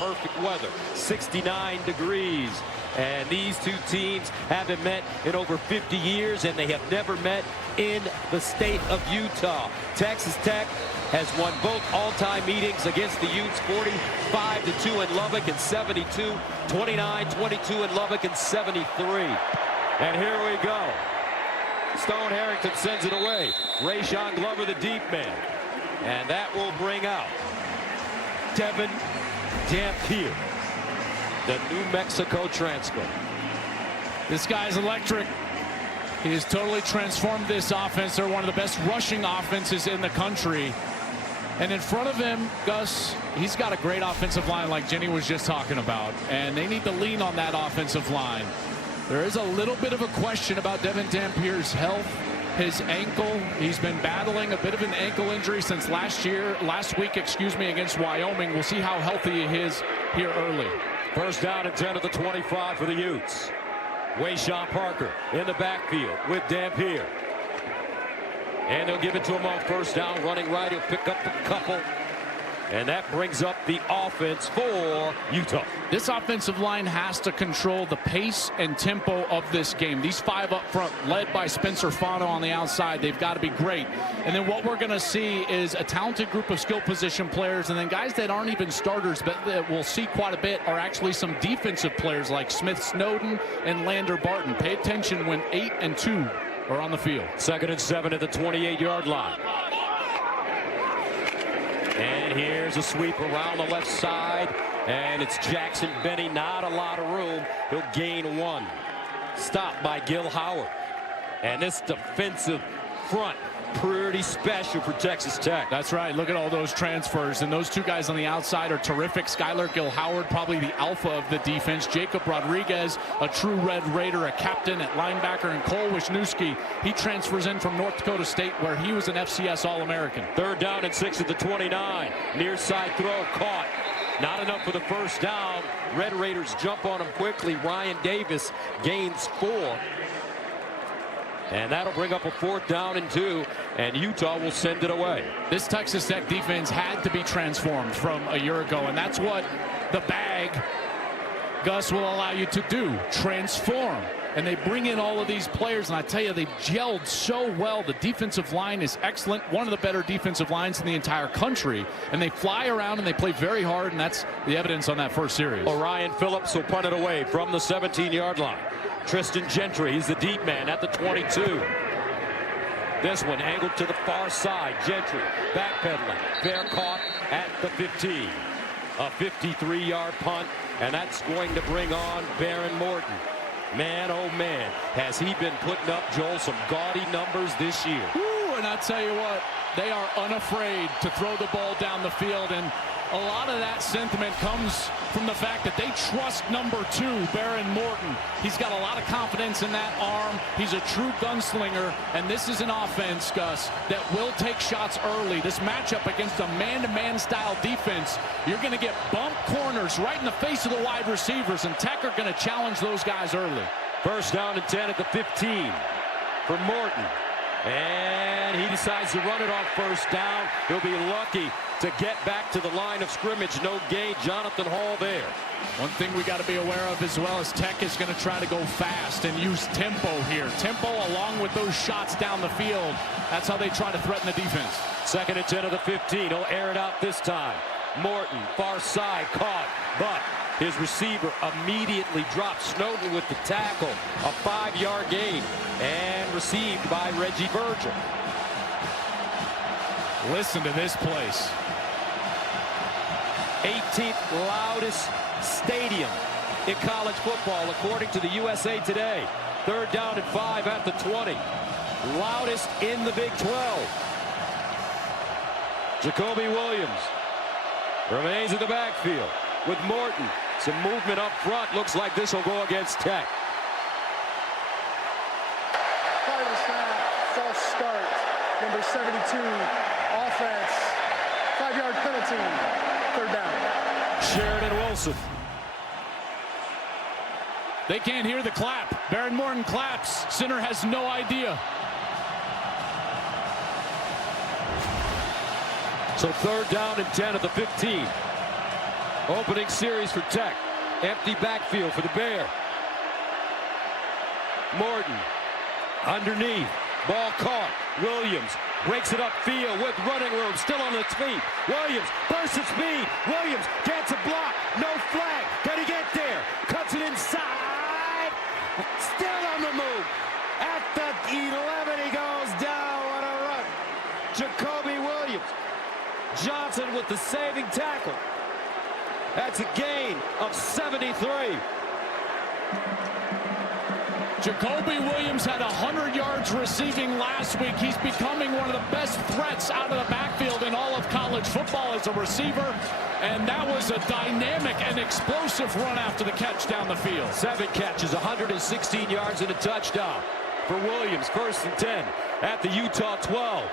perfect weather, 69 degrees. And these two teams haven't met in over 50 years, and they have never met in the state of Utah. Texas Tech has won both all-time meetings against the Utes, 45-2 in Lubbock and 72, 29-22 in Lubbock and 73. And here we go. Stone Harrington sends it away. Rayshon Glover, the deep man. And that will bring out Devin Dampier, the New Mexico transfer. This guy's electric. He has totally transformed this offense. They're one of the best rushing offenses in the country. And in front of him, Gus, he's got a great offensive line like Jenny was just talking about. And they need to lean on that offensive line. There is a little bit of a question about Devin Dampier's health. His ankle, he's been battling a bit of an ankle injury since last week, against Wyoming. We'll see how healthy he is here early. First down and 10 at the 25 for the Utes. Wayshawn Parker in the backfield with Dampier. And they'll give it to him on first down, running right. He'll pick up a couple. And that brings up the offense for Utah. This offensive line has to control the pace and tempo of this game. These five up front, led by Spencer Fano on the outside, they've got to be great. And then what we're going to see is a talented group of skill position players, and then guys that aren't even starters, but that we'll see quite a bit, are actually some defensive players like Smith Snowden and Lander Barton. Pay attention when 8 and 2 are on the field. 2nd and 7 at the 28-yard line. And here's a sweep around the left side, and it's Jackson Benny. Not a lot of room. He'll gain 1. Stopped by Gil Howard. And this defensive front, pretty special for Texas Tech. That's right. Look at all those transfers. And those two guys on the outside are terrific. Skylar Gil Howard, probably the alpha of the defense. Jacob Rodriguez, a true Red Raider, a captain at linebacker. And Cole Wisniewski, he transfers in from North Dakota State, where he was an FCS All-American. 3rd down and 6 at the 29. Near side throw caught. Not enough for the first down. Red Raiders jump on him quickly. Ryan Davis gains 4. And that'll bring up a 4th down and 2, and Utah will send it away. This Texas Tech defense had to be transformed from a year ago, and that's what the bag, Gus, will allow you to do, transform. And they bring in all of these players, and I tell you, they've gelled so well. The defensive line is excellent, one of the better defensive lines in the entire country. And they fly around and they play very hard, and that's the evidence on that first series. Orion Phillips will punt it away from the 17-yard line. Tristan Gentry, he's the deep man at the 22. This one angled to the far side. Gentry backpedaling. Fair caught at the 15. A 53-yard punt, and that's going to bring on Baron Morton. Man, oh man, has he been putting up, Joel, some gaudy numbers this year. Ooh, and I tell you what, they are unafraid to throw the ball down the field, and a lot of that sentiment comes from the fact that they trust number 2, Baron Morton. He's got a lot of confidence in that arm. He's a true gunslinger, and this is an offense, Gus, that will take shots early. This matchup against a man-to-man style defense, you're going to get bump corners right in the face of the wide receivers, and Tech are going to challenge those guys early. First down and 10 at the 15 for Morton. And he decides to run it off first down. He'll be lucky to get back to the line of scrimmage. No gain. Jonathan Hall there. One thing we got to be aware of as well is Tech is going to try to go fast and use tempo here. Tempo along with those shots down the field. That's how they try to threaten the defense. 2nd and 10 of the 15. He'll air it out this time. Morton, far side, caught, but his receiver immediately drops Snowden with the tackle. A 5-yard gain and received by Reggie Virgil. Listen to this place. 18th loudest stadium in college football, according to the USA Today. 3rd down and 5 at the 20. Loudest in the Big 12. Jacoby Williams remains in the backfield with Morton. Some movement up front. Looks like this will go against Tech. Final snap, false start. Number 72, offense. 5-yard penalty. 3rd down. Sheridan Wilson. They can't hear the clap. Baron Morton claps. Center has no idea. So 3rd down and 10 at the 15. Opening series for Tech. Empty backfield for the Bear. Morton underneath. Ball caught. Williams breaks it upfield with running room. Still on its feet. Williams bursts its speed. Williams gets a block. No flag. Can he get there? Cuts it inside. Still on the move. At the 11, he goes down. What a run. Jacoby Williams. Johnson with the saving tackle. That's a gain of 73. Jacoby Williams had 100 yards receiving last week. He's becoming one of the best threats out of the backfield in all of college football as a receiver. And that was a dynamic and explosive run after the catch down the field. 7 catches, 116 yards and a touchdown for Williams. 1st and 10 at the Utah 12.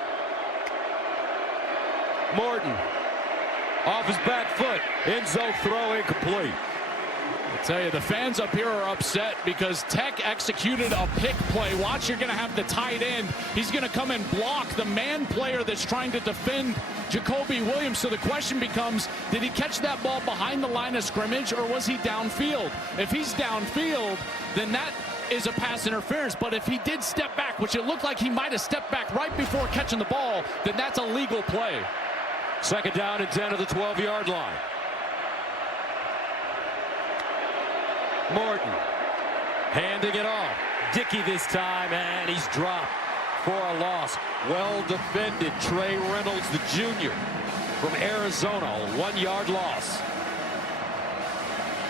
Morton off his back foot. End zone throw incomplete. I tell you, the fans up here are upset because Tech executed a pick play. Watch, you're going to have the tight end. He's going to come and block the man player that's trying to defend Jacoby Williams. So the question becomes, did he catch that ball behind the line of scrimmage or was he downfield? If he's downfield, then that is a pass interference. But if he did step back, which it looked like he might have stepped back right before catching the ball, then that's a legal play. 2nd down and 10 to the 12-yard line. Morton handing it off. Dickey this time, and he's dropped for a loss. Well defended. Trey Reynolds, the junior from Arizona, a 1-yard loss.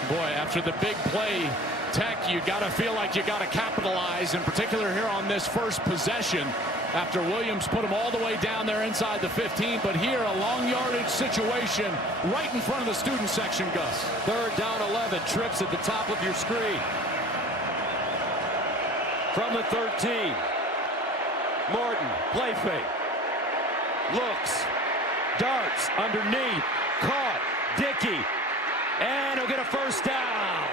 Boy, after the big play, Tech, you got to feel like you got to capitalize, in particular here on this first possession. After Williams put him all the way down there inside the 15, but here a long yardage situation right in front of the student section, Gus. 3rd down 11, trips at the top of your screen. From the 13, Morton, play fake. Looks, darts, underneath, caught, Dickey, and he'll get a 1st down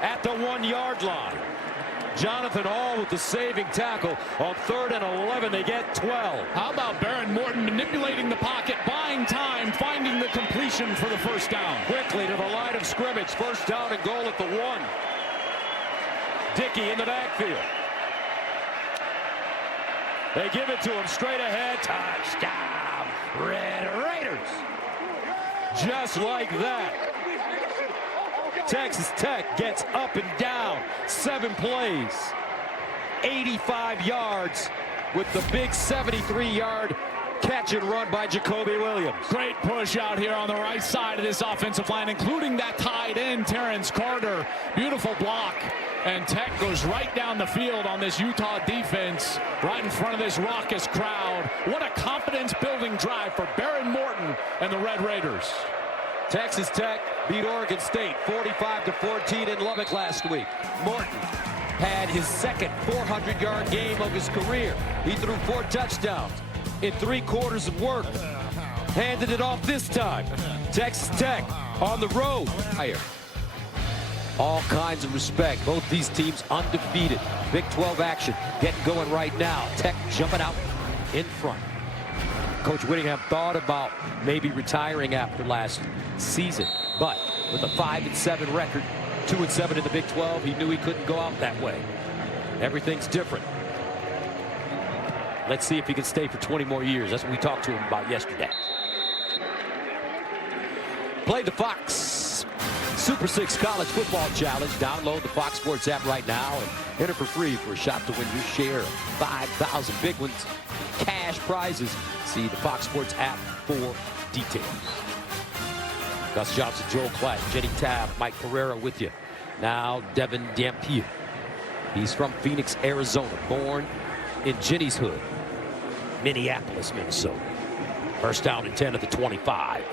at the 1-yard line. Jonathan Hall with the saving tackle. On 3rd and 11, they get 12. How about Baron Morton manipulating the pocket, buying time, finding the completion for the 1st down. Quickly to the line of scrimmage. 1st down and goal at the 1. Dickey in the backfield. They give it to him straight ahead. Touchdown, Red Raiders. Just like that. Texas Tech gets up and down. 7 plays, 85 yards with the big 73-yard catch and run by Jacoby Williams. Great push out here on the right side of this offensive line, including that tight end, Terrence Carter. Beautiful block. And Tech goes right down the field on this Utah defense, right in front of this raucous crowd. What a confidence-building drive for Baron Morton and the Red Raiders. Texas Tech beat Oregon State 45-14 in Lubbock last week. Morton had his 2nd 400-yard game of his career. He threw 4 touchdowns in 3 quarters of work. Handed it off this time. Texas Tech on the road. All kinds of respect. Both these teams undefeated. Big 12 action getting going right now. Tech jumping out in front. Coach Whittingham thought about maybe retiring after last season, but with a 5-7 record, 2-7 in the Big 12, he knew he couldn't go out that way. Everything's different. Let's see if he can stay for 20 more years. That's what we talked to him about yesterday. Play the Fox Super 6 College Football Challenge. Download the Fox Sports app right now and enter for free for a shot to win your share of 5,000 big ones, cash prizes. See the Fox Sports app for details. Gus Johnson, Joel Klatt, Jenny Tabb, Mike Pereira with you. Now Devin Dampier. He's from Phoenix, Arizona, born in Jenny's Hood, Minneapolis, Minnesota. 1st down and 10 at the 25.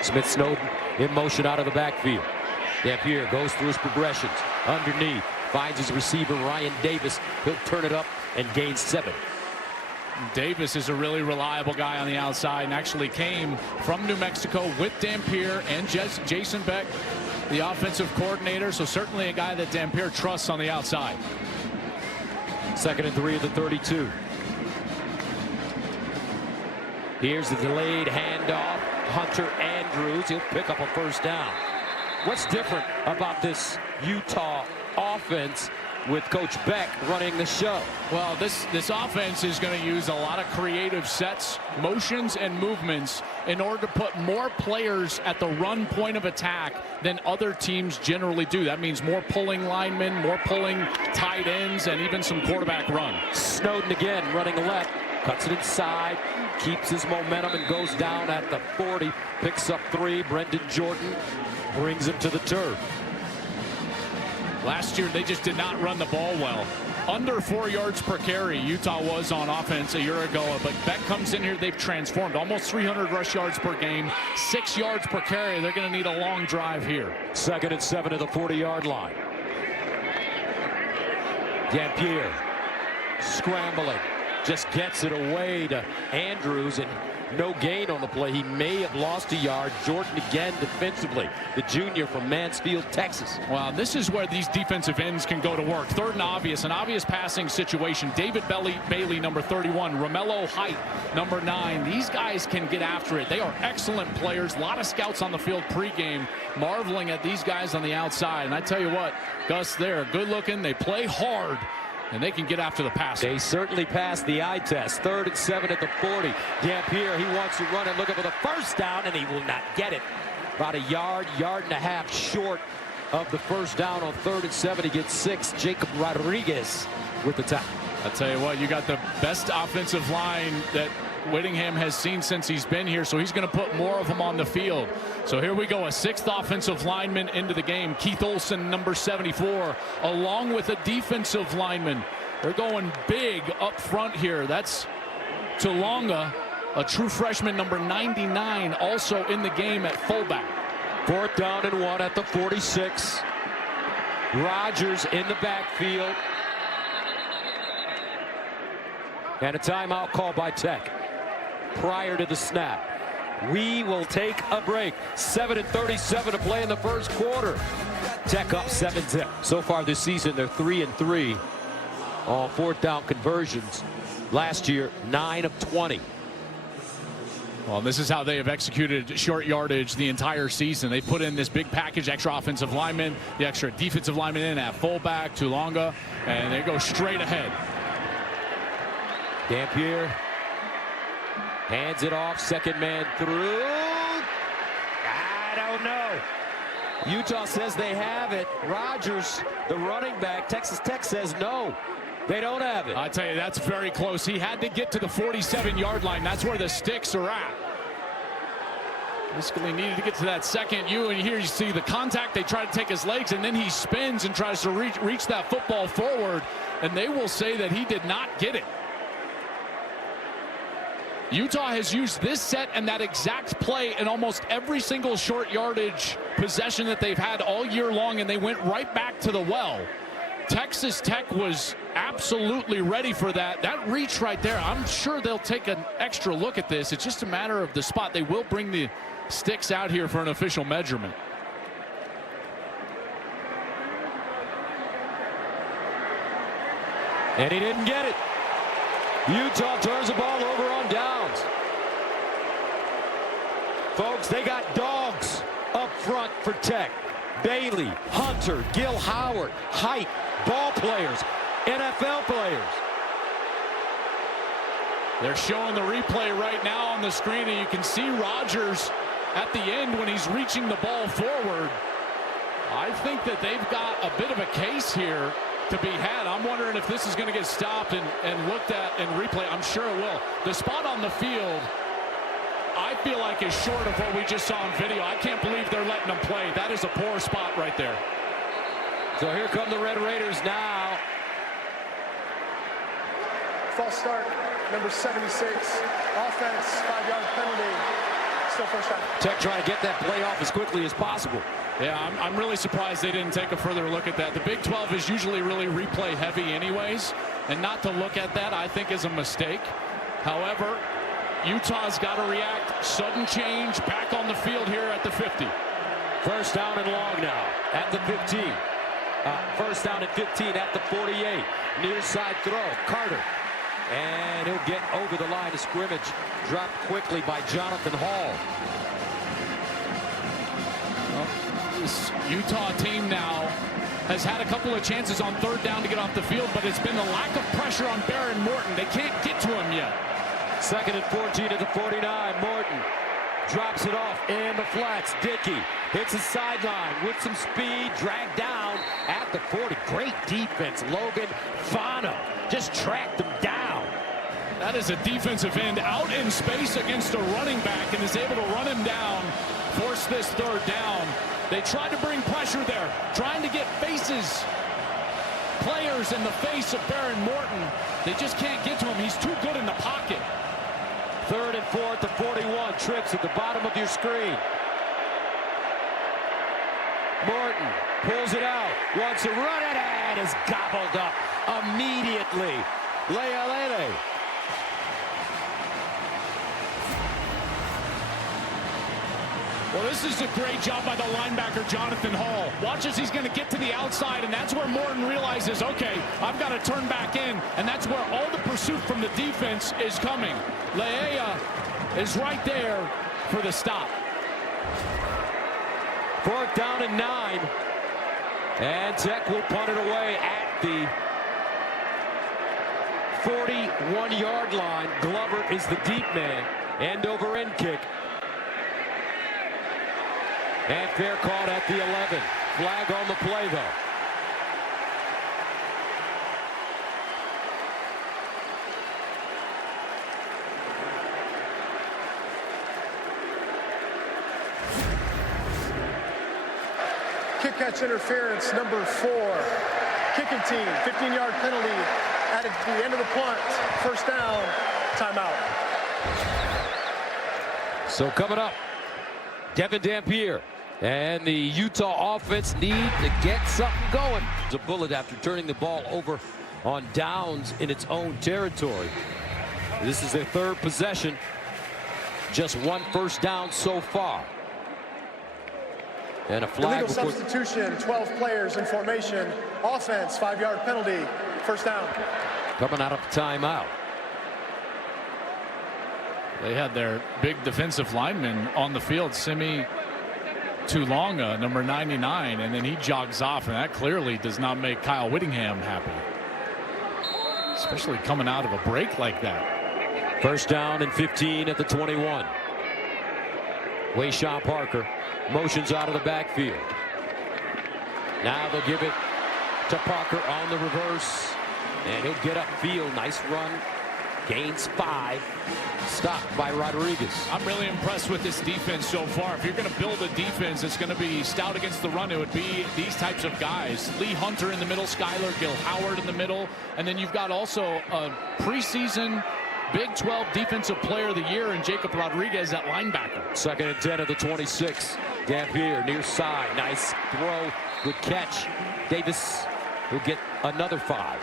Smith Snowden in motion out of the backfield. Dampier goes through his progressions. Underneath, finds his receiver, Ryan Davis. He'll turn it up and gain 7. Davis is a really reliable guy on the outside and actually came from New Mexico with Dampier and Jason Beck, the offensive coordinator. So certainly a guy that Dampier trusts on the outside. 2nd and 3 at the 32. Here's the delayed handoff. Hunter Andrews. He'll pick up a first down. What's different about this Utah offense with Coach Beck running the show? Well, this offense is going to use a lot of creative sets, motions, and movements in order to put more players at the run point of attack than other teams generally do. That means more pulling linemen, more pulling tight ends, and even some quarterback run. Snowden again running left, cuts it inside, keeps his momentum and goes down at the 40, picks up 3. Brendan Jordan brings him to the turf. Last year, they just did not run the ball well. Under 4 yards per carry, Utah was on offense a year ago. But Beck comes in here, they've transformed. Almost 300 rush yards per game, 6 yards per carry. They're going to need a long drive here. 2nd and 7 to the 40-yard line. Dampier scrambling. Just gets it away to Andrews, and no gain on the play. He may have lost a yard. Jordan again defensively, the junior from Mansfield, Texas. Well, this is where these defensive ends can go to work. 3rd and obvious, an obvious passing situation. David Bailey, number 31. Romello Height, number 9. These guys can get after it. They are excellent players. A lot of scouts on the field pregame marveling at these guys on the outside. And I tell you what, Gus, they're good looking. They play hard. And they can get after the pass. They certainly passed the eye test. 3rd and 7 at the 40. Dampier, he wants to run and looking for the first down, and he will not get it. About a yard and a half short of the first down on 3rd and 7. He gets 6. Jacob Rodriguez with the tackle. I'll tell you what, you got the best offensive line that Whittingham has seen since he's been here, so he's going to put more of them on the field. So here we go, a 6th offensive lineman into the game. Keith Olson, number 74, along with a defensive lineman. They're going big up front here. That's Tulonga, a true freshman, number 99, also in the game at fullback. 4th down and 1 at the 46. Rogers in the backfield. And a timeout called by Tech prior to the snap. We will take a break. 7:37 to play in the first quarter. Tech up 7-0. So far this season, they're 3-3 on 4th down conversions. Last year, 9 of 20. Well, this is how they have executed short yardage the entire season. They put in this big package, extra offensive lineman, the extra defensive lineman in at fullback, Tulonga, and they go straight ahead. Dampier hands it off, 2nd man through. I don't know. Utah says they have it. Rogers, the running back, Texas Tech says no, they don't have it. I tell you, that's very close. He had to get to the 47-yard line. That's where the sticks are at. Basically needed to get to that 2nd U, and here you see the contact. They try to take his legs, and then he spins and tries to reach that football forward, and they will say that he did not get it. Utah has used this set and that exact play in almost every single short yardage possession that they've had all year long, and they went right back to the well. Texas Tech was absolutely ready for that. That reach right there, I'm sure they'll take an extra look at this. It's just a matter of the spot. They will bring the sticks out here for an official measurement. And he didn't get it. Utah turns the ball over on downs. Folks, they got dogs up front for Tech. Bailey, Hunter, Gil Howard, Height, ball players, NFL players. They're showing the replay right now on the screen, and you can see Rogers at the end when he's reaching the ball forward. I think that they've got a bit of a case here to be had. I'm wondering if this is going to get stopped and looked at in replay. I'm sure it will. The spot on the field, I feel like, is short of what we just saw in video. I can't believe they're letting them play. That is a poor spot right there. So here come the Red Raiders now. False start, number 76. Offense, 5-yard penalty. Still first down. Tech trying to get that play off as quickly as possible. Yeah, I'm really surprised they didn't take a further look at that. The Big 12 is usually really replay heavy anyways, and not to look at that, I think, is a mistake. However, Utah's got to react. Sudden change, back on the field here at the 50. First down and long now at the 15. First down and 15 at the 48. Near side throw, Carter. And he'll get over the line of scrimmage. Dropped quickly by Jonathan Hall. This Utah team now has had a couple of chances on third down to get off the field, but it's been the lack of pressure on Barron Morton. They can't get to him yet. 2nd and 14 at the 49. Morton drops it off in the flats. Dickey hits the sideline with some speed, dragged down at the 40. Great defense. Logan Fano just tracked him down. That is a defensive end out in space against a running back and is able to run him down, force this third down. They tried to bring pressure there, trying to get players in the face of Barron Morton. They just can't get to him. He's too good in the pocket. 3rd and 4 at the 41. Trips at the bottom of your screen. Morton pulls it out, wants to run it, and is gobbled up immediately. Lealele. Well, this is a great job by the linebacker, Jonathan Hall. Watch as he's going to get to the outside, and that's where Morton realizes, okay, I've got to turn back in, and that's where all the pursuit from the defense is coming. Leea is right there for the stop. 4th down and 9. And Tech will punt it away at the 41-yard line. Glover is the deep man. End over end kick. And fair caught at the 11. Flag on the play, though. Kick catch interference, number 4. Kicking team, 15-yard penalty at the end of the punt. 1st down, timeout. So coming up, Devin Dampier and the Utah offense need to get something going. It's a bullet after turning the ball over on downs in its own territory. This is their 3rd possession. Just 1 first down so far. And a flag. Illegal substitution, 12 players in formation. Offense, 5-yard penalty. 1st down. Coming out of timeout. They had their big defensive lineman on the field, Simi Tulonga, number 99, and then he jogs off, and that clearly does not make Kyle Whittingham happy, especially coming out of a break like that. 1st down and 15 at the 21. Wayshawn Parker motions out of the backfield. Now they'll give it to Parker on the reverse, and he'll get upfield. Nice run. Gains 5. Stopped by Rodriguez. I'm really impressed with this defense so far. If you're going to build a defense that's going to be stout against the run, it would be these types of guys. Lee Hunter in the middle, Skylar Gil Howard in the middle, and then you've got also a preseason Big 12 Defensive Player of the Year in Jacob Rodriguez at linebacker. 2nd and 10 at the 26. Dampier near side. Nice throw. Good catch. Davis will get another 5.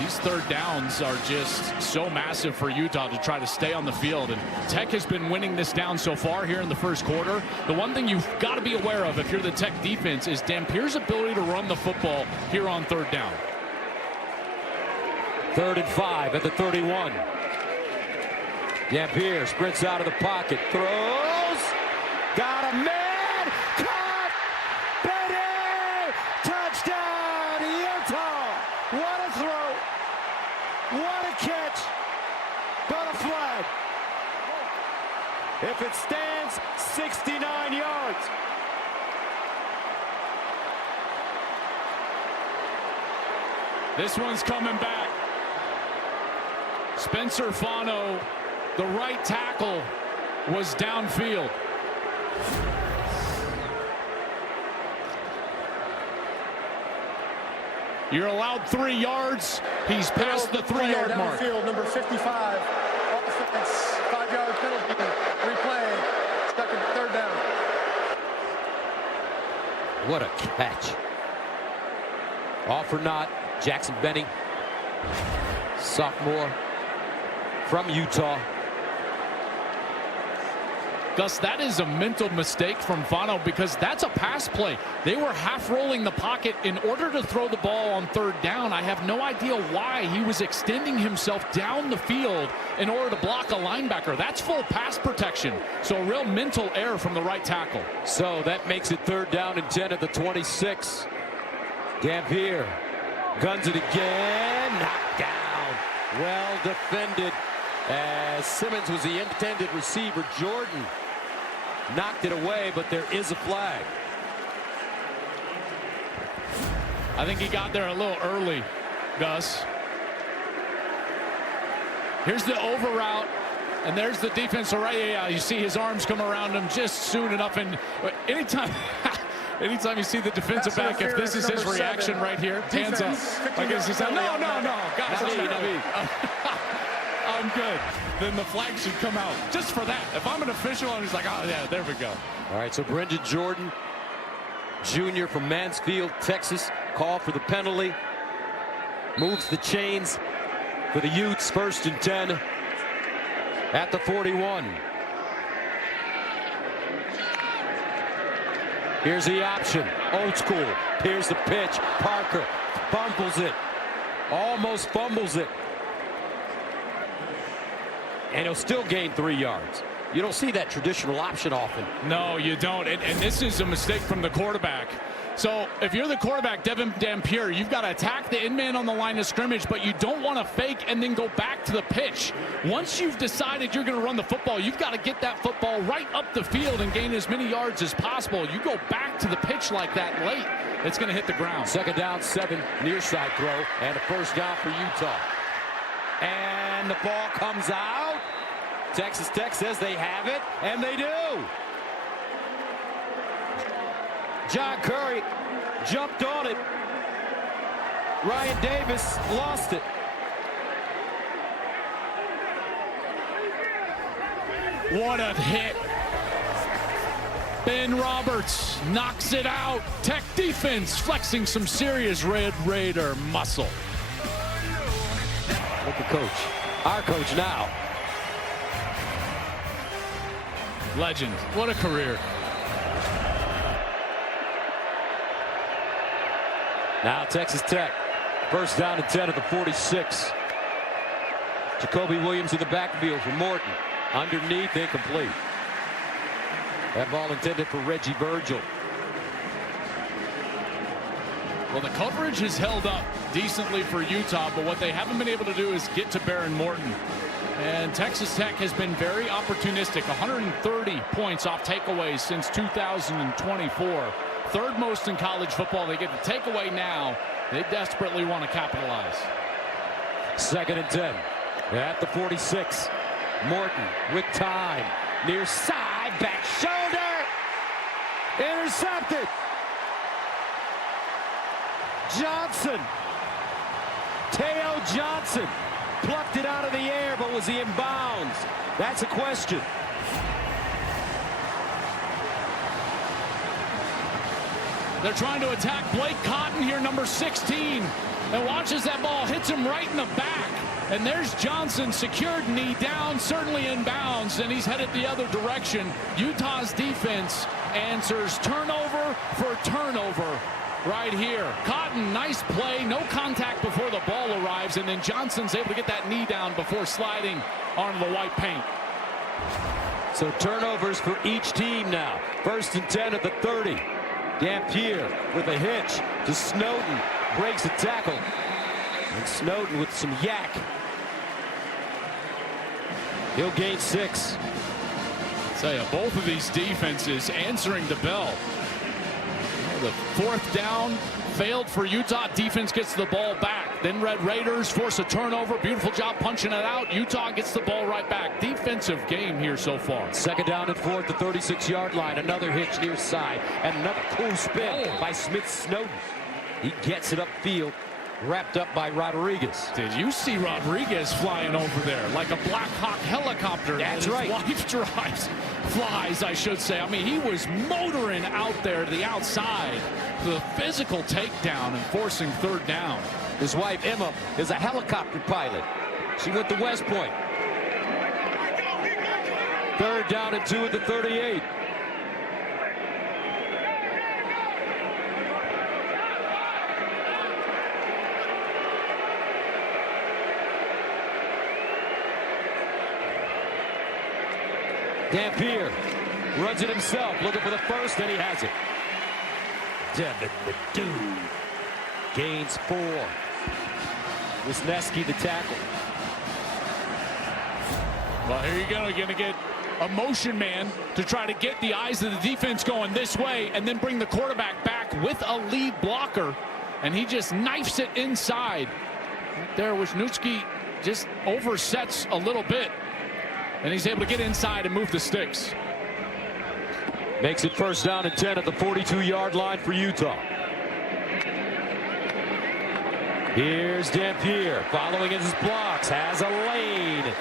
These third downs are just so massive for Utah to try to stay on the field, and Tech has been winning this down so far here in the 1st quarter. The one thing you've got to be aware of if you're the Tech defense is Dampier's ability to run the football here on 3rd down. 3rd and 5 at the 31. Dampier sprints out of the pocket, throws, got a man, caught, Benny, touchdown, Utah. What a throw, what a catch, but a flag. If it stands, 69 yards. This one's coming back. Spencer Fano, the right tackle, was downfield. You're allowed 3 yards. He's past the 3-yard mark. Downfield, number 55. Offense, 5-yard penalty. Replay. 3rd down. What a catch. Off or not, Jackson Benning, sophomore from Utah. Gus, that is a mental mistake from Fano because that's a pass play. They were half rolling the pocket in order to throw the ball on third down. I have no idea why he was extending himself down the field in order to block a linebacker. That's full pass protection. So a real mental error from the right tackle. So that makes it 3rd down and 10 at the 26. Dampier guns it again. Knocked down. Well defended as Simmons was the intended receiver. Jordan knocked it away, but there is a flag. I think he got there a little early, Gus. Here's the over route, and there's the defense. So right, yeah, you see his arms come around him just soon enough. And anytime you see the defensive back, if this is his reaction right here, hands up. I guess he's like, no, guys, I'm good. Then the flag should come out just for that. If I'm an official, I'm just like, oh, yeah, there we go. All right, so Brendan Jordan, Jr. from Mansfield, Texas, call for the penalty. Moves the chains for the Utes. 1st and 10 at the 41. Here's the option. Old school. Here's the pitch. Parker fumbles it. Almost fumbles it. And he'll still gain 3 yards. You don't see that traditional option often. No, you don't. And this is a mistake from the quarterback. So if you're the quarterback, Devin Dampier, you've got to attack the in man on the line of scrimmage, but you don't want to fake and then go back to the pitch. Once you've decided you're going to run the football, you've got to get that football right up the field and gain as many yards as possible. You go back to the pitch like that late, it's going to hit the ground. 2nd down, 7, near side throw, and a 1st down for Utah. And the ball comes out. Texas Tech says they have it, and they do. John Curry jumped on it. Ryan Davis lost it. What a hit. Ben Roberts knocks it out. Tech defense flexing some serious Red Raider muscle. Look at coach. Our coach now. Legend. What a career. Now Texas Tech. 1st down and 10 at the 46. Jacoby Williams in the backfield for Morton. Underneath, incomplete. That ball intended for Reggie Virgil. Well, the coverage has held up decently for Utah, but what they haven't been able to do is get to Baron Morton. And Texas Tech has been very opportunistic. 130 points off takeaways since 2024. 3rd most in college football. They get the takeaway now. They desperately want to capitalize. 2nd and 10 at the 46. Morton with time. Near side, back shoulder. Intercepted. Johnson. Teo Johnson plucked it out of the air, but was he in bounds? That's a question. They're trying to attack Blake Cotton here, number 16. And watches that ball, hits him right in the back. And there's Johnson, secured, knee down, certainly in bounds, and he's headed the other direction. Utah's defense answers turnover for turnover right here. Cotton, nice play, no contact before the ball arrives, and then Johnson's able to get that knee down before sliding onto the white paint. So turnovers for each team now. 1st and 10 at the 30. Dampier with a hitch to Snowden. Breaks a tackle. And Snowden with some yak. He'll gain 6. I'll tell you, both of these defenses answering the bell. The 4th down failed for Utah. Defense gets the ball back. Then Red Raiders force a turnover. Beautiful job punching it out. Utah gets the ball right back. Defensive game here so far. 2nd down and 4 at the 36-yard line. Another hitch near side. And another cool spin by Smith Snowden. He gets it upfield. Wrapped up by Rodriguez. Did you see Rodriguez flying over there like a Black Hawk helicopter? That's right. His wife flies, I should say. I mean, he was motoring out there to the outside. The physical takedown and forcing 3rd down. His wife, Emma, is a helicopter pilot. She went to West Point. Third down and 2 at the 38. Dampier runs it himself, looking for the first, and he has it. Devin Ledoux gains 4. Wisniewski the tackle. Well, here you go. You're going to get a motion man to try to get the eyes of the defense going this way and then bring the quarterback back with a lead blocker. And he just knifes it inside. There, Wisniewski just oversets a little bit. And he's able to get inside and move the sticks. Makes it first down and 10 at the 42-yard line for Utah. Here's Dampier following his blocks, has a lane.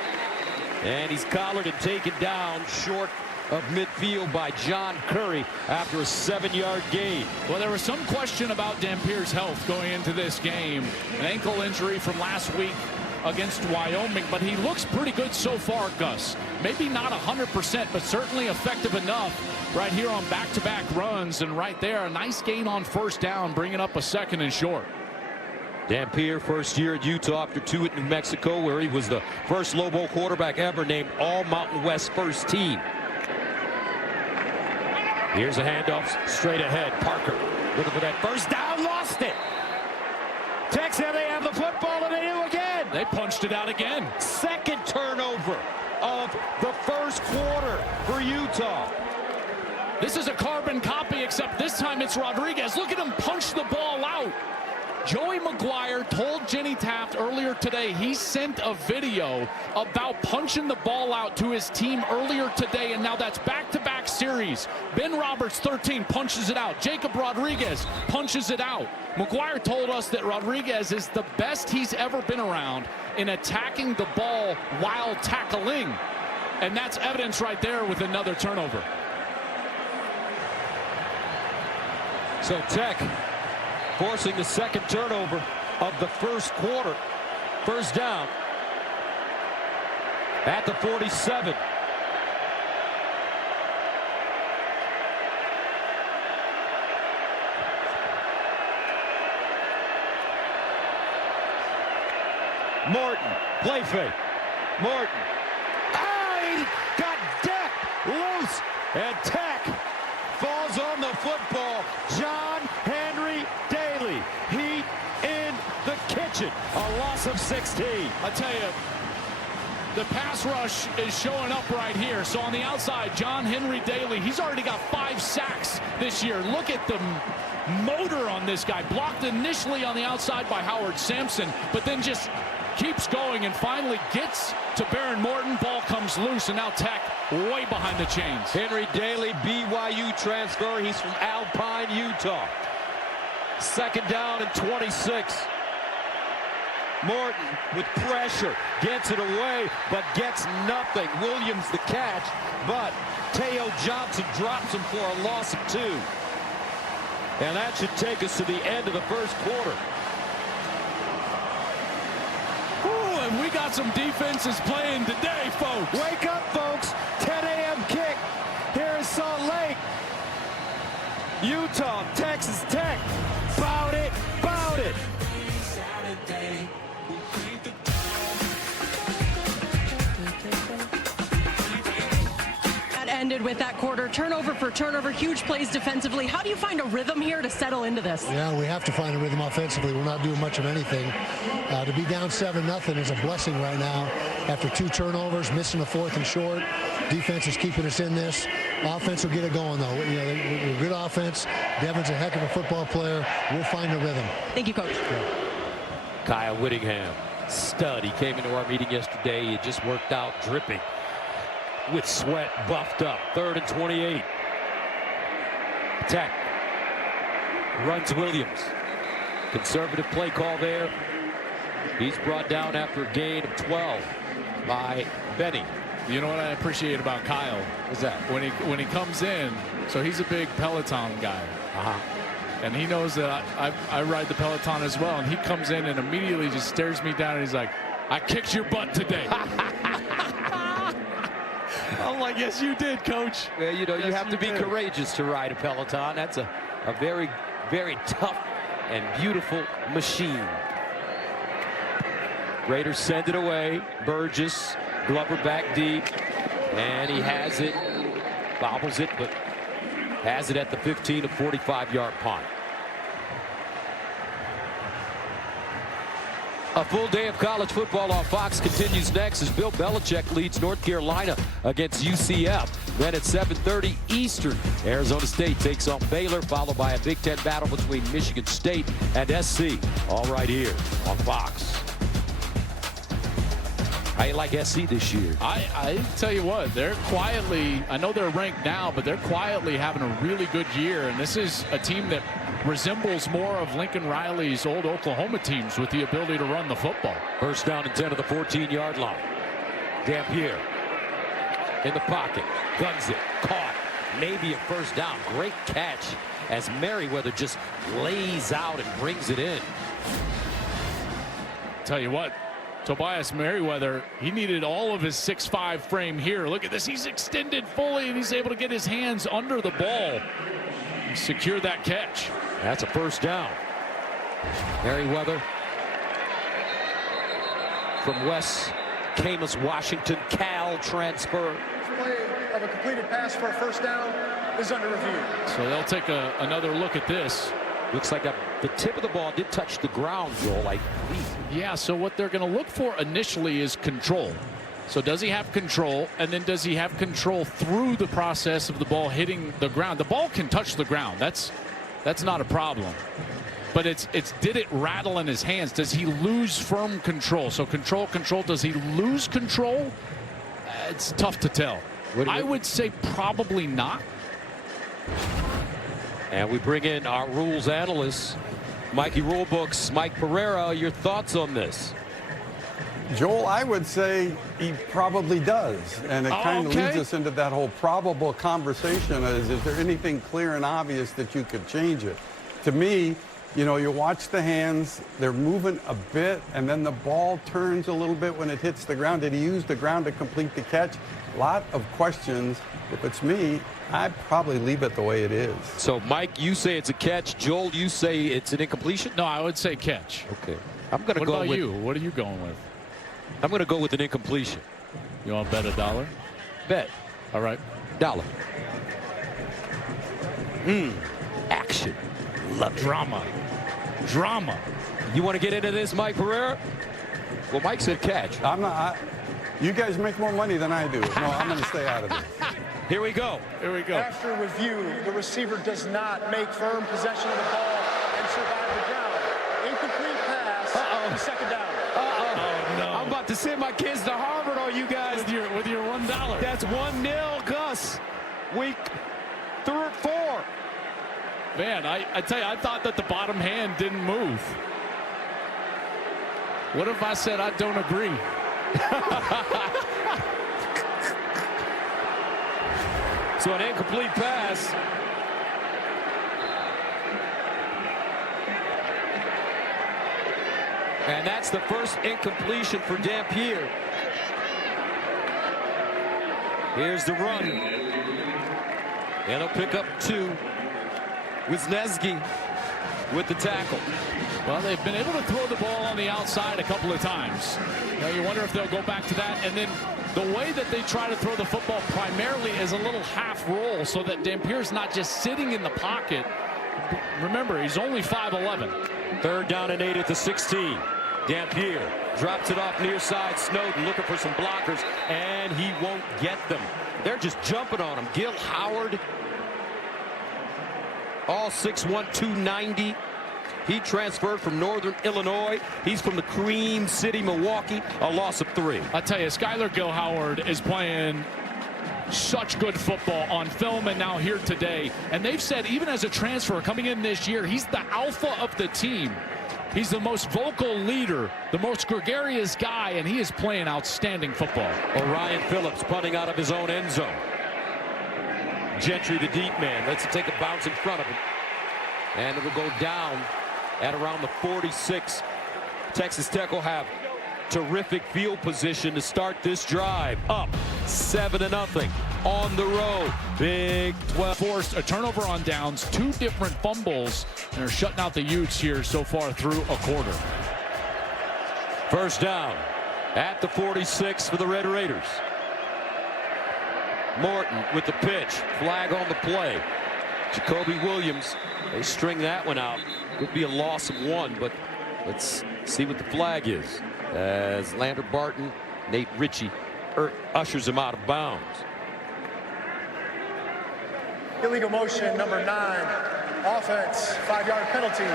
And he's collared and taken down short of midfield by John Curry after a 7-yard gain. Well, there was some question about Dampier's health going into this game. An ankle injury from last week against Wyoming, but he looks pretty good so far, Gus. Maybe not 100%, but certainly effective enough right here on back-to-back runs. And right there, a nice gain on first down, bringing up a 2nd and short. Dampier, first year at Utah after 2 at New Mexico, where he was the first Lobo quarterback ever named All Mountain West first team. Here's a handoff straight ahead. Parker looking for that first down, lost it. Texas, they have the football, and they do again. They punched it out again. Second turnover of the first quarter for Utah. This is a carbon copy, except this time it's Rodriguez. Look at him punch the ball out. Joey McGuire told Jenny Taft earlier today he sent a video about punching the ball out to his team earlier today, and now that's back-to-back series. Ben Roberts, 13, punches it out. Jacob Rodriguez punches it out. McGuire told us that Rodriguez is the best he's ever been around in attacking the ball while tackling, and that's evidence right there with another turnover. So Tech forcing the second turnover of the first quarter. First down at the 47. Morton, play fake. Morton. He got decked loose, and Tech falls on the football. John Henry Daly, heat in the kitchen. A loss of 16. I tell you, the pass rush is showing up right here. So on the outside, John Henry Daly, he's already got 5 sacks this year. Look at the motor on this guy. Blocked initially on the outside by Howard Sampson, but then just keeps going and finally gets to Baron Morton. Ball comes loose, and now Tech way behind the chains. Henry Daly, BYU transfer. He's from Alpine, Utah. Second down and 26. Morton with pressure, gets it away, but gets nothing. Williams the catch, but Teo Johnson drops him for a loss of 2. And that should take us to the end of the first quarter. Ooh, and we got some defenses playing today, folks. Wake up, folks. 10 a.m. kick here in Salt Lake. Utah, Texas Tech. Bout it, bout it. That ended with that quarter. Turnover for turnover. Huge plays defensively. How do you find a rhythm here to settle into this? Yeah, we have to find a rhythm offensively. We're not doing much of anything. To be down 7-0 is a blessing right now. After 2 turnovers, missing the 4th and short. Defense is keeping us in this. Offense will get it going, though. You know, we're good offense. Devin's a heck of a football player. We'll find a rhythm. Thank you, Coach. Yeah. Kyle Whittingham, stud. He came into our meeting yesterday. He just worked out, dripping with sweat, buffed up. 3rd and 28. Tech runs Williams. Conservative play call there. He's brought down after a gain of 12 by Benny. You know what I appreciate about Kyle? What's that? When he comes in, so he's a big Peloton guy. And he knows that I ride the Peloton as well. And he comes in and immediately just stares me down and he's like, I kicked your butt today. I'm like, yes, you did, Coach. Well, you know, yes, you have to be did. courageous to ride a Peloton. That's a very, very tough and beautiful machine. Raiders send it away. Burgess, Glover back deep, and he has it, bobbles it, but has it at the 15 to 45-yard punt. A full day of college football on Fox continues next as Bill Belichick leads North Carolina against UCF. Then at 7:30 Eastern, Arizona State takes on Baylor, followed by a Big Ten battle between Michigan State and SC. All right here on Fox. How you like SC this year? I tell you what, they're quietly, I know they're ranked now, but they're quietly having a really good year. And this is a team that resembles more of Lincoln Riley's old Oklahoma teams with the ability to run the football. First down and 10 to the 14-yard line. Dampier in the pocket, guns it, caught, maybe a first down. Great catch as Merriweather just lays out and brings it in. Tell you what, Tobias Merriweather, he needed all of his 6'5" frame here. Look at this, he's extended fully and he's able to get his hands under the ball and secure that catch. That's a first down. Merriweather from West Camas, Washington, Cal transfer. Play of a completed pass for a first down is under review. So they'll take another look at this. Looks like the tip of the ball did touch the ground, Joel, I believe. Yeah, so what they're going to look for initially is control. So does he have control, and then does he have control through the process of the ball hitting the ground? The ball can touch the ground. That's not a problem. But it's did it rattle in his hands? Does he lose firm control? So control. Does he lose control? It's tough to tell. I would say probably not. And we bring in our rules analyst, Mikey Rulebooks, Mike Pereira. Your thoughts on this? Joel, I would say he probably does. And it kind of leads us into that whole probable conversation. Is there anything clear and obvious that you could change it? To me, you know, you watch the hands, they're moving a bit, and then the ball turns a little bit when it hits the ground. Did he use the ground to complete the catch? A lot of questions. If it's me, I'd probably leave it the way it is. So, Mike, you say it's a catch. Joel, you say it's an incompletion? No, I would say catch. Okay. I'm going to go with... What about you? What are you going with? I'm going to go with an incompletion. You want to bet $1? Bet. All right. $1. Action. Love drama. Drama. You want to get into this, Mike Pereira? Well, Mike said catch. I'm not. You guys make more money than I do. No, I'm going to stay out of this. Here we go. Here we go. After review, the receiver does not make firm possession of the ball and survive the ground. Incomplete pass. Second down. Oh, no. I'm about to send my kids to Harvard on you guys. With your $1. That's 1-0, Gus. Week 4. Man, I tell you, I thought that the bottom hand didn't move. What if I said I don't agree? So an incomplete pass. And that's the first incompletion for Dampier. Here's the run. And he'll pick up 2. Wisniewski with the tackle. Well, they've been able to throw the ball on the outside a couple of times. Now you wonder if they'll go back to that. And then the way that they try to throw the football primarily is a little half roll so that Dampier's not just sitting in the pocket. Remember, he's only 5'11". 3rd down and 8 at the 16. Dampier drops it off near side. Snowden looking for some blockers, and he won't get them. They're just jumping on him. Gil Howard, all 6'1", 290. He transferred from Northern Illinois. He's from the Cream City, Milwaukee. A loss of 3. I tell you, Skylar Gil Howard is playing such good football on film and now here today. And they've said even as a transfer coming in this year, he's the alpha of the team. He's the most vocal leader, the most gregarious guy, and he is playing outstanding football. Orion Phillips punting out of his own end zone. Gentry, the deep man, lets it take a bounce in front of him. And it will go down at around the 46. Texas Tech will have terrific field position to start this drive. Up 7-0 on the road. Big 12. Forced a turnover on downs, 2 different fumbles, and they're shutting out the Utes here so far through a quarter. First down at the 46 for the Red Raiders. Morton with the pitch. Flag on the play. Jacoby Williams, they string that one out. Could be a loss of 1, but let's see what the flag is. As Lander Barton, Nate Ritchie ushers him out of bounds. Illegal motion, number 9. Offense, 5-yard penalty.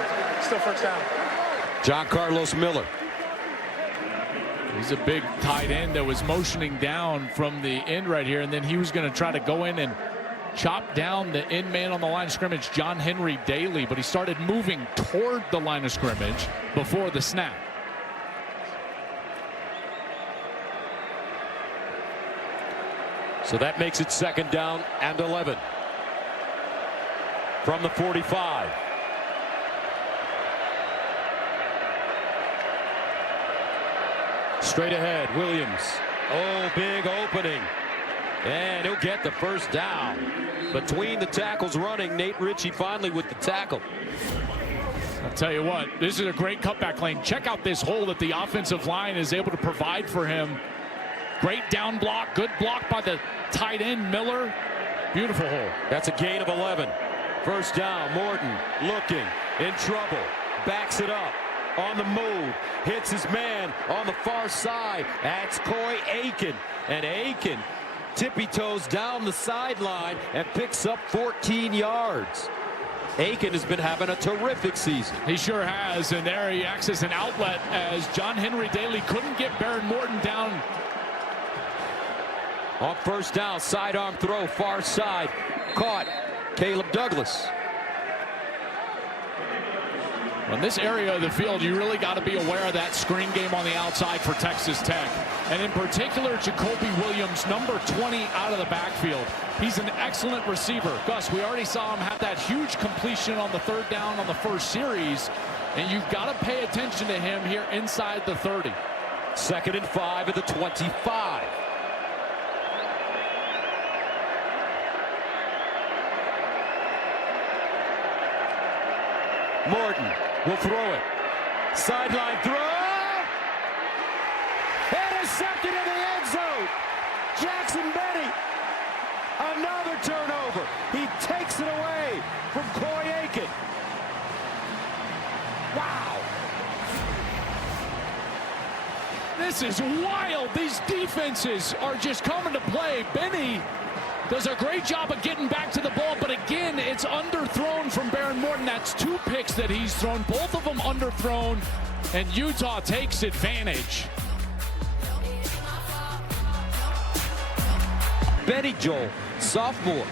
Still first down. John Carlos Miller. He's a big tight end that was motioning down from the end right here, and then he was going to try to go in and chop down the end man on the line of scrimmage, John Henry Daly, but he started moving toward the line of scrimmage before the snap. So that makes it 2nd down and 11 from the 45. Straight ahead, Williams. Oh, big opening. And he'll get the first down. Between the tackles running, Nate Ritchie finally with the tackle. I'll tell you what, this is a great cutback lane. Check out this hole that the offensive line is able to provide for him. Great down block, good block by the tight end Miller. Beautiful hole. That's a gain of 11. First down, Morton looking, in trouble, backs it up, on the move, hits his man on the far side. That's Coy Aiken, and Aiken tippy-toes down the sideline and picks up 14 yards. Aiken has been having a terrific season. He sure has, and there he acts as an outlet as John Henry Daly couldn't get Baron Morton down. On first down, sidearm throw, far side, caught Caleb Douglas. In this area of the field, you really got to be aware of that screen game on the outside for Texas Tech. And in particular, Jacoby Williams, number 20 out of the backfield. He's an excellent receiver. Gus, we already saw him have that huge completion on the 3rd down on the first series. And you've got to pay attention to him here inside the 30. 2nd and 5 at the 25. Morton will throw it. Sideline throw. Intercepted in the end zone. Jackson Benny. Another turnover. He takes it away from Coy Aiken. Wow. This is wild. These defenses are just coming to play. Benny does a great job of getting back to the ball, but again, it's underthrown from Baron Morton. That's 2 picks that he's thrown, both of them underthrown, and Utah takes advantage. Benny Joel, sophomore.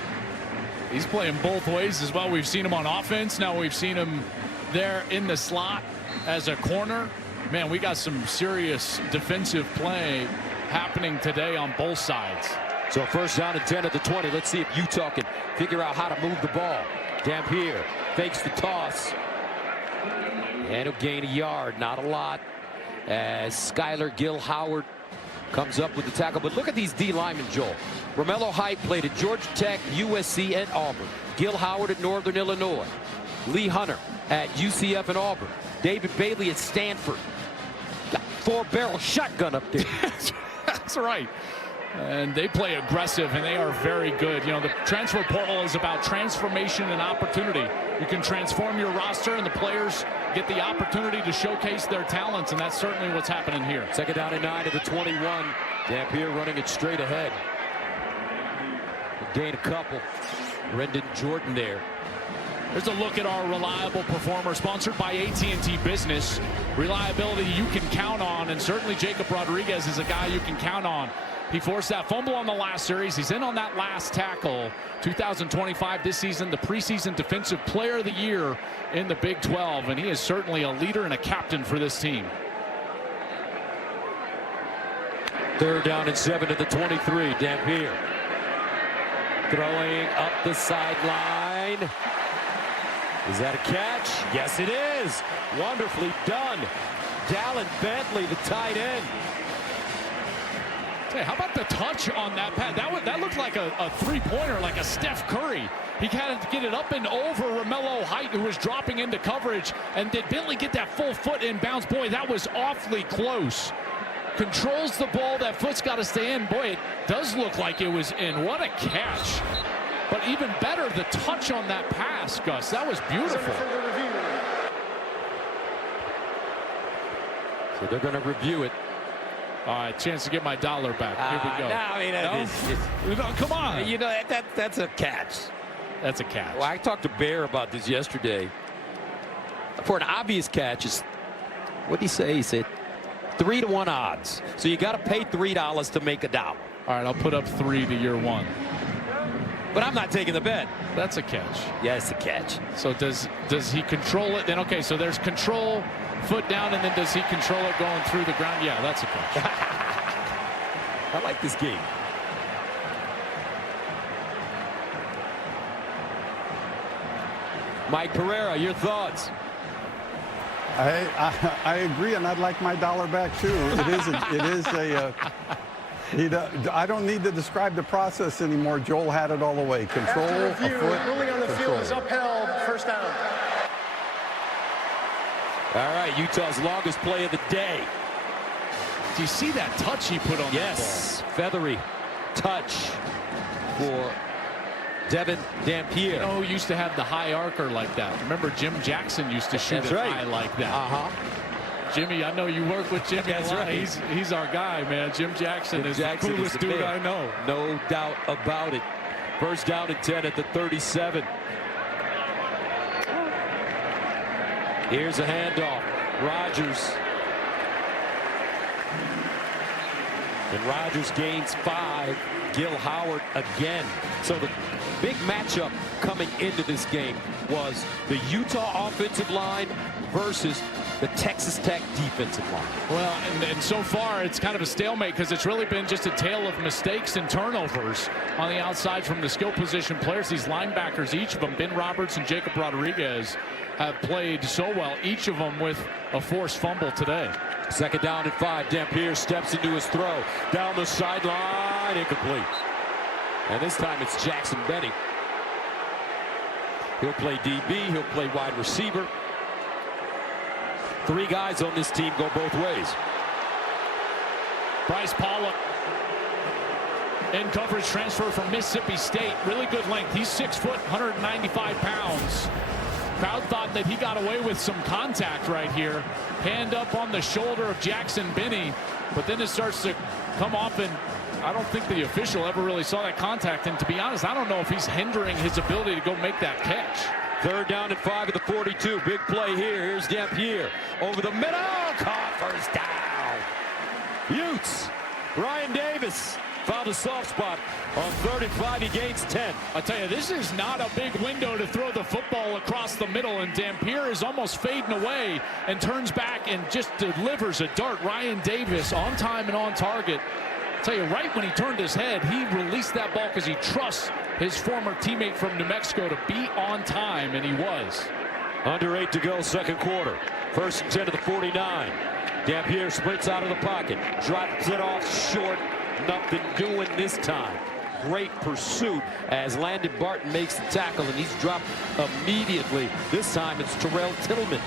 He's playing both ways as well. We've seen him on offense. Now we've seen him there in the slot as a corner. Man, we got some serious defensive play happening today on both sides. So first down and 10 at the 20. Let's see if Utah can figure out how to move the ball. Dampier fakes the toss. And he'll gain a yard. Not a lot. As Skylar Gill Howard comes up with the tackle. But look at these D linemen, Joel. Romello Height played at Georgia Tech, USC, and Auburn. Gil Howard at Northern Illinois. Lee Hunter at UCF and Auburn. David Bailey at Stanford. Got 4-barrel shotgun up there. That's right. And they play aggressive, and they are very good. You know, the transfer portal is about transformation and opportunity. You can transform your roster, and the players get the opportunity to showcase their talents, and that's certainly what's happening here. 2nd down and 9 at the 21. Dampier running it straight ahead. Gain a couple. Brendan Jordan there. Here's a look at our reliable performer, sponsored by AT&T Business. Reliability you can count on, and certainly Jacob Rodriguez is a guy you can count on. He forced that fumble on the last series. He's in on that last tackle. 2025 this season, the preseason Defensive Player of the Year in the Big 12, and he is certainly a leader and a captain for this team. 3rd down and 7 at the 23. Dampier throwing up the sideline. Is that a catch? Yes, it is. Wonderfully done. Dallin Bentley, the tight end. Hey, how about the touch on that pass? That looked like a three-pointer, like a Steph Curry. He had to get it up and over Romello Height, who was dropping into coverage. And did Bentley get that full foot inbounds? Boy, that was awfully close. Controls the ball. That foot's got to stay in. Boy, it does look like it was in. What a catch. But even better, the touch on that pass, Gus. That was beautiful. So they're going to review it. All right, chance to get my dollar back. Here we go. No, I mean, No, come on. You know, that's a catch. That's a catch. Well, I talked to Bear about this yesterday. For an obvious catch, what did he say? He said 3-to-1 odds. So you got to pay $3 to make $1. All right, I'll put up 3 to your 1. But I'm not taking the bet. That's a catch. Yeah, it's a catch. So does he control it? Then okay, so there's control, foot down, and then does he control it going through the ground? Yeah, that's a catch. I like this game. Mike Pereira, your thoughts? I agree, and I'd like my dollar back too. I don't need to describe the process anymore. Joel had it all the way. Control, a foot, ruling on the field is upheld. First down. All right, Utah's longest play of the day. Do you see that touch he put on Yes, feathery touch for Devin Dampier. You know who used to have the high arcer like that? Remember Jim Jackson used to shoot high like that. Jimmy, I know you work with Jimmy a lot. Right. He's our guy, man. Jim Jackson is the coolest dude I know. No doubt about it. First down and 10 at the 37. Here's a handoff. Rodgers. And Rodgers gains 5. Gil Howard again. So the big matchup coming into this game was the Utah offensive line versus the Texas Tech defensive line. Well, and so far it's kind of a stalemate because it's really been just a tale of mistakes and turnovers on the outside from the skill position players. These linebackers, each of them, Ben Roberts and Jacob Rodriguez, have played so well, each of them with a forced fumble today. Second down and 5. Dampier steps into his throw. Down the sideline, incomplete. And this time it's Jackson Benny. He'll play DB, he'll play wide receiver. 3 guys on this team go both ways. Bryce Pollock, in coverage transfer from Mississippi State. Really good length. He's 6 foot, 195 pounds. Crowd thought that he got away with some contact right here. Hand up on the shoulder of Jackson Benny, but then it starts to come off, and I don't think the official ever really saw that contact. And to be honest, I don't know if he's hindering his ability to go make that catch. Third down and 5 at the 42. Big play here. Here's Dampier over the middle. Caught first down. Utes. Ryan Davis found a soft spot on 35. He gains 10. I tell you, this is not a big window to throw the football across the middle, and Dampier is almost fading away and turns back and just delivers a dart. Ryan Davis on time and on target. I tell you, right when he turned his head, he released that ball because he trusts his former teammate from New Mexico to be on time, and he was. Under 8 to go, second quarter. First and 10 to the 49. Dampier sprints out of the pocket. Drops it off short. Nothing doing this time. Great pursuit as Landon Barton makes the tackle, and he's dropped immediately. This time it's Terrell Tittleman.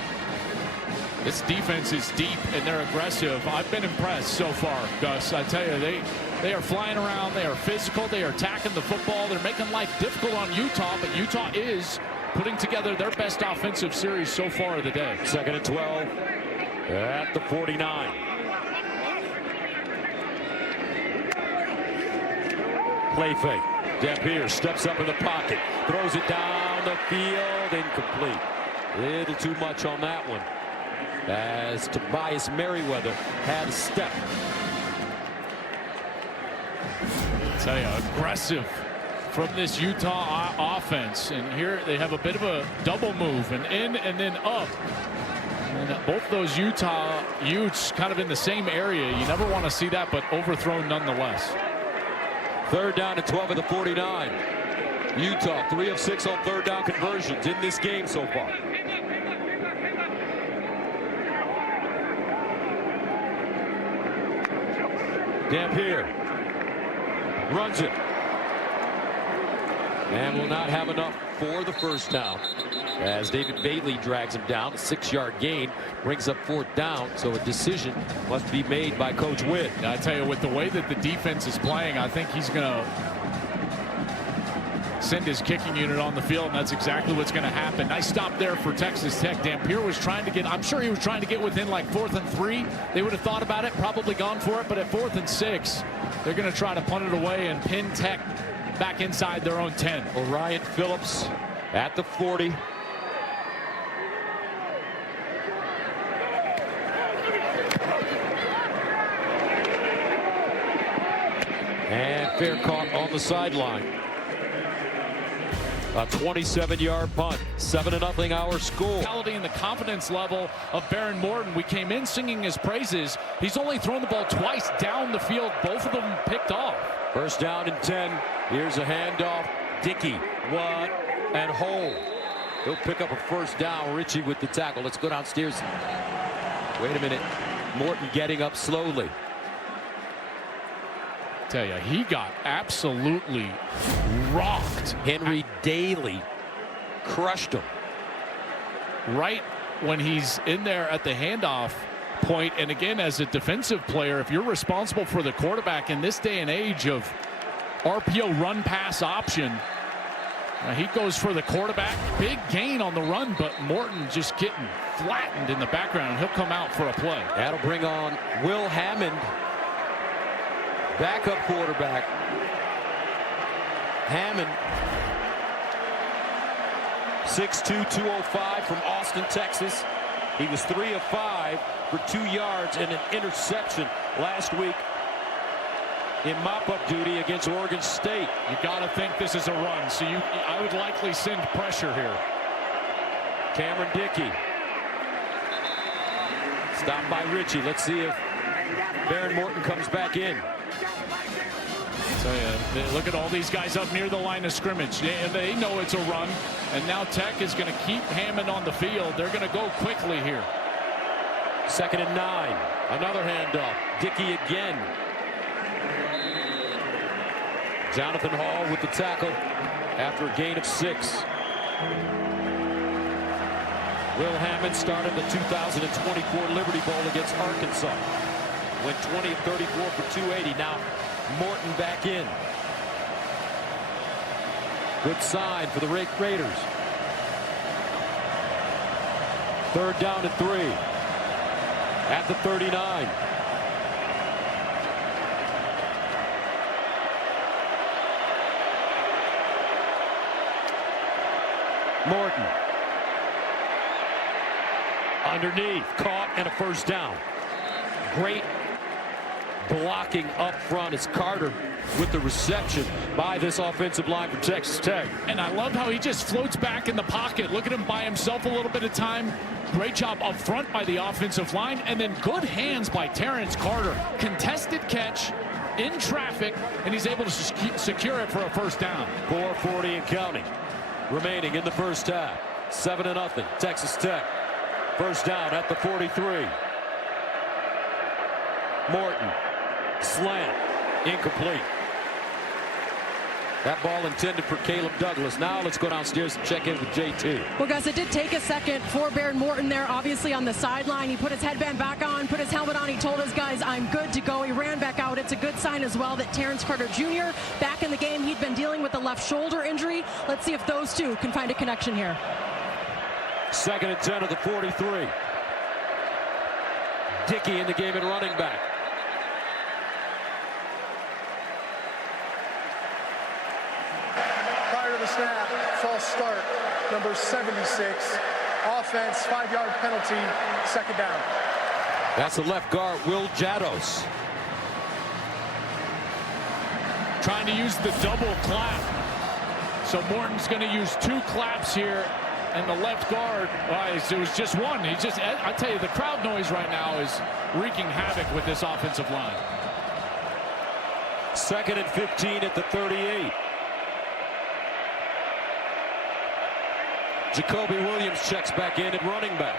This defense is deep and they're aggressive. I've been impressed so far, Gus. I tell you, they are flying around. They are physical. They are attacking the football. They're making life difficult on Utah, but Utah is putting together their best offensive series so far of the day. Second and 12 at the 49. Play fake. Dampier steps up in the pocket, throws it down the field, incomplete. Little too much on that one, as Tobias Merriweather had a step. I tell you, aggressive from this Utah offense, and here they have a bit of a double move, and in and then up. And both those Utah Utes kind of in the same area. You never want to see that, but overthrown nonetheless. Third down and 12 at the 49. Utah 3 of 6 on third down conversions in this game so far. Dampier Runs it. And will not have enough for the first down. As David Bailey drags him down. A 6-yard gain brings up 4th down. So a decision must be made by Coach Witt. I tell you, with the way that the defense is playing, I think he's going to send his kicking unit on the field, and that's exactly what's going to happen. Nice stop there for Texas Tech. Dampier was trying to get, I'm sure he was trying to get within like 4th and 3. They would have thought about it, probably gone for it, but at 4th and 6, they're going to try to punt it away and pin Tech back inside their own 10. Orion Phillips at the 40. And fair caught on the sideline. A 27-yard punt. 7-0 our score. And the confidence level of Baron Morton. We came in singing his praises. He's only thrown the ball twice down the field. Both of them picked off. First down and 10. Here's a handoff. Dickey, what, and hold. He'll pick up a first down. Ritchie with the tackle. Let's go downstairs. Wait a minute. Morton getting up slowly. Tell you, he got absolutely rocked. Henry Daly crushed him. Right when he's in there at the handoff point. And again, as a defensive player, if you're responsible for the quarterback in this day and age of RPO run pass option, he goes for the quarterback. Big gain on the run, but Morton just getting flattened in the background. He'll come out for a play. That'll bring on Will Hammond, backup quarterback. Hammond, 6'2", 205 from Austin, Texas. He was 3 of 5 for 2 yards and an interception last week in mop-up duty against Oregon State. You got to think this is a run, so I would likely send pressure here. Cameron Dickey. Stopped by Ritchie. Let's see if Baron Morton comes back in. So look at all these guys up near the line of scrimmage. They know it's a run, and now Tech is going to keep Hammond on the field. They're going to go quickly here. 2nd and 9. Another handoff. Dickey again. Jonathan Hall with the tackle after a gain of 6. Will Hammond started the 2024 Liberty Bowl against Arkansas. Went 20 of 34 for 280. Now Morton back in. Good sign for the Raiders. 3rd down and 3. At the 39. Morton. Underneath, caught, and a first down. Great blocking up front as Carter with the reception by this offensive line for Texas Tech. And I love how he just floats back in the pocket. Look at him by himself a little bit of time. Great job up front by the offensive line, and then good hands by Terrence Carter. Contested catch in traffic, and he's able to secure it for a first down. 4:40 and counting remaining in the first half. 7-0 Texas Tech. First down at the 43. Morton, slant, incomplete. That ball intended for Caleb Douglas. Now let's go downstairs and check in with JT. Well, guys, it did take a second for Baron Morton there, obviously on the sideline. He put his headband back on, put his helmet on. He told his guys, I'm good to go. He ran back out. It's a good sign as well that Terrence Carter Jr. back in the game. He'd been dealing with a left shoulder injury. Let's see if those two can find a connection here. 2nd and 10 of the 43. Dickey in the game at running back. Prior to the snap, false start, number 76. Offense, 5-yard penalty, 2nd down. That's the left guard, Will Jados. Trying to use the double clap. So Morton's going to use 2 claps here. And the left guard, it was just one. I tell you, the crowd noise right now is wreaking havoc with this offensive line. 2nd and 15 at the 38. Jacoby Williams checks back in at running back.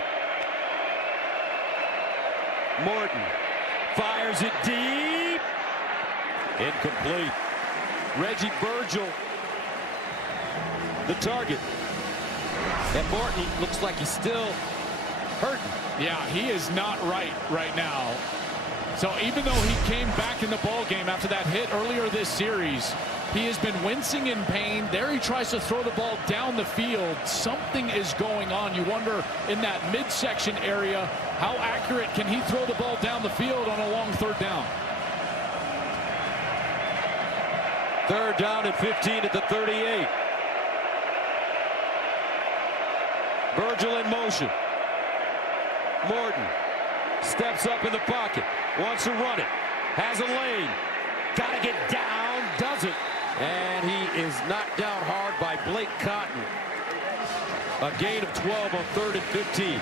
Morton fires it deep. Incomplete. Reggie Virgil, the target. And Morton looks like he's still hurting. Yeah, he is not right now. So even though he came back in the ball game after that hit earlier this series, he has been wincing in pain. There he tries to throw the ball down the field. Something is going on. You wonder in that midsection area, how accurate can he throw the ball down the field on a long third down? Third down and 15 at the 38. Virgil in motion. Morton steps up in the pocket. Wants to run it. Has a lane. Got to get down. Doesn't. And he is knocked down hard by Blake Cotton. A gain of 12 on 3rd and 15.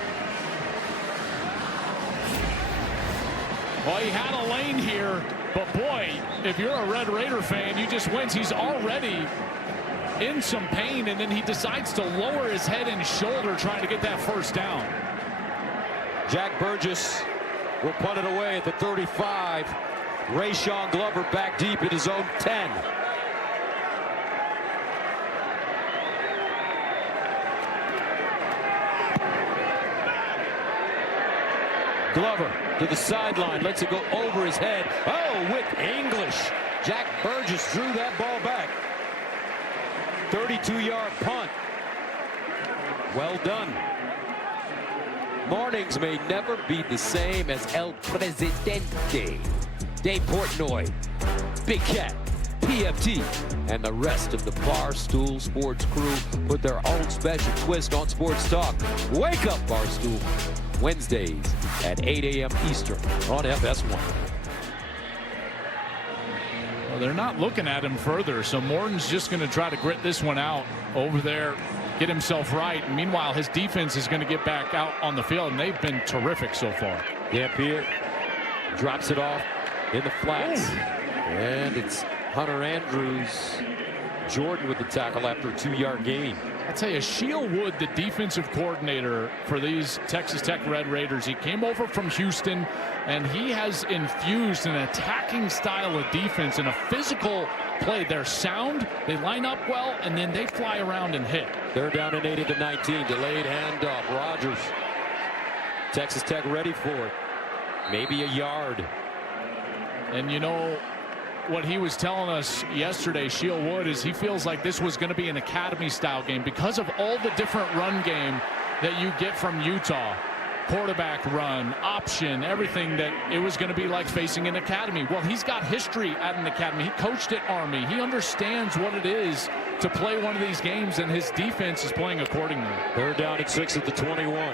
Well, he had a lane here, but boy, if you're a Red Raider fan, you just wince. He's already in some pain, and then he decides to lower his head and shoulder trying to get that first down. Jack Burgess will punt it away at the 35. Rayshon Glover back deep in his own 10. Glover to the sideline, lets it go over his head. Oh, with English. Jack Burgess drew that ball back. 32-yard punt. Well done. Mornings may never be the same as El Presidente. Dave Portnoy, Big Cat, PFT, and the rest of the Barstool Sports crew put their own special twist on sports talk. Wake up, Barstool. Wednesdays at 8 a.m. Eastern on FS1. Well, they're not looking at him further, so Morton's just going to try to grit this one out over there, get himself right. And meanwhile, his defense is going to get back out on the field, and they've been terrific so far. Dampier drops it off in the flats. Ooh. And it's Hunter Andrews. Jordan with the tackle after a 2-yard gain. I tell you, Sheil Wood, the defensive coordinator for these Texas Tech Red Raiders, he came over from Houston, and he has infused an attacking style of defense and a physical play. They're sound, they line up well, and then they fly around and hit. They're down and 8 at the 19. Delayed handoff. Rogers. Texas Tech ready for it. Maybe a yard. And you know what he was telling us yesterday, Sheil Wood, is he feels like this was going to be an academy style game because of all the different run game that you get from Utah. Quarterback run, option, everything, that it was going to be like facing an academy. Well, he's got history at an academy. He coached at Army. He understands what it is to play one of these games, and his defense is playing accordingly. They're down at 6 at the 21.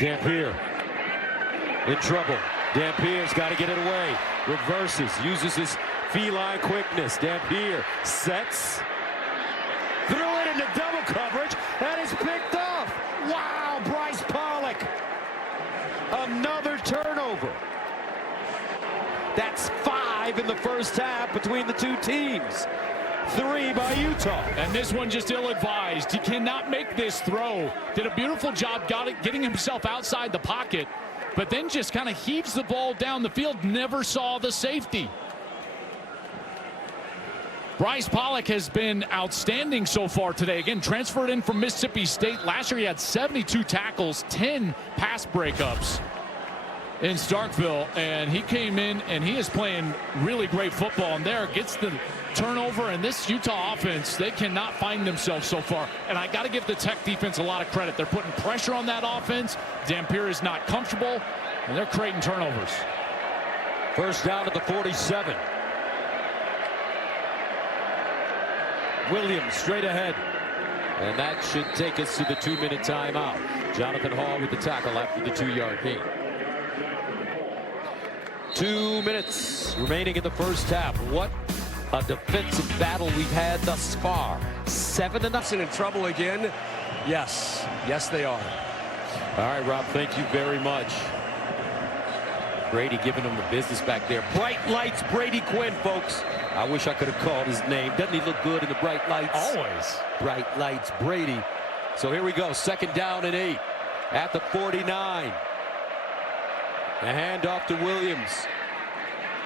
Dampier in trouble. Dampier's got to get it away. Reverses, uses his feline quickness. Dampier sets. Threw it into double coverage, and it's picked off. Wow, Bryce Pollock. Another turnover. That's 5 in the first half between the two teams. 3 by Utah. And this one just ill-advised. He cannot make this throw. Did a beautiful job getting himself outside the pocket, but then just kind of heaves the ball down the field. Never saw the safety. Bryce Pollock has been outstanding so far today. Again, transferred in from Mississippi State. Last year he had 72 tackles, 10 pass breakups in Starkville, and he came in and he is playing really great football, and there gets the turnover. And this Utah offense, they cannot find themselves so far, and I got to give the Tech defense a lot of credit. They're putting pressure on that offense. Dampier is not comfortable, and they're creating turnovers. First down at the 47. Williams straight ahead, and that should take us to the 2-minute timeout. Jonathan Hall with the tackle after the 2-yard gain. 2 minutes remaining in the first half. What a defensive battle we've had thus far. 7-0. In trouble again. Yes, they are. All right, Rob, thank you very much. Brady giving him the business back there. Bright lights, Brady Quinn, folks. I wish I could have called his name. Doesn't he look good in the bright lights? Always. Bright lights, Brady. So here we go, 2nd down and 8 at the 49. A handoff to Williams.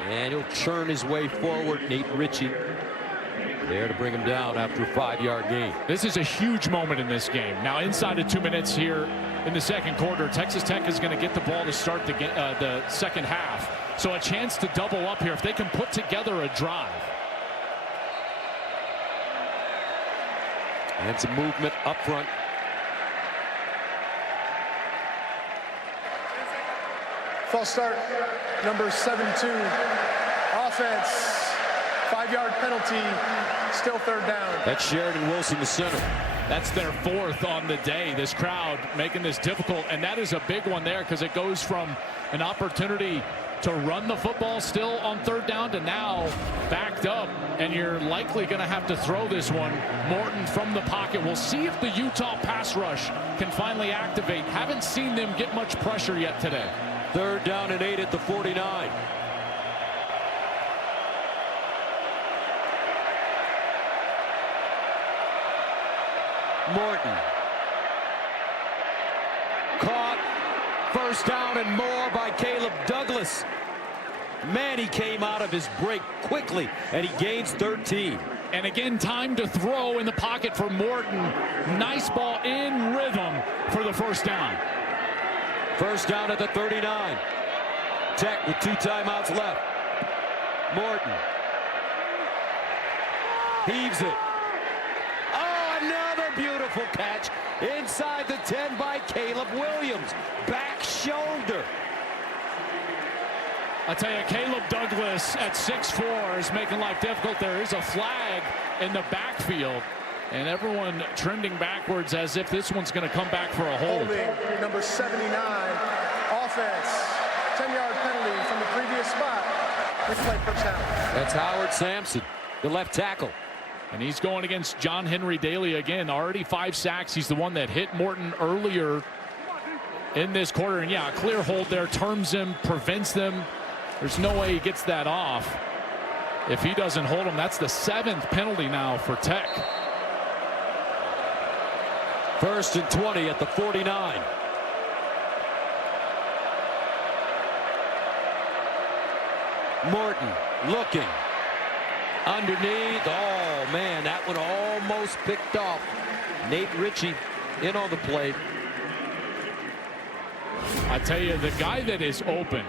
And he'll churn his way forward. Nate Ritchie there to bring him down after a 5-yard gain. This is a huge moment in this game. Now, inside of 2 minutes here in the second quarter, Texas Tech is going to get the ball to start the second half. So a chance to double up here if they can put together a drive. And some movement up front. False start, number 7-2. Offense, 5-yard penalty, still third down. That's Sheridan Wilson, the center. That's their 4th on the day. This crowd making this difficult, and that is a big one there because it goes from an opportunity to run the football still on third down to now backed up, and you're likely going to have to throw this one. Morton from the pocket. We'll see if the Utah pass rush can finally activate. Haven't seen them get much pressure yet today. 3rd down and 8 at the 49. Morton. Caught. 1st down and more by Caleb Douglas. Man, he came out of his break quickly, and he gains 13. And again, time to throw in the pocket for Morton. Nice ball in rhythm for the 1st down. 1st down at the 39. Tech with 2 timeouts left. Morton heaves it. Oh, another beautiful catch inside the 10 by Caleb Williams. Back shoulder. I tell you, Caleb Douglas at 6'4" is making life difficult. There is a flag in the backfield, and everyone trending backwards as if this one's going to come back for a hold. Holding, number 79, offense, 10-yard penalty from the previous spot. Replay first down. That's Howard Sampson, the left tackle. And he's going against John Henry Daly again. Already 5 sacks. He's the one that hit Morton earlier in this quarter. And yeah, a clear hold there, terms him, prevents them. There's no way he gets that off. If he doesn't hold him, that's the 7th penalty now for Tech. 1st and 20 at the 49. Morton looking underneath. Oh man, that one almost picked off. Nate Ritchie in on the play. I tell you, the guy that is open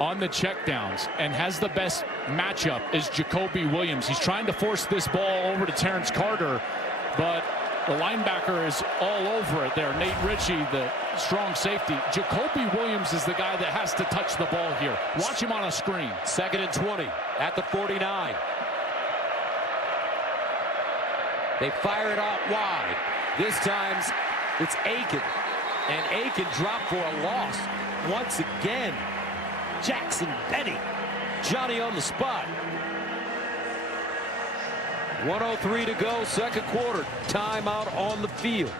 on the checkdowns and has the best matchup is Jacoby Williams. He's trying to force this ball over to Terrence Carter, but the linebacker is all over it there. Nate Ritchie, the strong safety. Jacoby Williams is the guy that has to touch the ball here. Watch him on a screen. 2nd and 20 at the 49. They fire it out wide. This time it's Aiken. And Aiken dropped for a loss. Once again, Jackson Benny. Johnny on the spot. 1:03 to go, second quarter. Timeout on the field.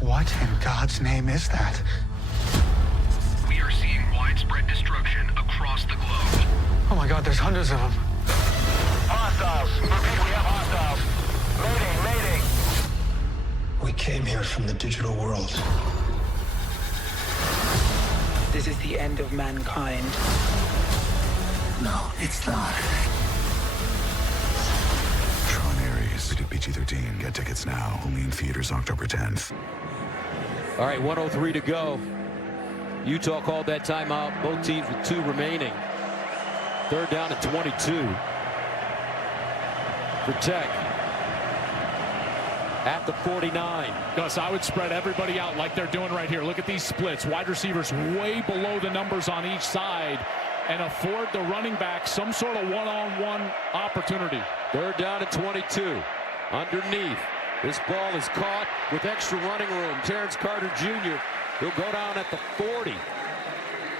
What in God's name is that? We are seeing widespread destruction across the globe. Oh my God, there's hundreds of them. Hostiles. Repeat, we have hostiles. Loading. We came here from the digital world. This is the end of mankind. No, it's not. Tron Ares, rated PG-13. Get tickets now. Only in theaters October 10th. All right, 1:03 to go. Utah called that timeout. Both teams with 2 remaining. 3rd down at 22 for Tech. At the 49. Gus, I would spread everybody out like they're doing right here. Look at these splits. Wide receivers way below the numbers on each side and afford the running back some sort of one-on-one opportunity. 3rd down at 22. Underneath. This ball is caught with extra running room. Terrence Carter Jr. He'll go down at the 40.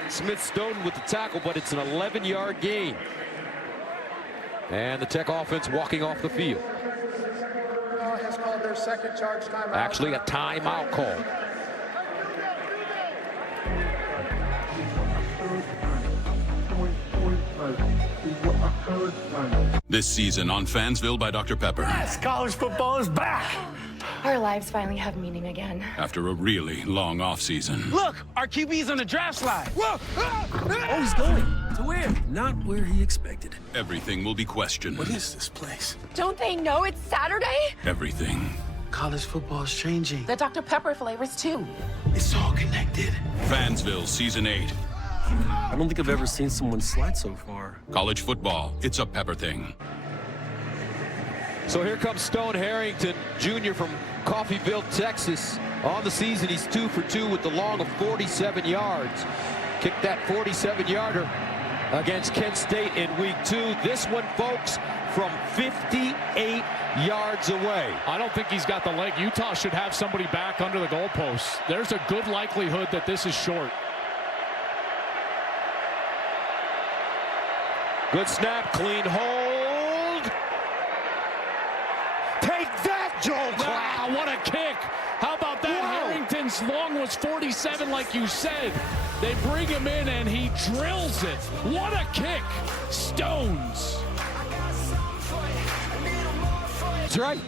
Smith Snowden with the tackle, but it's an 11-yard gain. And the Tech offense walking off the field. Has called their second charge timeout. Actually, a timeout call. This season on Fansville by Dr. Pepper. Yes, college football is back. Our lives finally have meaning again. After a really long offseason. Look, our QB's on the draft slide. Whoa! Oh, he's going. To where? Not where he expected. Everything will be questioned. What is this place? Don't they know it's Saturday? Everything. College football is changing. The Dr. Pepper flavors, too. It's all connected. Fansville Season 8. I don't think I've ever seen someone slide so far. College football, it's a Pepper thing. So here comes Stone Harrington, Jr. from Coffeyville, Texas. On the season, he's 2 for 2 with the long of 47 yards. Kicked that 47-yarder against Kent State in week 2. This one, folks, from 58 yards away. I don't think he's got the leg. Utah should have somebody back under the goalposts. There's a good likelihood that this is short. Good snap, clean hold. Take that, Joel Klatt. Wow, what a kick. How about that? Whoa. Harrington's long was 47, like you said. They bring him in, and he drills it. What a kick. Stones. That's right.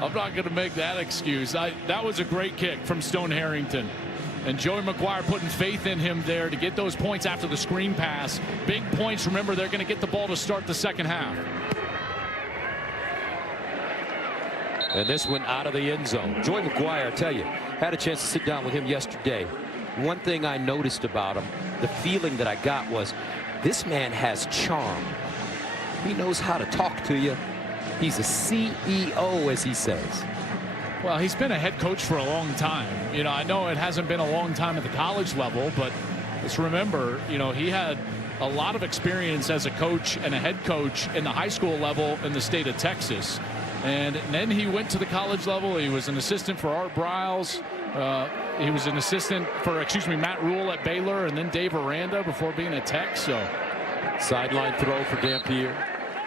I'm not going to make that excuse. That was a great kick from Stone Harrington. And Joey McGuire putting faith in him there to get those points after the screen pass. Big points. Remember, they're going to get the ball to start the second half. And this one out of the end zone. Joey McGuire, I tell you, had a chance to sit down with him yesterday. One thing I noticed about him, the feeling that I got was, this man has charm. He knows how to talk to you. He's a CEO, as he says. Well, he's been a head coach for a long time. You know, I know it hasn't been a long time at the college level, but let's remember, you know, he had a lot of experience as a coach and a head coach in the high school level in the state of Texas. And then he went to the college level. He was an assistant for Art Briles. He was an assistant for, Matt Rule at Baylor, and then Dave Aranda before being a Tech. So, sideline throw for Dampier.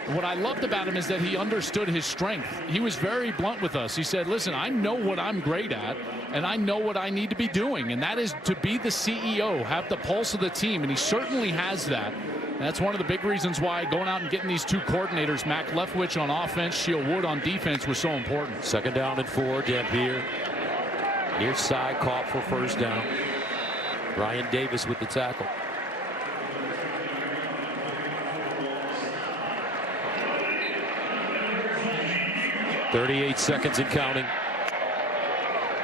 What I loved about him is that he understood his strength. He was very blunt with us. He said, listen, I know what I'm great at, and I know what I need to be doing, and that is to be the CEO, have the pulse of the team, and he certainly has that. And that's one of the big reasons why going out and getting these two coordinators, Mac Leftwich on offense, Shield Wood on defense, was so important. 2nd down and 4, Dampier. Near side, caught for first down. Brian Davis with the tackle. .38 seconds and counting.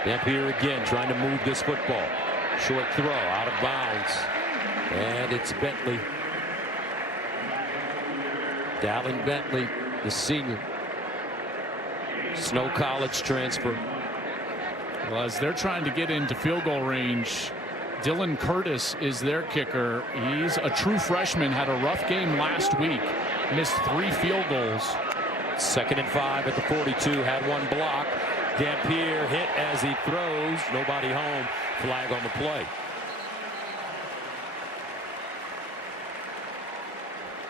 Dampier again trying to move this football. Short throw out of bounds. And it's Bentley. Dallin Bentley, the senior. Snow College transfer. Well, as they're trying to get into field goal range, Dylan Curtis is their kicker. He's a true freshman, had a rough game last week. Missed 3 field goals. 2nd and 5 at the 42. Had one block. Dampier hit as he throws. Nobody home. Flag on the play.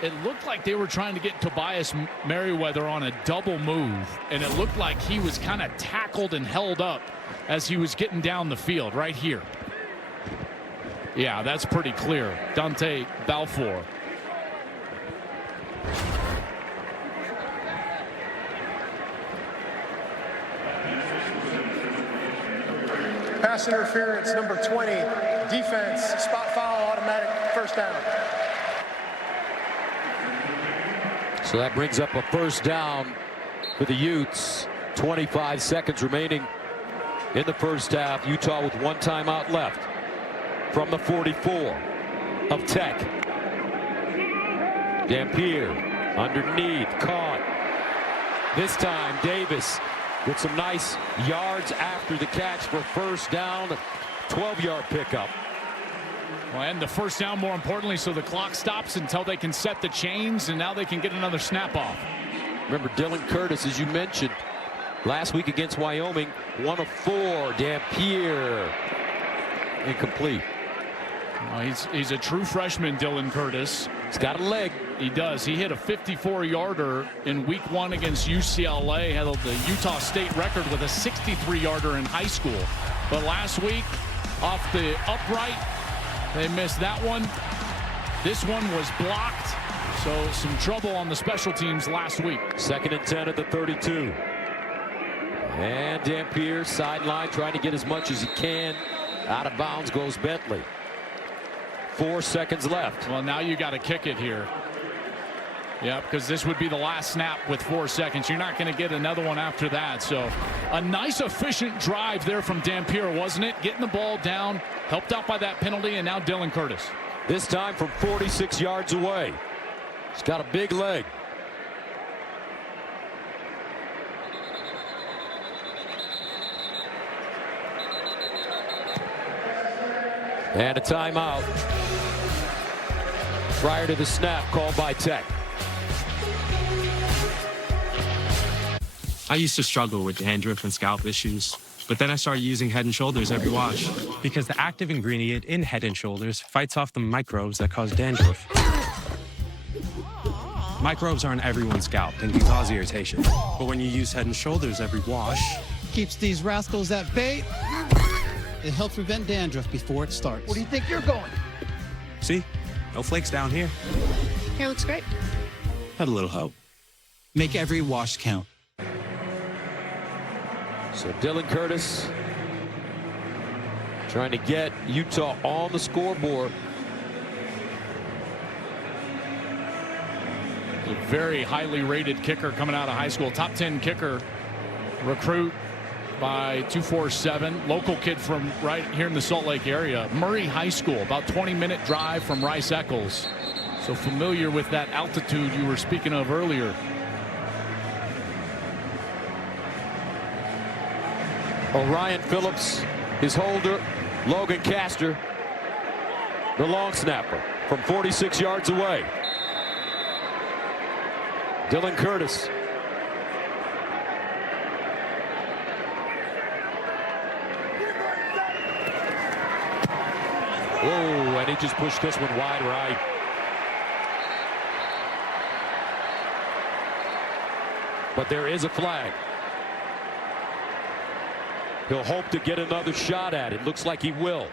It looked like they were trying to get Tobias Merriweather on a double move, and it looked like he was kind of tackled and held up as he was getting down the field right here. Yeah, that's pretty clear. Dante Balfour. Pass interference, number 20. Defense, spot foul, automatic first down. So that brings up a first down for the Utes. 25 seconds remaining in the first half. Utah with 1 timeout left from the 44 of Tech. Dampier underneath, caught. This time Davis with some nice yards after the catch for first down. 12-yard pickup. Well, and the first down, more importantly, so the clock stops until they can set the chains, and now they can get another snap off. Remember Dylan Curtis, as you mentioned, last week against Wyoming, 1 of 4. Dampier incomplete. Well, he's a true freshman, Dylan Curtis. He's got a leg. He does. He hit a 54-yarder in week 1 against UCLA. Had the Utah State record with a 63-yarder in high school. But last week, off the upright, they missed that one. This one was blocked. So some trouble on the special teams last week. 2nd and 10 at the 32. And Dampier sideline trying to get as much as he can. Out of bounds goes Bentley. 4 seconds left. Well, now you got to kick it here. Yeah, because this would be the last snap with 4 seconds. You're not going to get another one after that. So a nice efficient drive there from Dampier, wasn't it? Getting the ball down, helped out by that penalty, and now Dylan Curtis. This time from 46 yards away. He's got a big leg. And a timeout prior to the snap called by Tech. I used to struggle with dandruff and scalp issues, but then I started using Head & Shoulders every wash because the active ingredient in Head & Shoulders fights off the microbes that cause dandruff. Microbes are on everyone's scalp and can cause irritation, but when you use Head & Shoulders every wash, keeps these rascals at bay. It helps prevent dandruff before it starts. Where do you think you're going? see, no flakes down here. Hair looks great. Had a little help. Make every wash count. So Dylan Curtis trying to get Utah on the scoreboard. A very highly rated kicker coming out of high school. Top 10 kicker recruit by 247. Local kid from right here in the Salt Lake area. Murray High School, about 20-minute drive from Rice Eccles. So familiar with that altitude you were speaking of earlier. Orion Phillips, his holder, Logan Castor, the long snapper from 46 yards away. Dylan Curtis. Whoa, and he just pushed this one wide right. But there is a flag. He'll hope to get another shot at it. Looks like he will.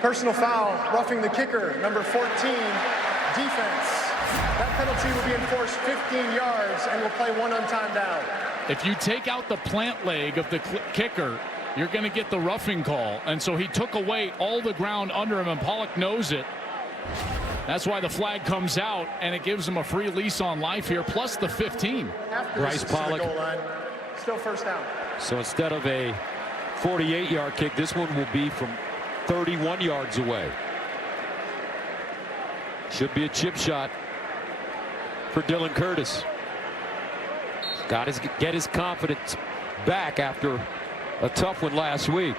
Personal foul, roughing the kicker, number 14, defense. That penalty will be enforced 15 yards and will play one untimed down. If you take out the plant leg of the kicker, you're going to get the roughing call. And so he took away all the ground under him, and Pollock knows it. That's why the flag comes out, and it gives him a free lease on life here, plus the 15. Bryce Pollock. Still first down. So instead of a 48-yard kick, this one will be from 31 yards away. Should be a chip shot for Dylan Curtis. Got to get his confidence back after a tough one last week.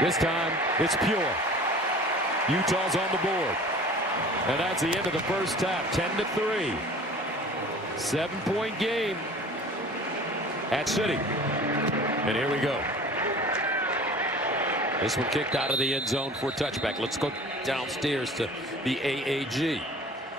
This time it's pure. Utah's on the board. And that's the end of the first half. 10-3. 7-point game at City. And here we go. This one kicked out of the end zone for a touchback. Let's go downstairs to the AAG.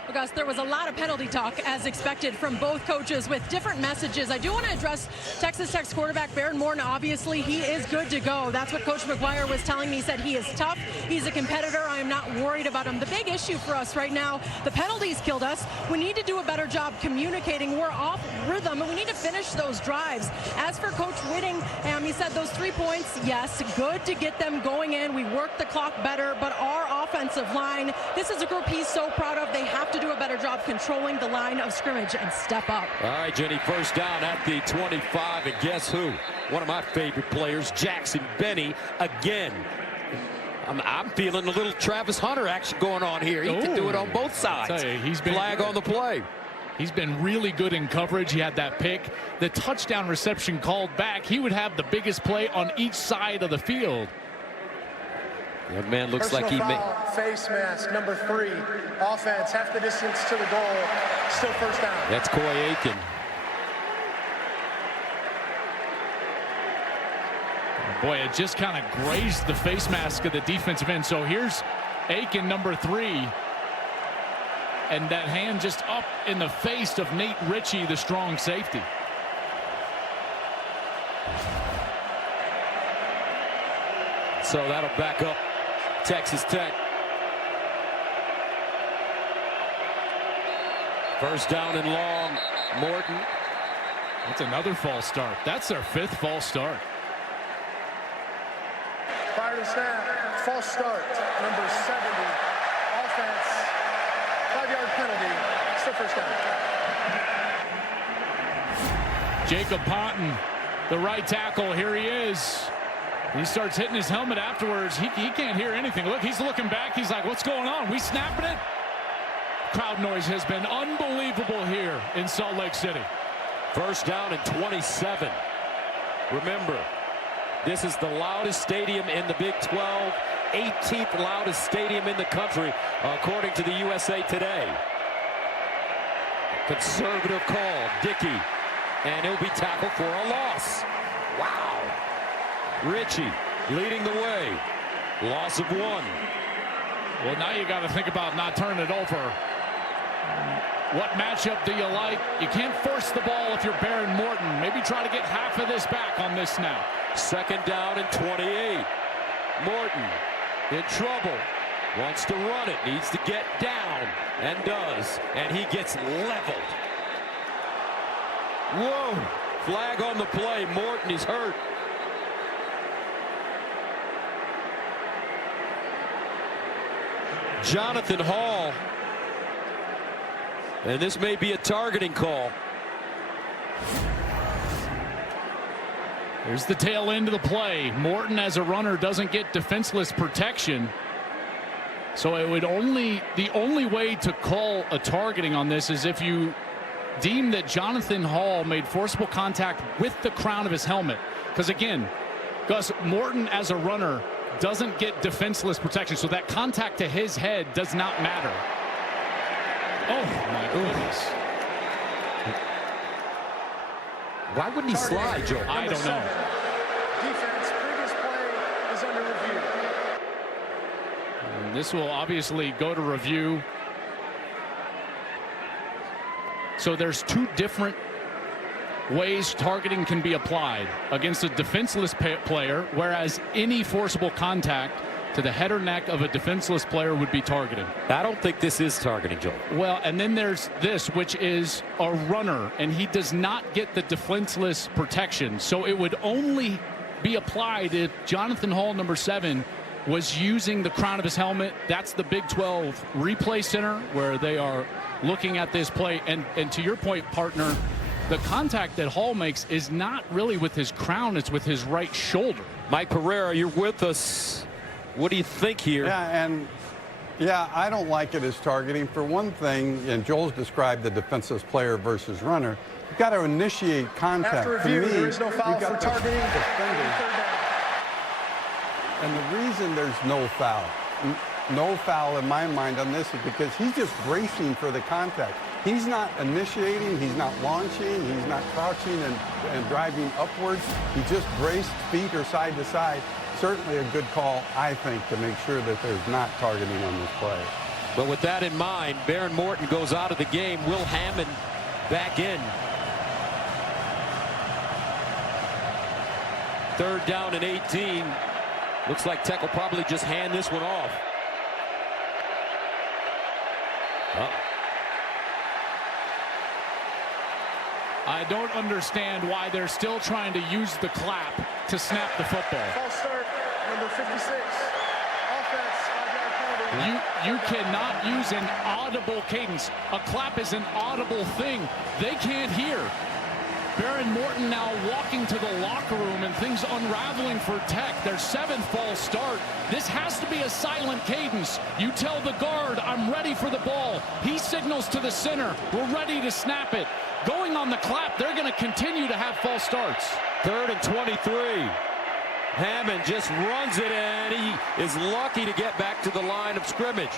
Well, Gus, there was a lot of penalty talk, as expected, from both coaches with different messages. I do want to address Texas Tech's quarterback, Baron Morton. Obviously, he is good to go. That's what Coach McGuire was telling me. He said he is tough. He's a competitor. I am not worried about him. The big issue for us right now, the penalties killed us. We need to do a better job communicating. We're off rhythm, and we need to finish those drives. As for Coach Whitting, he said those 3 points, yes, good to get them going in. We work the clock better, but our offensive line, this is a group he's so proud of. They have to do a better job controlling the line of scrimmage and step up. All right, Jenny, first down at the 25, and guess who? One of my favorite players, Jackson Benny, again. I'm feeling a little Travis Hunter action going on here. He can do it on both sides. He's been flag on the play. He's been really good in coverage. He had that pick. The touchdown reception called back. He would have the biggest play on each side of the field. That man looks Personal like he may. Face mask, number 3. Offense, half the distance to the goal. Still first down. That's Coy Aiken. Boy, it just kind of grazed the face mask of the defensive end. So here's Aiken, number 3. And that hand just up in the face of Nate Ritchie, the strong safety. So that'll back up Texas Tech. First down and long. Morton. That's another false start. That's their 5th false start. Prior to snap, false start, number 70. Offense, 5-yard penalty. Still first down. Jacob Ponton, the right tackle. Here he is. He starts hitting his helmet afterwards. He can't hear anything. Look, he's looking back. He's like, what's going on? We snapping it? Crowd noise has been unbelievable here in Salt Lake City. First down and 27. Remember, this is the loudest stadium in the Big 12, 18th loudest stadium in the country, according to the USA Today. Conservative call, Dickey, and he'll be tackled for a loss. Wow. Ritchie leading the way. Loss of 1. Well, now you got to think about not turning it over. What matchup do you like? You can't force the ball if you're Baron Morton. Maybe try to get half of this back on this snap. Second down and 28. Morton in trouble. Wants to run it. Needs to get down. And does. And he gets leveled. Whoa. Flag on the play. Morton is hurt. Jonathan Hall. And this may be a targeting call. Here's the tail end of the play. Morton, as a runner, doesn't get defenseless protection. So it would the only way to call a targeting on this is if you deem that Jonathan Hall made forcible contact with the crown of his helmet. Because again, Gus, Morton as a runner doesn't get defenseless protection. So that contact to his head does not matter. Oh my goodness. Why wouldn't he slide, Joe? I don't know. Defense, previous play is under review. And this will obviously go to review. So there's 2 different ways targeting can be applied against a defenseless player, whereas any forcible contact to the head or neck of a defenseless player would be targeting. I don't think this is targeting, Joe. Well, and then there's this, which is a runner, and he does not get the defenseless protection. So it would only be applied if Jonathan Hall, number 7, was using the crown of his helmet. That's the Big 12 replay center where they are looking at this play. And to your point, partner, the contact that Hall makes is not really with his crown, it's with his right shoulder. Mike Pereira, you're with us. What do you think here? Yeah, I don't like it as targeting. For one thing, and Joel's described the defenseless player versus runner, you've got to initiate contact. After review, to me, there is no foul for targeting. And the reason there's no foul in my mind on this is because he's just bracing for the contact. He's not initiating, he's not launching, he's not crouching and driving upwards. He just braced, feet are side to side. Certainly a good call, I think, to make sure that there's not targeting on this play. But with that in mind, Baron Morton goes out of the game. Will Hammond back in. Third down and 18. Looks like Tech will probably just hand this one off. I don't understand why they're still trying to use the clap to snap the football. False start, number 56. Offense, 5-yard penalty. You cannot use an audible cadence. A clap is an audible thing. They can't hear. Baron Morton now walking to the locker room and things unraveling for Tech. Their 7th false start. This has to be a silent cadence. You tell the guard, I'm ready for the ball. He signals to the center, we're ready to snap it. Going on the clap, they're going to continue to have false starts. Third and 23. Hammond just runs it, and he is lucky to get back to the line of scrimmage.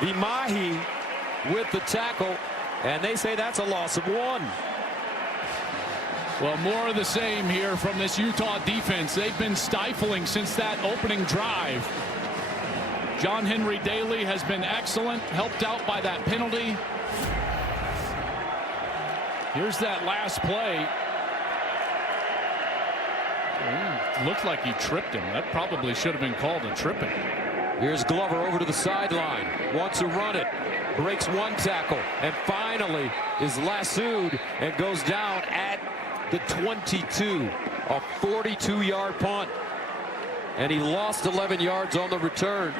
Vimahi with the tackle, and they say that's a loss of 1. Well, more of the same here from this Utah defense. They've been stifling since that opening drive. John Henry Daly has been excellent, helped out by that penalty. Here's that last play. looked like he tripped him. That probably should have been called a tripping. Here's Glover over to the sideline. Wants to run it. Breaks one tackle. And finally is lassoed and goes down at the 22. A 42-yard punt. And he lost 11 yards on the return.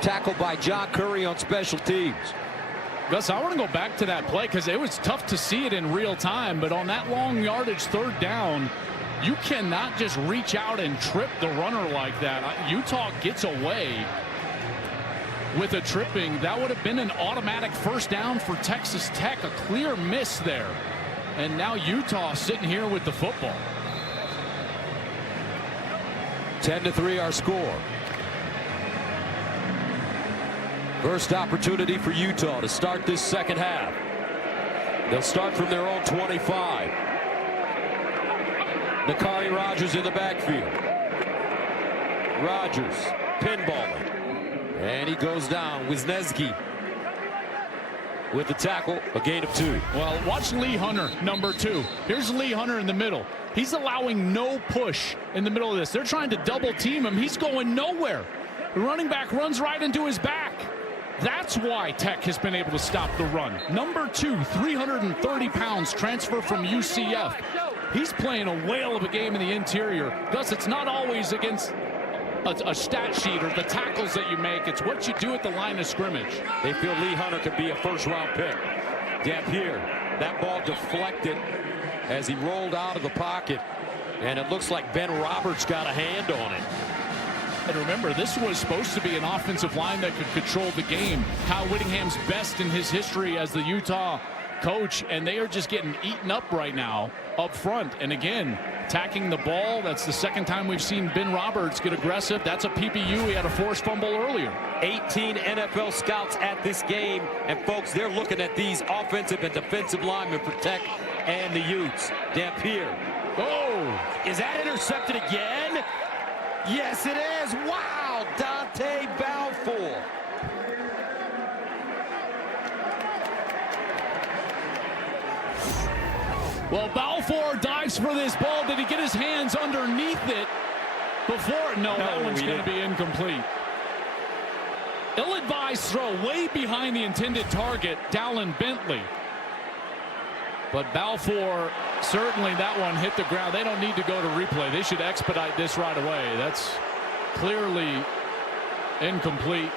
Tackled by John Curry on special teams. Gus, I want to go back to that play because it was tough to see it in real time. But on that long yardage third down, you cannot just reach out and trip the runner like that. Utah gets away with a tripping. That would have been an automatic first down for Texas Tech. A clear miss there. And now Utah sitting here with the football. 10-3 our score. First opportunity for Utah to start this second half. They'll start from their own 25. Nakari Rogers in the backfield. Rogers pinballing. And he goes down. Wisniewski with the tackle, a gain of 2. Well, watch Lee Hunter, number 2. Here's Lee Hunter in the middle. He's allowing no push in the middle of this. They're trying to double team him. He's going nowhere. The running back runs right into his back. That's why Tech has been able to stop the run. Number 2, 330 pounds, transfer from UCF. He's playing a whale of a game in the interior. Gus, it's not always against a stat sheet or the tackles that you make. It's what you do at the line of scrimmage. They feel Lee Hunter could be a first-round pick. Dampier, that ball deflected as he rolled out of the pocket. And it looks like Ben Roberts got a hand on it. And remember, this was supposed to be an offensive line that could control the game. Kyle Whittingham's best in his history as the Utah coach, and they are just getting eaten up right now up front. And again, attacking the ball. That's the second time we've seen Ben Roberts get aggressive. That's a PPU. He had a forced fumble earlier. 18 NFL scouts at this game. And folks, they're looking at these offensive and defensive linemen for Tech and the Utes. Dampier. Oh! Is that intercepted again? Yes, it is. Wow, Dante Balfour. Well, Balfour dives for this ball. Did he get his hands underneath it before? No, that one's going to be incomplete. Ill-advised throw way behind the intended target, Dallin Bentley. But Balfour, certainly that one hit the ground. They don't need to go to replay. They should expedite this right away. That's clearly incomplete.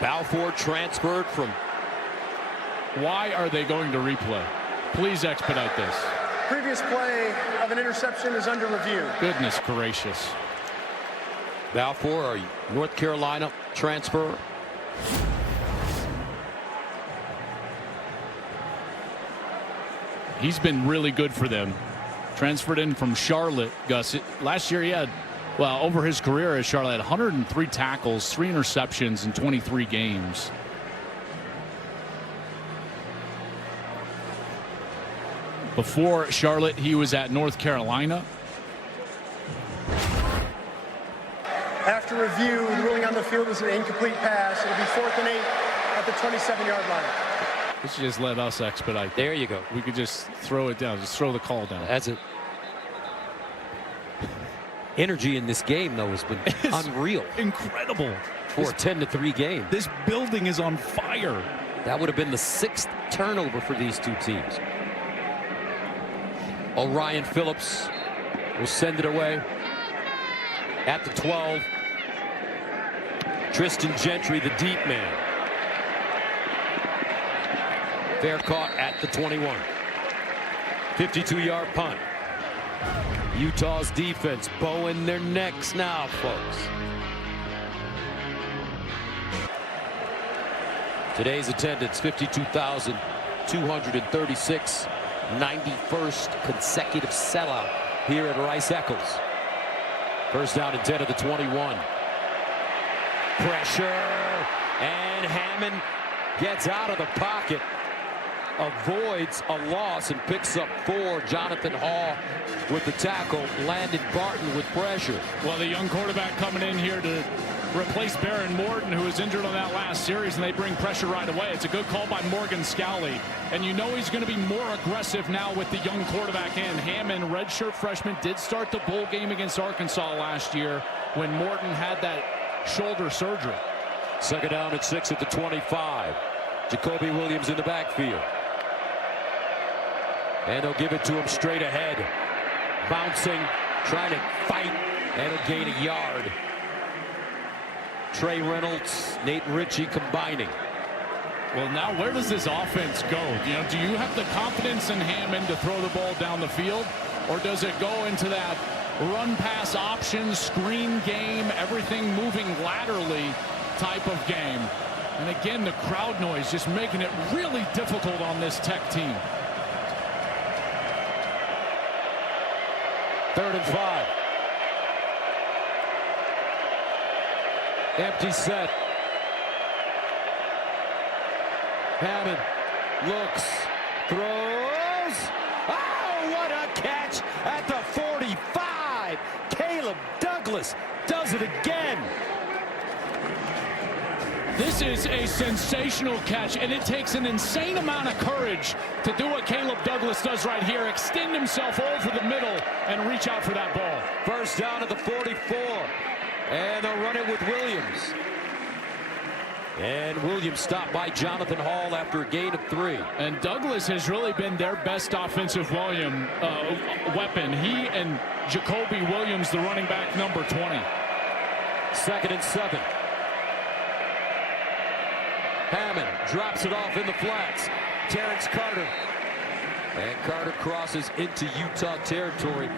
Balfour transferred from. Why are they going to replay? Please expedite this. Previous play of an interception is under review. Goodness gracious. Balfour, a North Carolina transfer. He's been really good for them. Transferred in from Charlotte, Gus. Last year he had, well, over his career at Charlotte, 103 tackles, 3 interceptions in 23 games. Before Charlotte, he was at North Carolina. After review, the ruling on the field is an incomplete pass. It'll be 4th and 8 at the 27-yard line. You should just let us expedite. There you go. We could just throw it down. Just throw the call down. That's it. Energy in this game, though, has been unreal. Incredible. For a 10-3 game. This building is on fire. That would have been the 6th turnover for these two teams. Orion Phillips will send it away at the 12. Tristan Gentry, the deep man. Fair caught at the 21. 52-yard punt. Utah's defense bowing their necks now, folks. Today's attendance, 52,236. 91st consecutive sellout here at Rice-Eccles. First down and 10 at the 21. Pressure, and Hammond gets out of the pocket, avoids a loss, and picks up 4. Jonathan Hall with the tackle. Landon Barton with pressure. Well, the young quarterback coming in here to replace Baron Morton, who was injured on that last series, and they bring pressure right away. It's a good call by Morgan Scally. And you know he's going to be more aggressive now with the young quarterback in. Hammond, redshirt freshman, did start the bowl game against Arkansas last year when Morton had that shoulder surgery. Second down and 6 at the 25. Jacoby Williams in the backfield. And they'll give it to him straight ahead. Bouncing, trying to fight, and he'll gain a yard. Trey Reynolds, Nate Ritchie combining. Well, now where does this offense go? You know, do you have the confidence in Hammond to throw the ball down the field, or does it go into that run pass option, screen game, everything moving laterally type of game? And again, the crowd noise just making it really difficult on this Tech team. 3rd and 5. Empty set. Hammond looks, throws. Oh, what a catch at the 45. Caleb Douglas does it again. This is a sensational catch, and it takes an insane amount of courage to do what Caleb Douglas does right here, extend himself over the middle and reach out for that ball. First down at the 44, and they'll run it with Williams. And Williams stopped by Jonathan Hall after a gain of 3. And Douglas has really been their best offensive weapon. He and Jacoby Williams, the running back, number 20. 2nd and 7. Hammond drops it off in the flats. Terrence Carter. And Carter crosses into Utah territory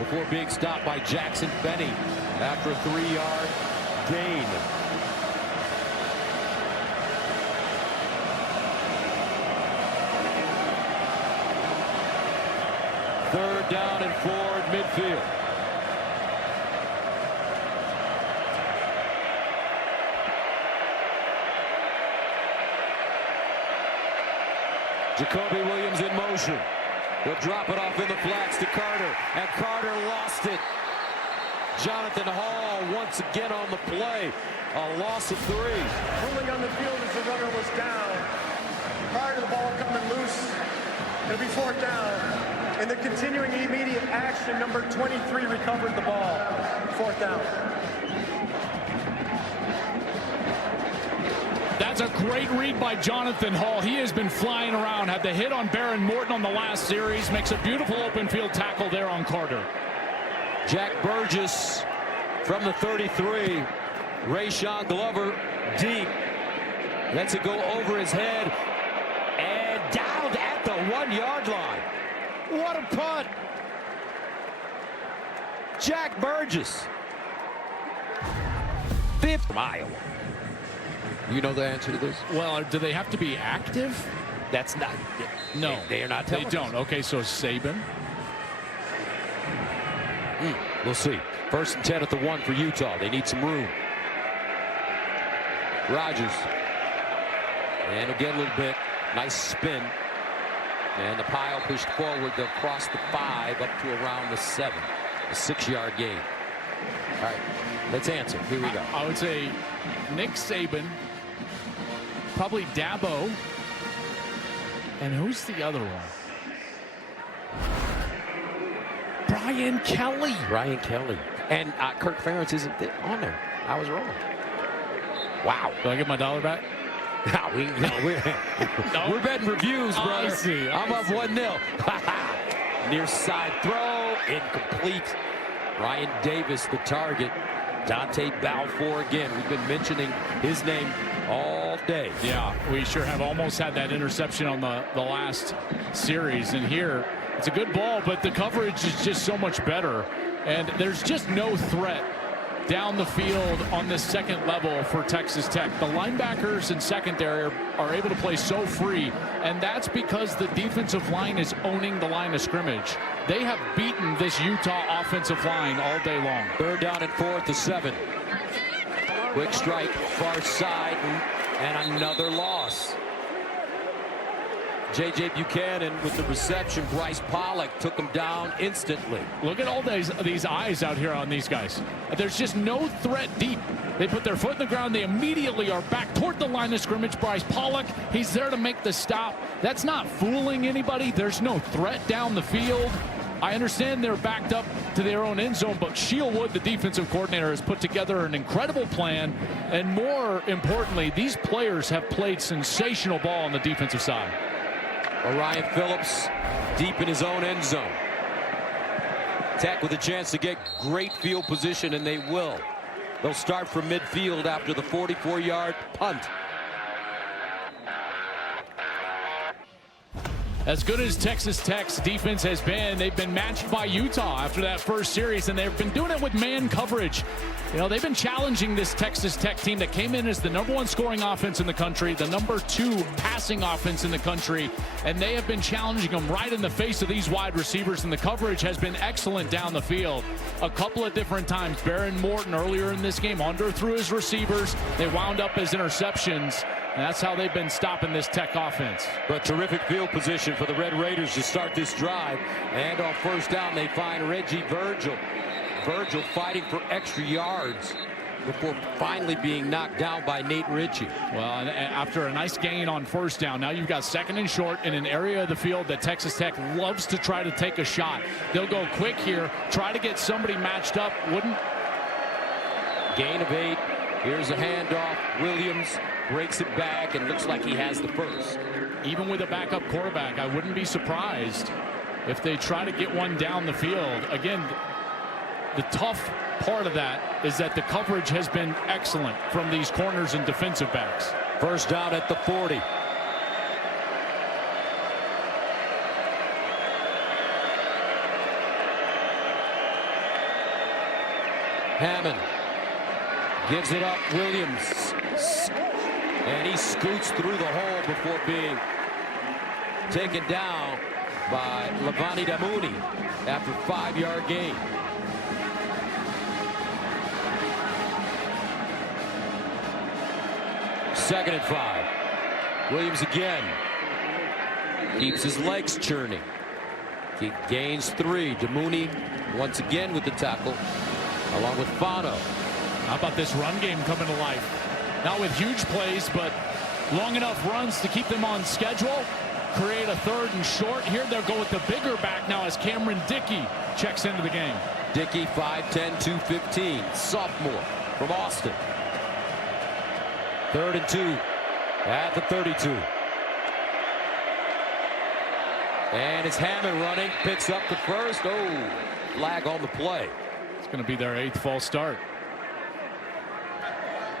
before being stopped by Jackson Benny after a 3-yard gain. Third down and 4 at midfield. Jacoby Williams in motion. He'll drop it off in the flats to Carter, and Carter lost it. Jonathan Hall once again on the play. A loss of 3. Ruling on the field as the runner was down. Prior to the ball coming loose, it'll be 4th down. In the continuing immediate action, number 23 recovered the ball. 4th down. That's a great read by Jonathan Hall. He has been flying around. Had the hit on Baron Morton on the last series. Makes a beautiful open field tackle there on Carter. Jack Burgess from the 33. Rayshawn Glover deep. Lets it go over his head. And down at the 1-yard line. What a punt. Jack Burgess. 5th from Iowa. You know the answer to this? Well, do they have to be active? That's not. No. They are not. They don't. Okay, so Saban. We'll see. 1st and 10 at the 1 for Utah. They need some room. Rogers. And he'll get a little bit. Nice spin. And the pile pushed forward across the 5 up to around the 7. A 6-yard gain. All right, let's answer. Here we go. I would say Nick Saban, probably Dabo, and who's the other one? Brian Kelly. Brian Kelly. And Kirk Ferentz isn't on there. I was wrong. Wow. Do I get my dollar back? We're betting reviews, brother. I see. I'm up 1-0. Near side throw, incomplete. Ryan Davis, the target. Dante Balfour again. We've been mentioning his name all day. Yeah, we sure have. Almost had that interception on the last series. And here, it's a good ball, but the coverage is just so much better. And there's just no threat down the field on this second level for Texas Tech. The linebackers and secondary are able to play so free, and that's because the defensive line is owning the line of scrimmage. They have beaten this Utah offensive line all day long. 3rd down and 4 at the 7. Quick strike, far side, and another loss. J.J. Buchanan with the reception. Bryce Pollock took him down instantly. Look at all these eyes out here on these guys. There's just no threat deep. They put their foot in the ground. They immediately are back toward the line of scrimmage. Bryce Pollock, he's there to make the stop. That's not fooling anybody. There's no threat down the field. I understand they're backed up to their own end zone, but Shieldwood, the defensive coordinator, has put together an incredible plan. And more importantly, these players have played sensational ball on the defensive side. Orion Phillips deep in his own end zone. Tech with a chance to get great field position, and they will. They'll start from midfield after the 44-yard punt. As good as Texas Tech's defense has been, they've been matched by Utah after that first series, and they've been doing it with man coverage. You know, they've been challenging this Texas Tech team that came in as the #1 scoring offense in the country, the #2 passing offense in the country, and they have been challenging them right in the face of these wide receivers, and the coverage has been excellent down the field. A couple of different times, Baron Morton earlier in this game underthrew his receivers. They wound up as interceptions. And that's how they've been stopping this Tech offense. But terrific field position for the Red Raiders to start this drive. And on first down, they find Reggie Virgil. Virgil fighting for extra yards before finally being knocked down by Nate Ritchie. Well, and after a nice gain on first down, now you've got 2nd and short in an area of the field that Texas Tech loves to try to take a shot. They'll go quick here, try to get somebody matched up. Gain of 8. Here's a handoff. Williams breaks it back and looks like he has the first. Even with a backup quarterback, I wouldn't be surprised if they try to get one down the field. Again, the tough part of that is that the coverage has been excellent from these corners and defensive backs. First down at the 40. Hammond gives it up. Williams. And he scoots through the hole before being taken down by Levani Damouni after 5-yard gain. Second and 5. Williams again. Keeps his legs churning. He gains 3. Damouni once again with the tackle, along with Fano. How about this run game coming to life? Not with huge plays, but long enough runs to keep them on schedule. Create a 3rd and short. Here they'll go with the bigger back now as Cameron Dickey checks into the game. Dickey, 5'10", 215, sophomore from Austin. 3rd and 2 at the 32. And it's Hammond running, picks up the first. Oh, flag on the play. It's going to be their 8th false start.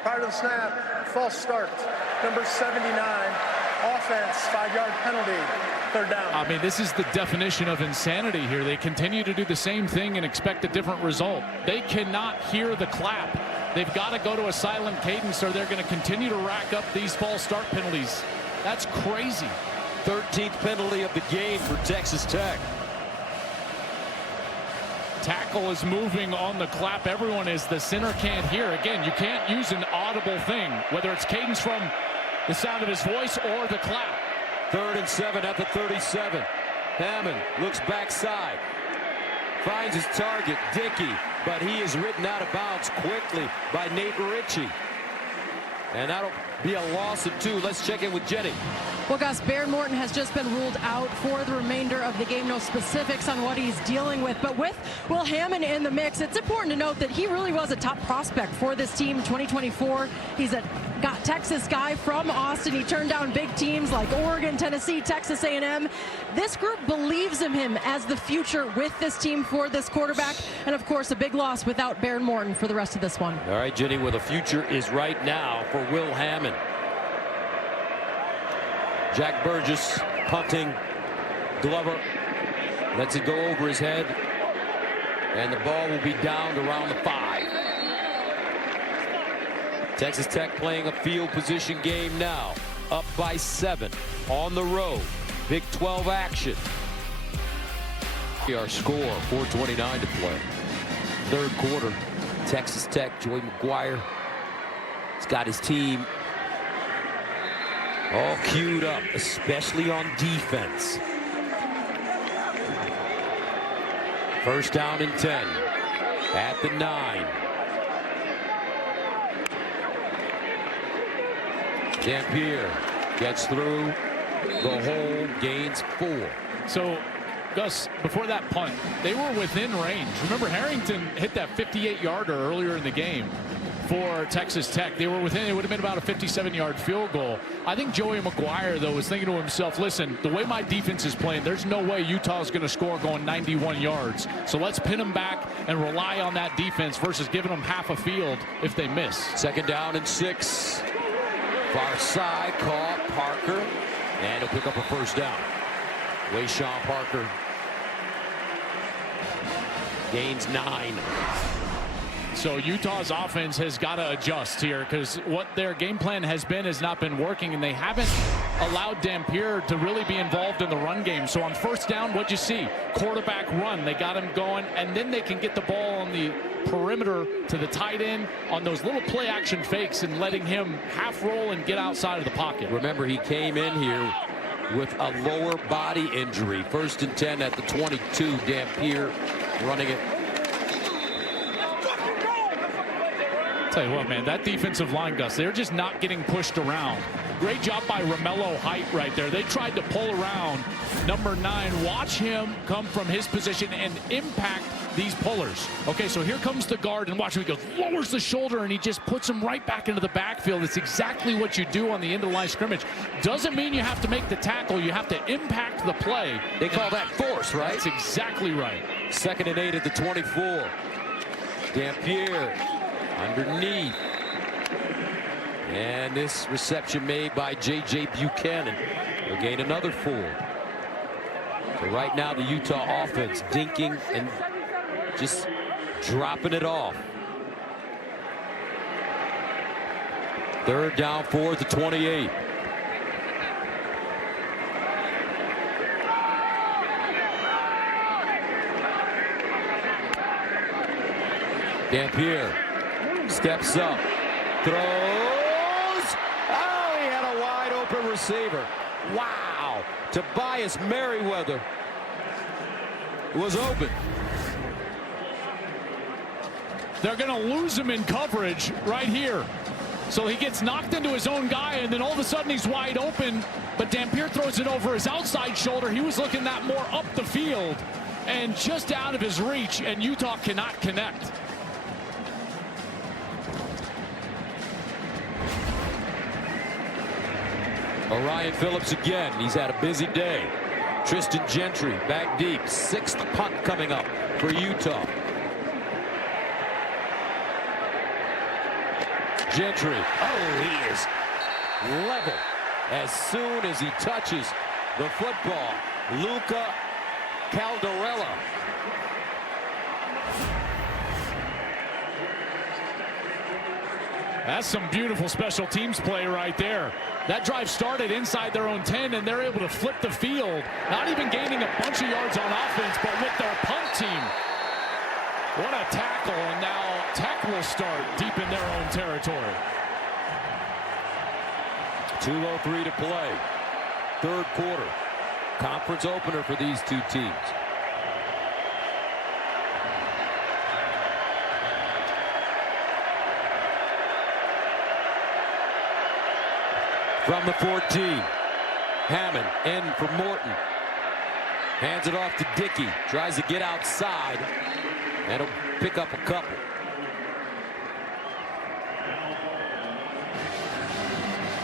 Prior to the snap, false start. Number 79, offense, 5-yard penalty, 3rd down. I mean, this is the definition of insanity here. They continue to do the same thing and expect a different result. They cannot hear the clap. They've got to go to a silent cadence or they're going to continue to rack up these false start penalties. That's crazy. 13th penalty of the game for Texas Tech. Tackle is moving on the clap. Everyone is. The center can't hear. Again, you can't use an audible thing, whether it's cadence from the sound of his voice or the clap. 3rd and 7 at the 37. Hammond looks backside. Finds his target, Dickey, but he is written out of bounds quickly by Nate Ritchie. And that'll be a loss of 2. Let's check in with Jenny. Well, Gus, Baron Morton has just been ruled out for the remainder of the game. No specifics on what he's dealing with. But with Will Hammond in the mix, it's important to note that he really was a top prospect for this team in 2024. He's a Texas guy from Austin. He turned down big teams like Oregon, Tennessee, Texas A&M. This group believes in him as the future with this team for this quarterback. And, of course, a big loss without Baron Morton for the rest of this one. All right, Jenny, where the future is right now for Will Hammond. Jack Burgess punting. Glover lets it go over his head. And the ball will be down to around the 5. Texas Tech playing a field position game now. Up by 7 on the road. Big 12 action. Our score, 4:29 to play. 3rd quarter. Texas Tech, Joey McGuire. He's got his team All queued up, especially on defense. First down and 10 at the 9. Dampier gets through the hole, gains 4. So, Gus, before that punt, they were within range. Remember, Harrington hit that 58-yarder earlier in the game for Texas Tech. They were within, it would have been about a 57-yard field goal. I think Joey McGuire, though, was thinking to himself, listen, the way my defense is playing, there's no way Utah's going to score going 91 yards. So let's pin them back and rely on that defense versus giving them half a field if they miss. Second down and 6. Far side, caught Parker, and he'll pick up a first down. Wayshawn Parker gains 9. So Utah's offense has got to adjust here because what their game plan has not been working, and they haven't allowed Dampier to really be involved in the run game. So on first down, what'd you see? Quarterback run. They got him going, and then they can get the ball on the perimeter to the tight end on those little play action fakes and letting him half roll and get outside of the pocket. Remember, he came in here with a lower body injury. First and 10 at the 22. Dampier running it. Tell you what, man, that defensive line, Gus, they're just not getting pushed around. Great job by Romello Height right there. They tried to pull around number 9. Watch him come from his position and impact these pullers. Okay, so here comes the guard, and watch him. He goes, lowers the shoulder, and he just puts him right back into the backfield. It's exactly what you do on the end of the line scrimmage. Doesn't mean you have to make the tackle. You have to impact the play. They call that force, right? That's exactly right. Second and 8 at the 24. Dampier underneath. And this reception made by J.J. Buchanan. He'll gain another 4. So right now the Utah offense dinking and just dropping it off. Third down, 4 at the 28. Dampier steps up, throws. Oh, he had a wide open receiver. Wow. Tobias Merriweather was open. They're going to lose him in coverage right here. So he gets knocked into his own guy, and then all of a sudden he's wide open. But Dampier throws it over his outside shoulder. He was looking that more up the field and just out of his reach, and Utah cannot connect. Orion Phillips again. He's had a busy day. Tristan Gentry back deep. 6th punt coming up for Utah. Gentry. Oh, he is level as soon as he touches the football. Luca Caldarella. That's some beautiful special teams play right there. That drive started inside their own 10, and they're able to flip the field. Not even gaining a bunch of yards on offense, but with their punt team. What a tackle, and now Tech will start deep in their own territory. 2:03 to play. Third quarter. Conference opener for these two teams. From the 14, Hammond in for Morton. Hands it off to Dickey. Tries to get outside. And he'll pick up a couple.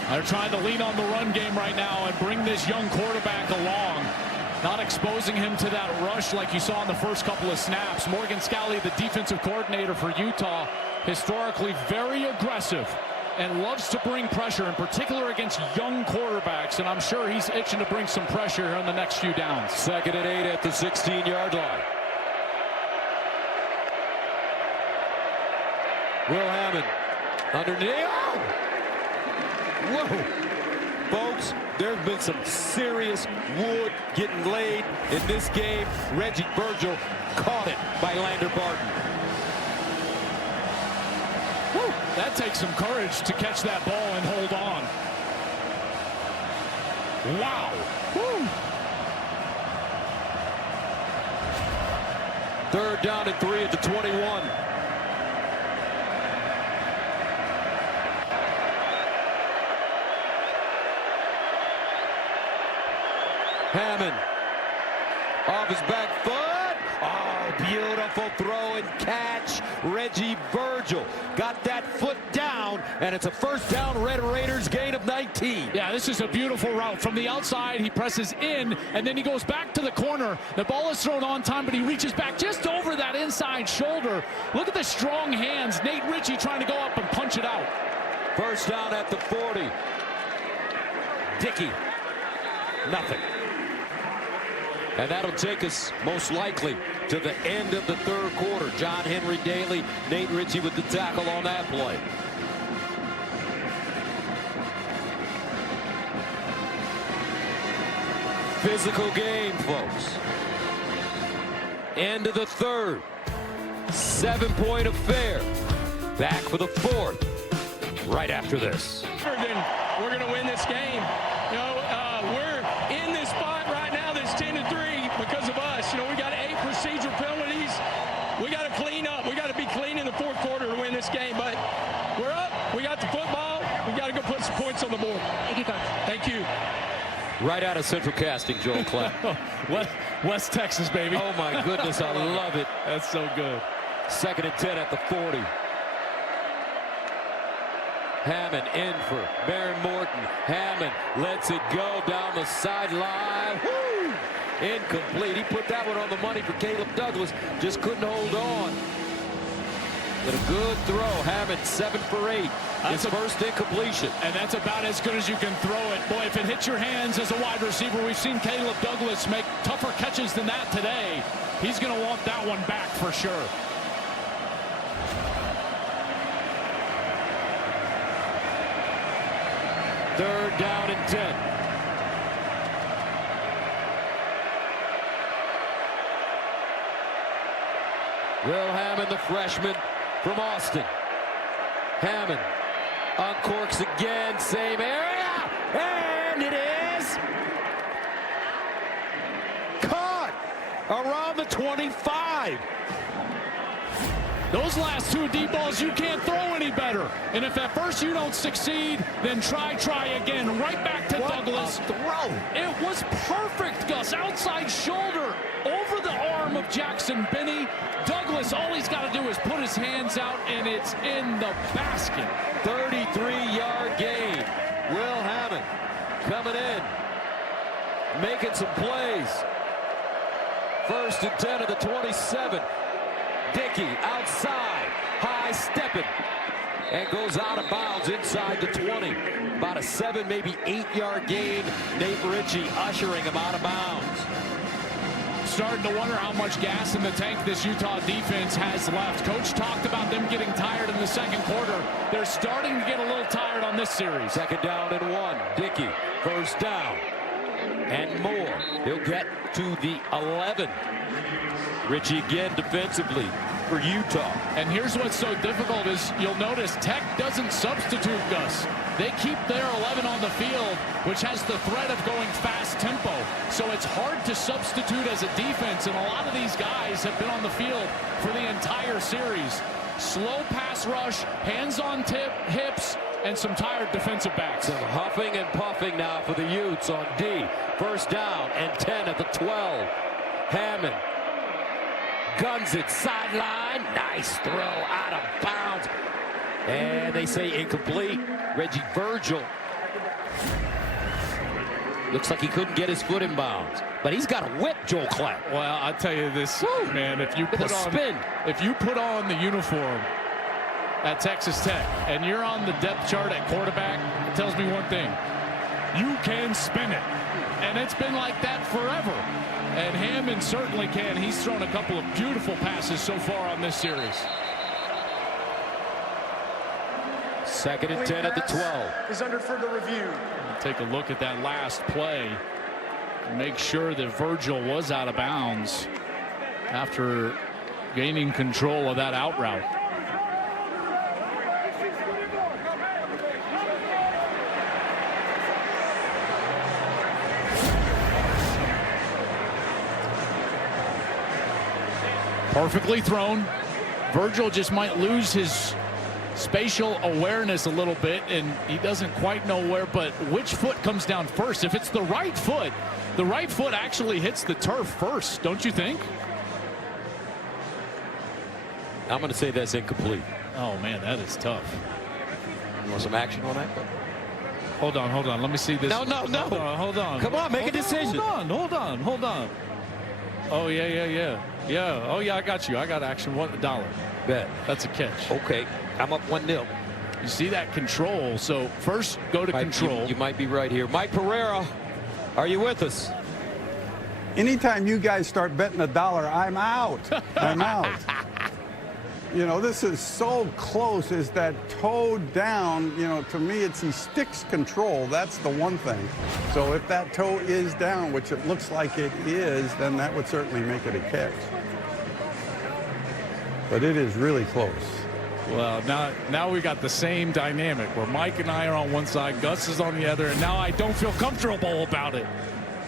They're trying to lean on the run game right now and bring this young quarterback along. Not exposing him to that rush like you saw in the first couple of snaps. Morgan Scalley, the defensive coordinator for Utah, historically very aggressive and loves to bring pressure, in particular against young quarterbacks, and I'm sure he's itching to bring some pressure here in the next few downs. Second and 8 at the 16-yard line. Will Hammond underneath. Oh! Whoa! Folks, there's been some serious wood getting laid in this game. Reggie Virgil caught it by Lander Barton. That takes some courage to catch that ball and hold on. Wow. Woo. 3rd down and 3 at the 21. Hammond off his back foot. Oh, beautiful throw and catch. Reggie Virgil got that foot down, and it's a 1st down. Red Raiders gain of 19. Yeah, this is a beautiful route. From the outside, he presses in, and then he goes back to the corner. The ball is thrown on time, but he reaches back just over that inside shoulder. Look at the strong hands. Nate Ritchie trying to go up and punch it out. 1st down at the 40. Dickey, nothing. And that'll take us most likely to the end of the 3rd quarter. John Henry Daly, Nate Ritchie with the tackle on that play. Physical game, folks. End of the 3rd. 7-point affair. Back for the 4th. Right after this. We're going to win this game. You know, we're in this spot right now that's 10-3 because of us. You know, we got 8 procedure penalties. We got to clean up. We got to be clean in the 4th quarter to win this game. But we're up. We got the football. We got to go put some points on the board. Thank you, Coach. Thank you. Right out of Central Casting, Joel Clapp. West Texas, baby. Oh, my goodness. I love it. That's so good. 2nd and 10 at the 40. Hammond in for Baron Morton. Hammond lets it go down the sideline. Woo! Incomplete. He put that one on the money for Caleb Douglas. Just couldn't hold on. But a good throw. Hammond 7 for 8. His first incompletion. And that's about as good as you can throw it. Boy, if it hits your hands as a wide receiver, we've seen Caleb Douglas make tougher catches than that today. He's going to want that one back for sure. Third down and 10. Will Hammond, the freshman from Austin. Hammond uncorks again, same area, and it is caught around the 25. Those last 2 deep balls, you can't throw any better. And if at first you don't succeed, then try again. Right back to Douglas. Throw. It was perfect, Gus. Outside shoulder over the arm of Jackson Benny. Douglas, all he's got to do is put his hands out, and it's in the basket. 33-yard gain. Will Hammond coming in, making some plays. 1st and 10 of the 27. Dickey outside, high stepping, and goes out of bounds inside the 20. About a 7, maybe 8-yard gain. Nate Ritchie ushering him out of bounds. Starting to wonder how much gas in the tank this Utah defense has left. Coach talked about them getting tired in the 2nd quarter. They're starting to get a little tired on this series. 2nd down and 1. Dickey, 1st down. And more. He'll get to the 11. Ritchie again defensively for Utah. And here's what's so difficult is you'll notice Tech doesn't substitute, Gus. They keep their 11 on the field, which has the threat of going fast tempo. So it's hard to substitute as a defense, and a lot of these guys have been on the field for the entire series. Slow pass rush, hands on tip, hips, and some tired defensive backs. Some huffing and puffing now for the Utes on D. 1st down and 10 at the 12. Hammond guns it sideline. Nice throw out of bounds. And they say incomplete. Reggie Virgil. Looks like he couldn't get his foot in bounds. But he's got a whip, Joel Clapp. Well, I'll tell you this, man, if you put on the uniform at Texas Tech and you're on the depth chart at quarterback, it tells me one thing. You can spin it. And it's been like that forever. And Hammond certainly can. He's thrown a couple of beautiful passes so far on this series. 2nd and 10 at the 12. Is under further review. Take a look at that last play. Make sure that Virgil was out of bounds after gaining control of that out route. Perfectly thrown. Virgil just might lose his spatial awareness a little bit, and he doesn't quite know where, but which foot comes down first? If it's the right foot actually hits the turf first, don't you think? I'm going to say that's incomplete. Oh, man, that is tough. You want some action on that? Hold on. Let me see this. No. Hold on. Come on, make a decision. Hold on. Oh, yeah. Oh, yeah, I got you. I got action. $1. Bet. That's a catch. Okay. I'm up 1-0. You see that control. So first go to control. You might be right here. Mike Pereira, are you with us? Anytime you guys start betting $1, I'm out. I'm out. You know, this is so close. Is that toe down? You know, to me, he sticks control. That's the one thing. So if that toe is down, which it looks like it is, then that would certainly make it a catch. But it is really close. Well, now we got the same dynamic where Mike and I are on one side, Gus is on the other, and now I don't feel comfortable about it.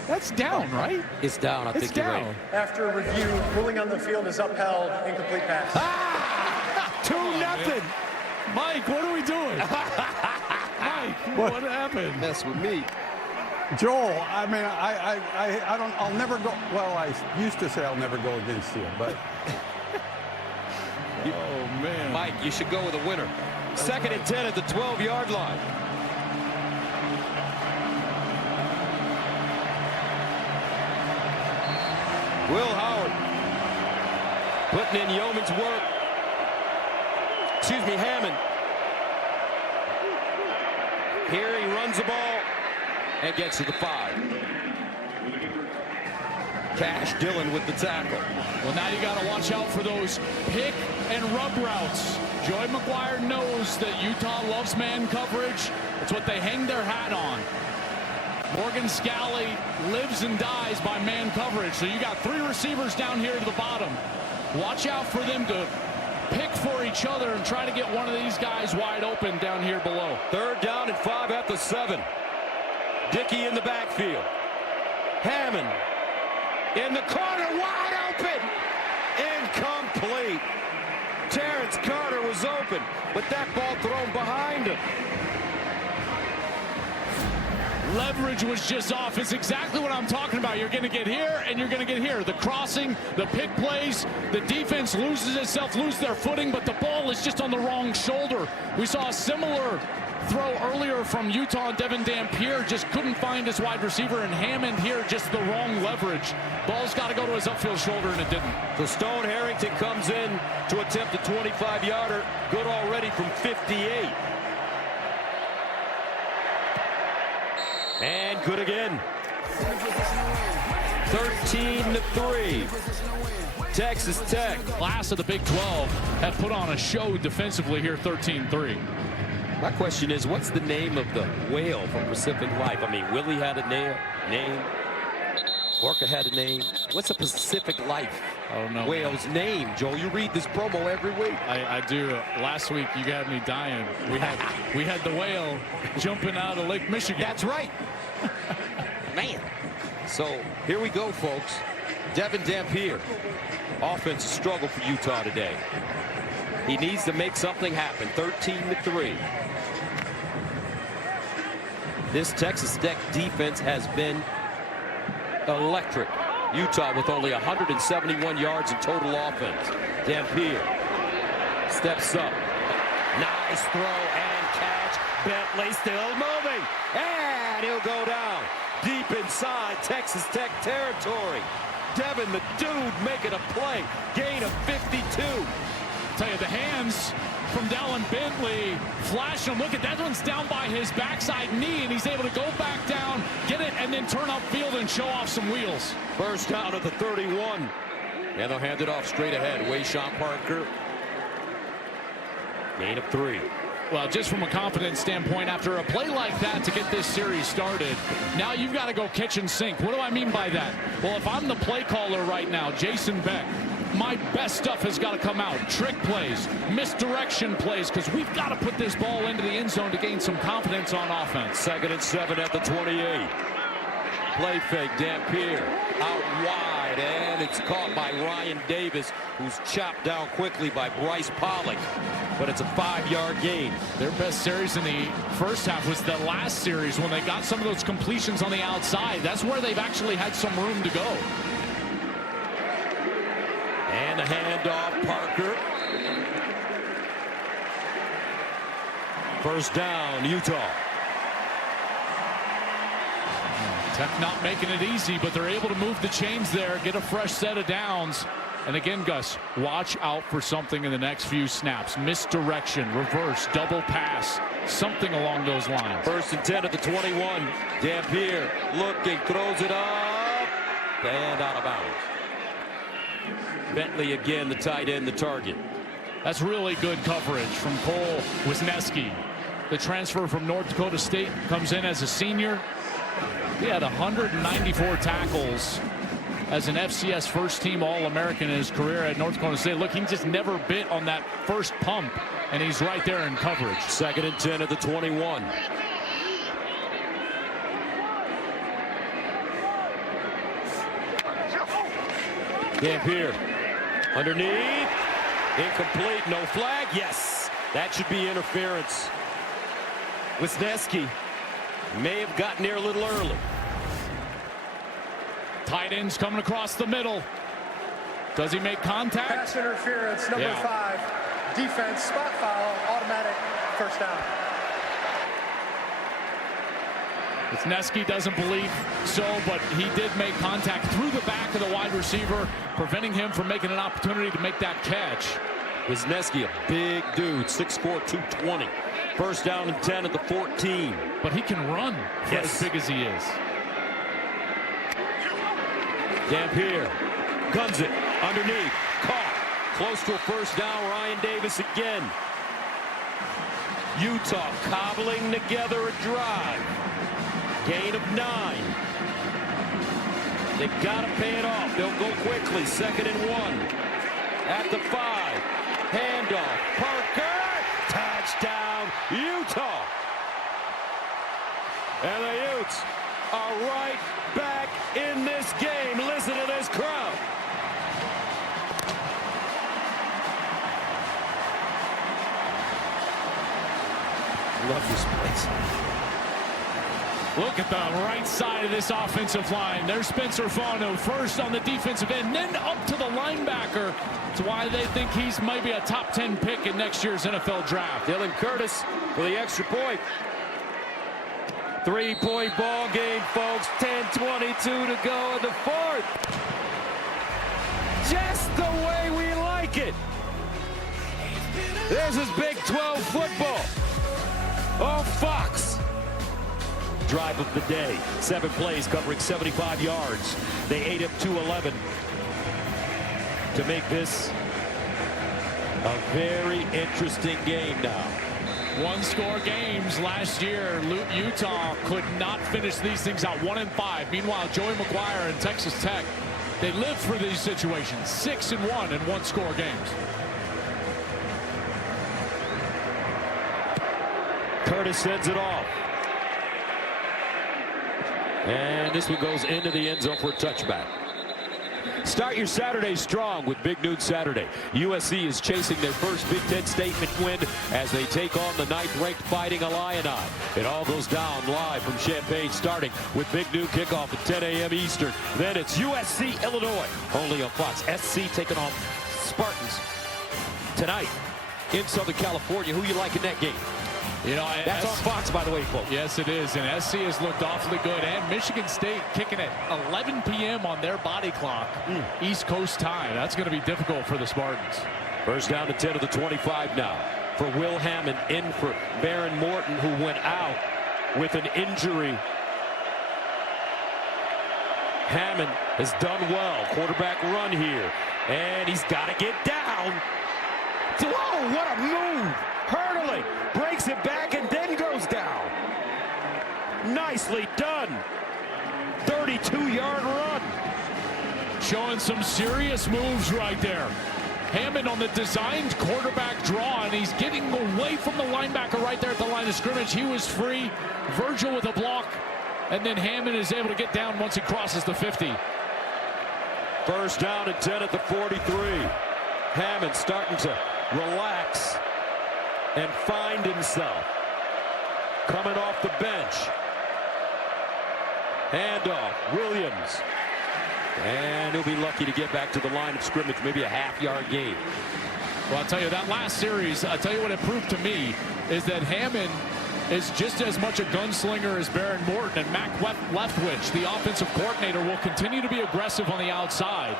That's down, right? It's down. I think you're right. After review, ruling on the field is upheld. Incomplete pass. 2-0. Mike, what are we doing? Mike, what happened? Mess with me. Joel, I mean, I'll never go. Well, I used to say I'll never go against you, but. Oh, man. Mike, you should go with a winner. 2nd and 10 at the 12-yard line. Will Howard putting in yeoman's work. Hammond. Here he runs the ball and gets to the 5. Cash Dillon with the tackle. Well, now you got to watch out for those pick and rub routes. Joey McGuire knows that Utah loves man coverage. It's what they hang their hat on. Morgan Scalley lives and dies by man coverage. So you got 3 receivers down here to the bottom. Watch out for them to pick for each other and try to get one of these guys wide open down here below. 3rd down and 5 at the 7. Dickey in the backfield. Hammond in the corner, wide open. Incomplete. Terrence Carter was open, but that ball thrown behind him. Leverage was just off. It's exactly what I'm talking about. You're going to get here and you're going to get here. The crossing, the pick plays, the defense loses itself, lose their footing, but the ball is just on the wrong shoulder. We saw a similar throw earlier from Utah. Devin Dampier just couldn't find his wide receiver, and Hammond here just the wrong leverage. Ball's got to go to his upfield shoulder, and it didn't. So Stone Harrington comes in to attempt a 25-yarder. Good already from 58. And good again. 13-3. Texas Tech. Class of the Big 12 have put on a show defensively here, 13-3. My question is, what's the name of the whale from Pacific Life? I mean, Willie had a name. Orca had a name. What's a Pacific Life whale's name, Joe? You read this promo every week. I do. Last week you got me dying. We had the whale jumping out of Lake Michigan. That's right. Man. So here we go, folks. Devin Dampier. Offensive struggle for Utah today. He needs to make something happen. 13-3. This Texas Tech defense has been electric. Utah with only 171 yards in total offense. Dampier steps up. Nice throw and catch. Bentley still moving. And he'll go down deep inside Texas Tech territory. Devin, the dude, making a play. Gain of 52. Tell you, the hands from Dallin Bentley flashing him. Look at that one's down by his backside knee, and he's able to go back down, get it, and then turn upfield and show off some wheels. First down at the 31. And they'll hand it off straight ahead. Wayshawn Parker. Gain of 3. Well, just from a confidence standpoint, after a play like that to get this series started, now you've got to go catch and sink. What do I mean by that? Well, if I'm the play caller right now, Jason Beck, my best stuff has got to come out. Trick plays, misdirection plays, because we've got to put this ball into the end zone to gain some confidence on offense. 2nd and 7 at the 28. Play fake, Dampier out wide side, and it's caught by Ryan Davis, who's chopped down quickly by Bryce Pollock. But it's a 5-yard gain. Their best series in the first half was the last series when they got some of those completions on the outside. That's where they've actually had some room to go. And the handoff, Parker. First down, Utah. Tech not making it easy, but they're able to move the chains there, get a fresh set of downs. And again, Gus, watch out for something in the next few snaps. Misdirection, reverse, double pass, something along those lines. First and 10 at the 21. Dampier looking, throws it up, and out of bounds. Bentley again, the tight end, the target. That's really good coverage from Cole Wisniewski. The transfer from North Dakota State comes in as a senior. He had 194 tackles as an FCS first-team All-American in his career at North Dakota State. Look, he just never bit on that first pump, and he's right there in coverage. Second and 10 at the 21. Dampier underneath, incomplete, no flag. Yes, that should be interference. Wisniewski may have gotten there a little early. Tight ends coming across the middle. Does he make contact? Pass interference, number 5. Defense, spot foul, automatic first down. Wisniewski doesn't believe so, but he did make contact through the back of the wide receiver, preventing him from making an opportunity to make that catch. Wisniewski, a big dude, 6'4", 220. First down and 10 at the 14. But he can run for as big as he is. Dampier guns it underneath, caught, close to a first down. Ryan Davis again. Utah cobbling together a drive. Gain of 9. They've got to pay it off. They'll go quickly. Second and 1 at the 5. Handoff, Parker, touchdown, Utah. And the Utes are right back in this game. Listen to this crowd. Love this place. Look at the right side of this offensive line. There's Spencer Fano first on the defensive end, then up to the linebacker. That's why they think he's maybe a top 10 pick in next year's NFL draft. Dylan Curtis for the extra point. 3-point ball game, folks. 10:22 to go in the 4th. Just the way we like it. This is Big 12 football. Oh, Fox. Drive of the day. 7 plays covering 75 yards. They ate up 2-11 to make this a very interesting game now. One-score games last year. Utah could not finish these things out 1-5. Meanwhile, Joey McGuire and Texas Tech, they live for these situations. 6-1 in one-score games. Curtis sends it off. And this one goes into the end zone for a touchback. Start your Saturday strong with Big Noon Saturday. USC is chasing their first Big Ten statement win as they take on the 9th-ranked Fighting Illini. It all goes down live from Champaign, starting with Big Noon kickoff at 10 a.m. Eastern. Then it's USC Illinois, only on Fox. SC taking on Spartans tonight in Southern California. Who you like in that game? You know, that's on Fox, by the way, folks. Yes, it is. And SC has looked awfully good. And Michigan State kicking at 11 p.m. on their body clock, East Coast time. That's going to be difficult for the Spartans. First down to 10 of the 25 now for Will Hammond, in for Baron Morton, who went out with an injury. Hammond has done well. Quarterback run here. And he's got to get down. Whoa, what a move. Hurdling, breaks it back, and then goes down. Nicely done. 32-yard run. Showing some serious moves right there. Hammond on the designed quarterback draw, and he's getting away from the linebacker right there at the line of scrimmage. He was free. Virgil with a block, and then Hammond is able to get down once he crosses the 50. First down and 10 at the 43. Hammond starting to relax and find himself. Coming off the bench. Handoff, Williams. And he'll be lucky to get back to the line of scrimmage, maybe a half-yard gain. Well, I'll tell you, that last series, I'll tell you what it proved to me is that Hammond is just as much a gunslinger as Baron Morton, and Mac Leftwich, the offensive coordinator, will continue to be aggressive on the outside.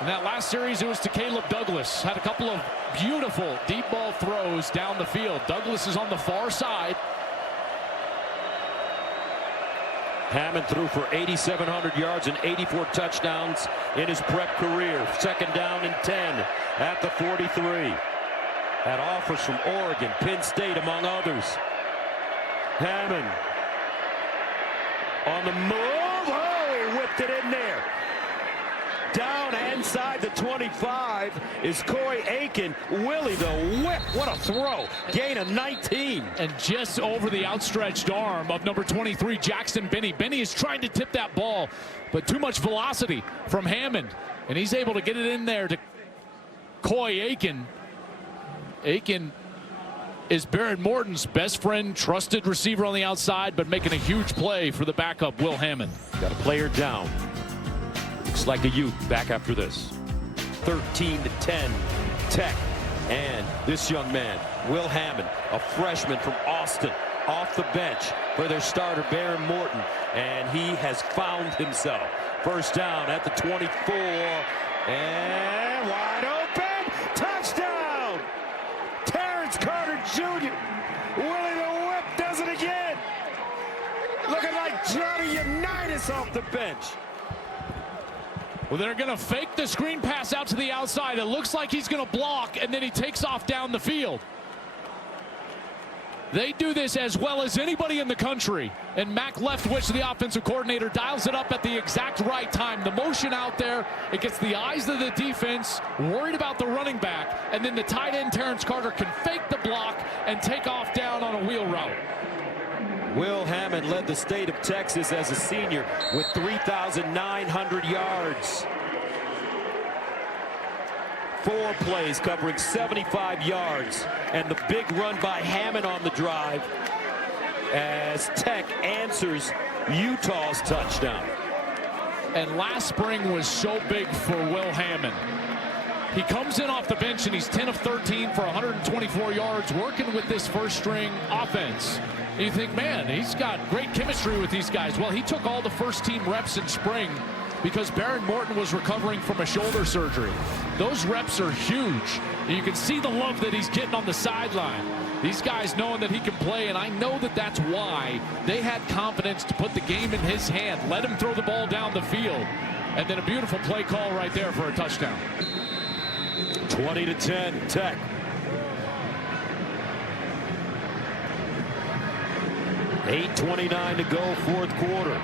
In that last series, it was to Caleb Douglas. Had a couple of beautiful deep ball throws down the field. Douglas is on the far side. Hammond threw for 8,700 yards and 84 touchdowns in his prep career. Second down and 10 at the 43. Had offers from Oregon, Penn State, among others. Hammond on the move. Oh, he whipped it in there. Down inside the 25 is Corey Aiken. Willie the whip. What a throw. Gain of 19. And just over the outstretched arm of number 23, Jackson Benny. Benny is trying to tip that ball, but too much velocity from Hammond. And he's able to get it in there to Coy Aiken. Aiken is Baron Morton's best friend, trusted receiver on the outside, but making a huge play for the backup, Will Hammond. Got a player down. Looks like a Ute back after this. 13-10 Tech. And this young man, Will Hammond, a freshman from Austin, off the bench for their starter, Baron Morton. And he has found himself. First down at the 24. And wide open. Touchdown! Terrence Carter Jr. Willie the Whip does it again. Looking like Johnny Unitas off the bench. Well, they're going to fake the screen pass out to the outside. It looks like he's going to block, and then he takes off down the field. They do this as well as anybody in the country. And Mac Leftwich, the offensive coordinator, dials it up at the exact right time. The motion out there, it gets the eyes of the defense, worried about the running back, and then the tight end, Terrence Carter, can fake the block and take off down on a wheel route. Will Hammond led the state of Texas as a senior with 3,900 yards. 4 plays covering 75 yards. And the big run by Hammond on the drive as Tech answers Utah's touchdown. And last spring was so big for Will Hammond. He comes in off the bench and he's 10 of 13 for 124 yards working with this first string offense. And you think, man, he's got great chemistry with these guys. Well, he took all the first team reps in spring because Baron Morton was recovering from a shoulder surgery. Those reps are huge. And you can see the love that he's getting on the sideline. These guys knowing that he can play, and I know that that's why they had confidence to put the game in his hand. Let him throw the ball down the field. And then a beautiful play call right there for a touchdown. 20-10 Tech. $8:29 to go, fourth quarter.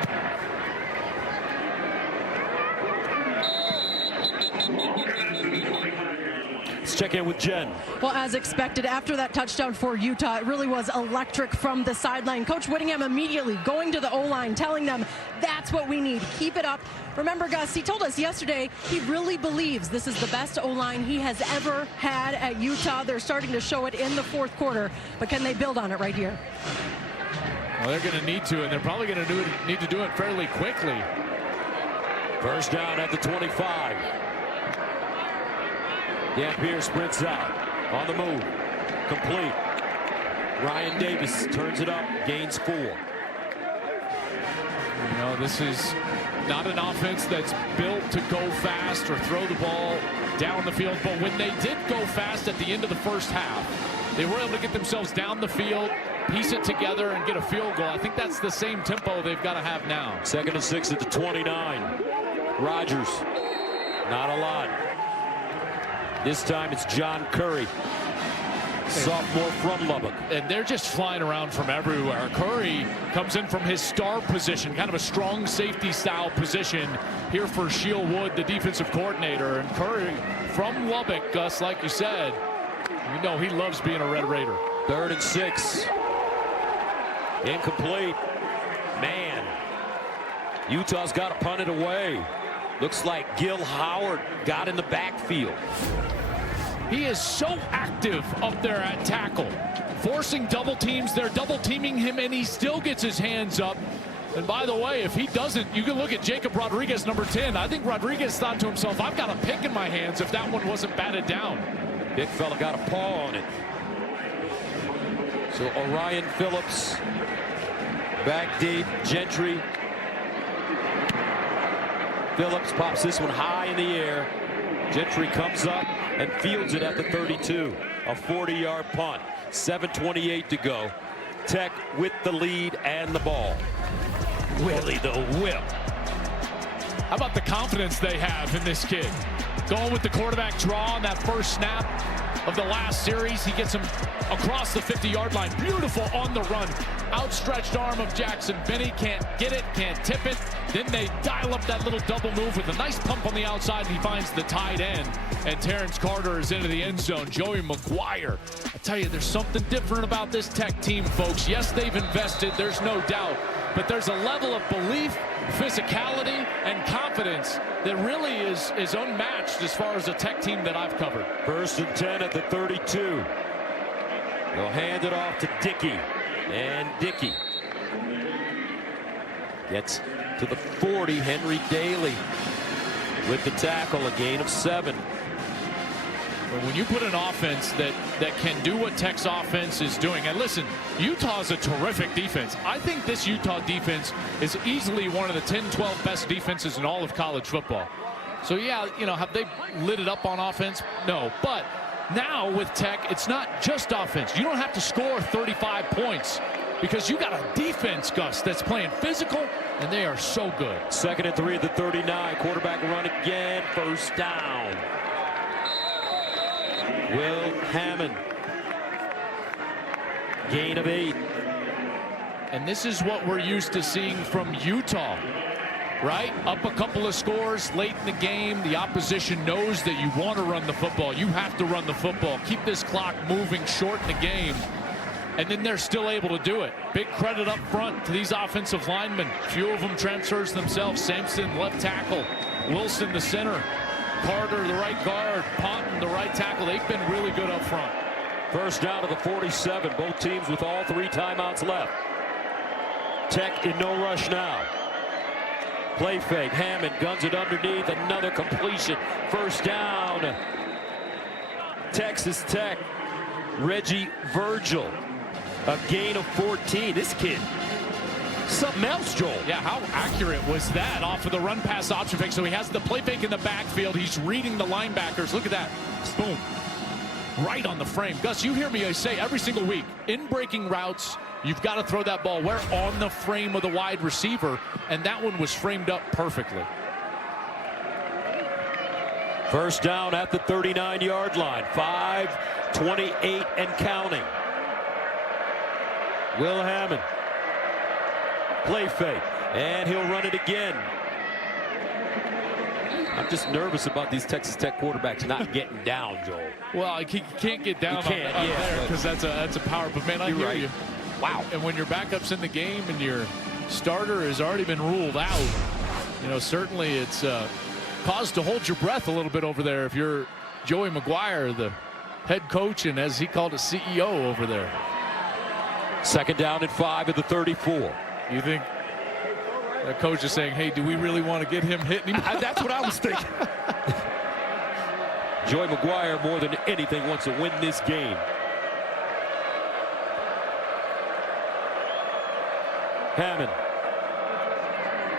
Let's check in with Jen. Well, as expected, after that touchdown for Utah, it really was electric from the sideline. Coach Whittingham immediately going to the O-line, telling them that's what we need. Keep it up. Remember, Gus, he told us yesterday he really believes this is the best O-line he has ever had at Utah. They're starting to show it in the fourth quarter, but can they build on it right here? Well, they're going to need to, and they're probably going to need to do it fairly quickly. First down at the 25. Dampier sprints out. On the move. Complete. Ryan Davis turns it up. Gains 4. You know, this is not an offense that's built to go fast or throw the ball down the field. But when they did go fast at the end of the first half, they were able to get themselves down the field, piece it together, and get a field goal. I think that's the same tempo they've got to have now. 2nd and 6 at the 29. Rogers. Not a lot. This time it's John Curry, sophomore from Lubbock. And they're just flying around from everywhere. Curry comes in from his star position, kind of a strong safety style position here for Sheil Wood, the defensive coordinator. And Curry from Lubbock, Gus, like you said, you know he loves being a Red Raider. 3rd and 6. Incomplete. Man, Utah's got to punt it away. Looks like Gil Howard got in the backfield. He is so active up there at tackle, forcing double teams. They're double teaming him, and he still gets his hands up. And by the way, if he doesn't, you can look at Jacob Rodriguez, number 10. I think Rodriguez thought to himself, I've got a pick in my hands if that one wasn't batted down. Big fella got a paw on it. So Orion Phillips, back deep, Gentry. Phillips pops this one high in the air. Gentry comes up and fields it at the 32. A 40-yard punt. 7:28 to go. Tech with the lead and the ball. Willie the Whip. How about the confidence they have in this kid? Going with the quarterback draw on that first snap of the last series. He gets him across the 50-yard line. Beautiful on the run. Outstretched arm of Jackson. Benny can't get it, can't tip it. Then they dial up that little double move with a nice pump on the outside, and he finds the tight end. And Terrence Carter is into the end zone. Joey McGuire. I tell you, there's something different about this Tech team, folks. Yes, they've invested, there's no doubt. But there's a level of belief, physicality, and confidence that really is unmatched as far as a Tech team that I've covered. 1st and 10 at the 32. They'll hand it off to Dickey. And Dickey gets to the 40. Henry Daly with the tackle, a gain of 7. But when you put an offense that can do what Tech's offense is doing, and listen, Utah's a terrific defense. I think this Utah defense is easily one of the 10-12 best defenses in all of college football. So yeah, you know, have they lit it up on offense? No, but now with Tech, it's not just offense. You don't have to score 35 points because you got a defense, Gus, that's playing physical, and they are so good. 2nd and 3 at the 39. Quarterback run again. 1st down. Will Hammond. Gain of 8. And this is what we're used to seeing from Utah, right? Up a couple of scores late in the game. The opposition knows that you want to run the football. You have to run the football. Keep this clock moving, shorten the game. And then they're still able to do it. Big credit up front to these offensive linemen. Few of them transfers themselves. Sampson, left tackle. Wilson, the center. Carter, the right guard. Ponton, the right tackle. They've been really good up front. 1st down to the 47. Both teams with all 3 timeouts left. Tech in no rush now. Play fake. Hammond guns it underneath. Another completion. 1st down. Texas Tech. Reggie Virgil. A gain of 14. This kid, something else, Joel. Yeah, how accurate was that off of the run pass option fake? So he has the play fake in the backfield. He's reading the linebackers. Look at that. Boom. Right on the frame. Gus, you hear me say every single week, in breaking routes, you've got to throw that ball where on the frame of the wide receiver, and that one was framed up perfectly. 1st down at the 39-yard line. 5:28 and counting. Will Hammond. Play fake. And he'll run it again. I'm just nervous about these Texas Tech quarterbacks not getting down, Joel. Well, he can't get down there because that's a power. But, man, I hear you. Wow. And when your backup's in the game and your starter has already been ruled out, you know, certainly it's cause to hold your breath a little bit over there if you're Joey McGuire, the head coach, and as he called a CEO over there. 2nd down and 5 at the 34. You think the coach is saying, hey, do we really want to get him hitting him? That's what I was thinking. Joey McGuire, more than anything, wants to win this game. Hammond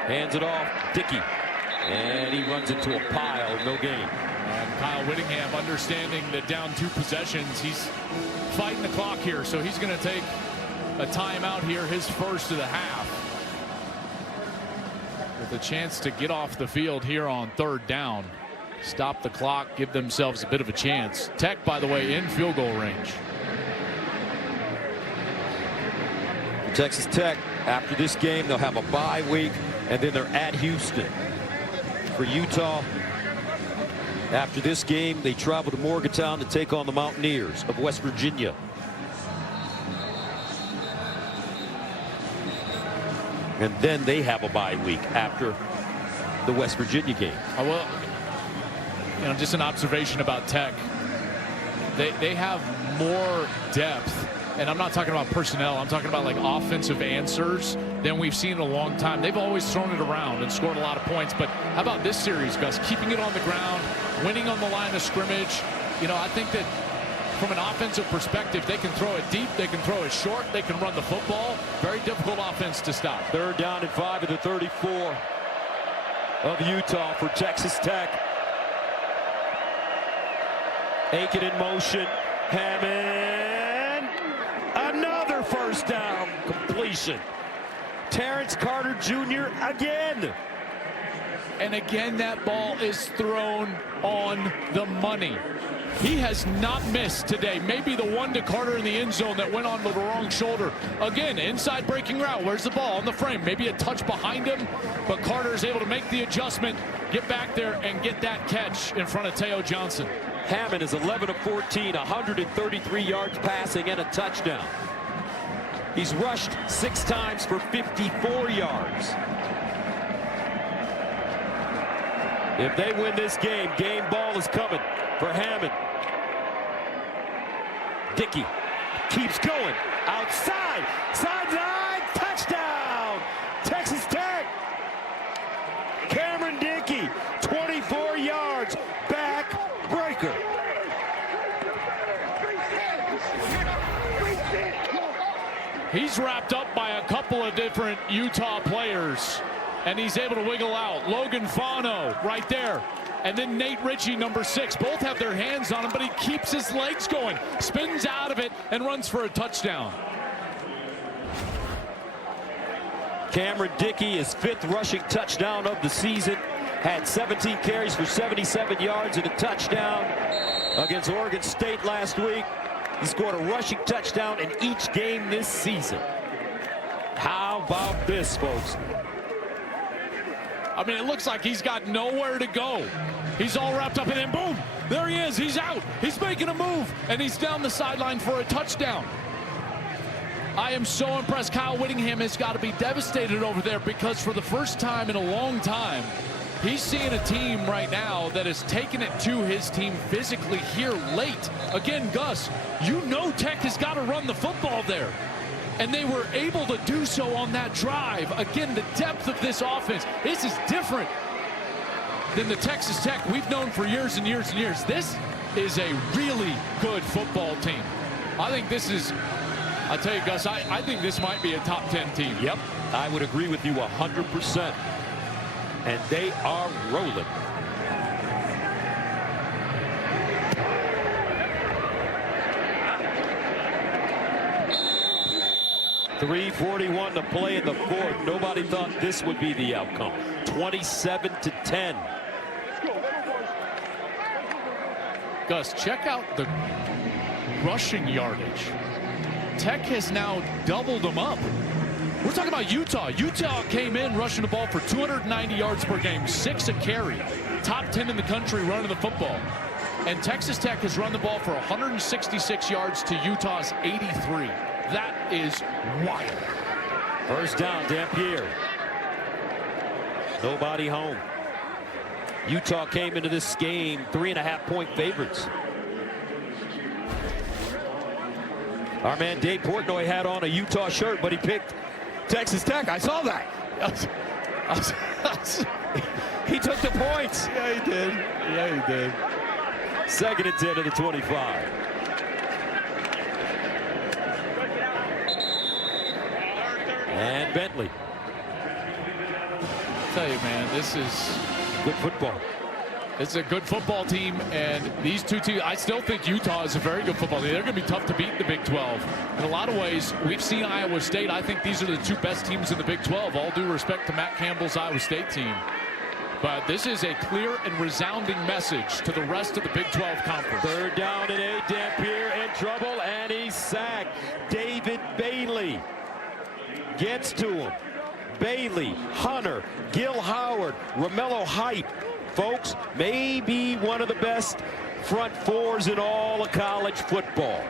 hands it off. Dickey. And he runs into a pile. No gain. And Kyle Whittingham, understanding that down 2 possessions, he's fighting the clock here. So he's going to take a timeout here, his first of the half. With a chance to get off the field here on 3rd down. Stop the clock, give themselves a bit of a chance. Tech, by the way, in field goal range. Texas Tech, after this game, they'll have a bye week, and then they're at Houston. For Utah, after this game, they travel to Morgantown to take on the Mountaineers of West Virginia. And then they have a bye week after the West Virginia game. Well, you know, just an observation about Tech. They have more depth, and I'm not talking about personnel. I'm talking about like offensive answers than we've seen in a long time. They've always thrown it around and scored a lot of points. But how about this series, Gus? Keeping it on the ground, winning on the line of scrimmage. You know, I think that from an offensive perspective, they can throw it deep, they can throw it short, they can run the football. Very difficult offense to stop. 3rd down and 5 at the 34 of Utah for Texas Tech. Aiken in motion. Hammond. Another 1st down completion. Terrence Carter Jr. again. And again, that ball is thrown on the money. He has not missed today. Maybe the one to Carter in the end zone that went on to the wrong shoulder. Again, inside breaking route. Where's the ball? On the frame. Maybe a touch behind him, but Carter is able to make the adjustment, get back there, and get that catch in front of Teo Johnson. Hammond is 11 of 14, 133 yards passing and a touchdown. He's rushed 6 times for 54 yards. If they win this game, game ball is coming for Hammond. Dickey keeps going. Outside. Sideline. Touchdown. Texas Tech. Cameron Dickey. 24 yards. Back breaker. He's wrapped up by a couple of different Utah players, and he's able to wiggle out. Logan Fano right there. And then Nate Ritchie, number 6. Both have their hands on him, but he keeps his legs going, spins out of it, and runs for a touchdown. Cameron Dickey, his 5th rushing touchdown of the season. Had 17 carries for 77 yards and a touchdown against Oregon State last week. He scored a rushing touchdown in each game this season. How about this, folks? I mean, it looks like he's got nowhere to go. He's all wrapped up, and then boom, there he is. He's out. He's making a move, and he's down the sideline for a touchdown. I am so impressed. Kyle Whittingham has got to be devastated over there, because for the first time in a long time, he's seeing a team right now that has taken it to his team physically here late. Again, Gus, you know Tech has got to run the football there. And they were able to do so on that drive. Again, the depth of this offense. This is different than the Texas Tech we've known for years and years and years. This is a really good football team. I think this is, I'll tell you, Gus, I think this might be a top 10 team. Yep, I would agree with you 100%. And they are rolling. .341 to play in the 4th. Nobody thought this would be the outcome. 27-10. Gus, check out the rushing yardage. Tech has now doubled them up. We're talking about Utah. Utah came in rushing the ball for 290 yards per game, 6 a carry. Top 10 in the country running the football. And Texas Tech has run the ball for 166 yards to Utah's 83. That is wild. 1st down, Dampier. Nobody home. Utah came into this game 3.5-point favorites. Our man Dave Portnoy had on a Utah shirt, but he picked Texas Tech. I saw that. He took the points. Yeah, he did. Yeah, he did. 2nd and 10 to the 25. And Bentley. I'll tell you, man, this is good football. It's a good football team, and these two teams, I still think Utah is a very good football team. They're going to be tough to beat in the Big 12. In a lot of ways, we've seen Iowa State. I think these are the 2 best teams in the Big 12, all due respect to Matt Campbell's Iowa State team. But this is a clear and resounding message to the rest of the Big 12 conference. 3rd down and 8. Dampier in trouble, and he's sacked. David Bailey gets to him. Bailey, Hunter, Gil Howard, Romello Height. Folks, maybe one of the best front 4s in all of college football.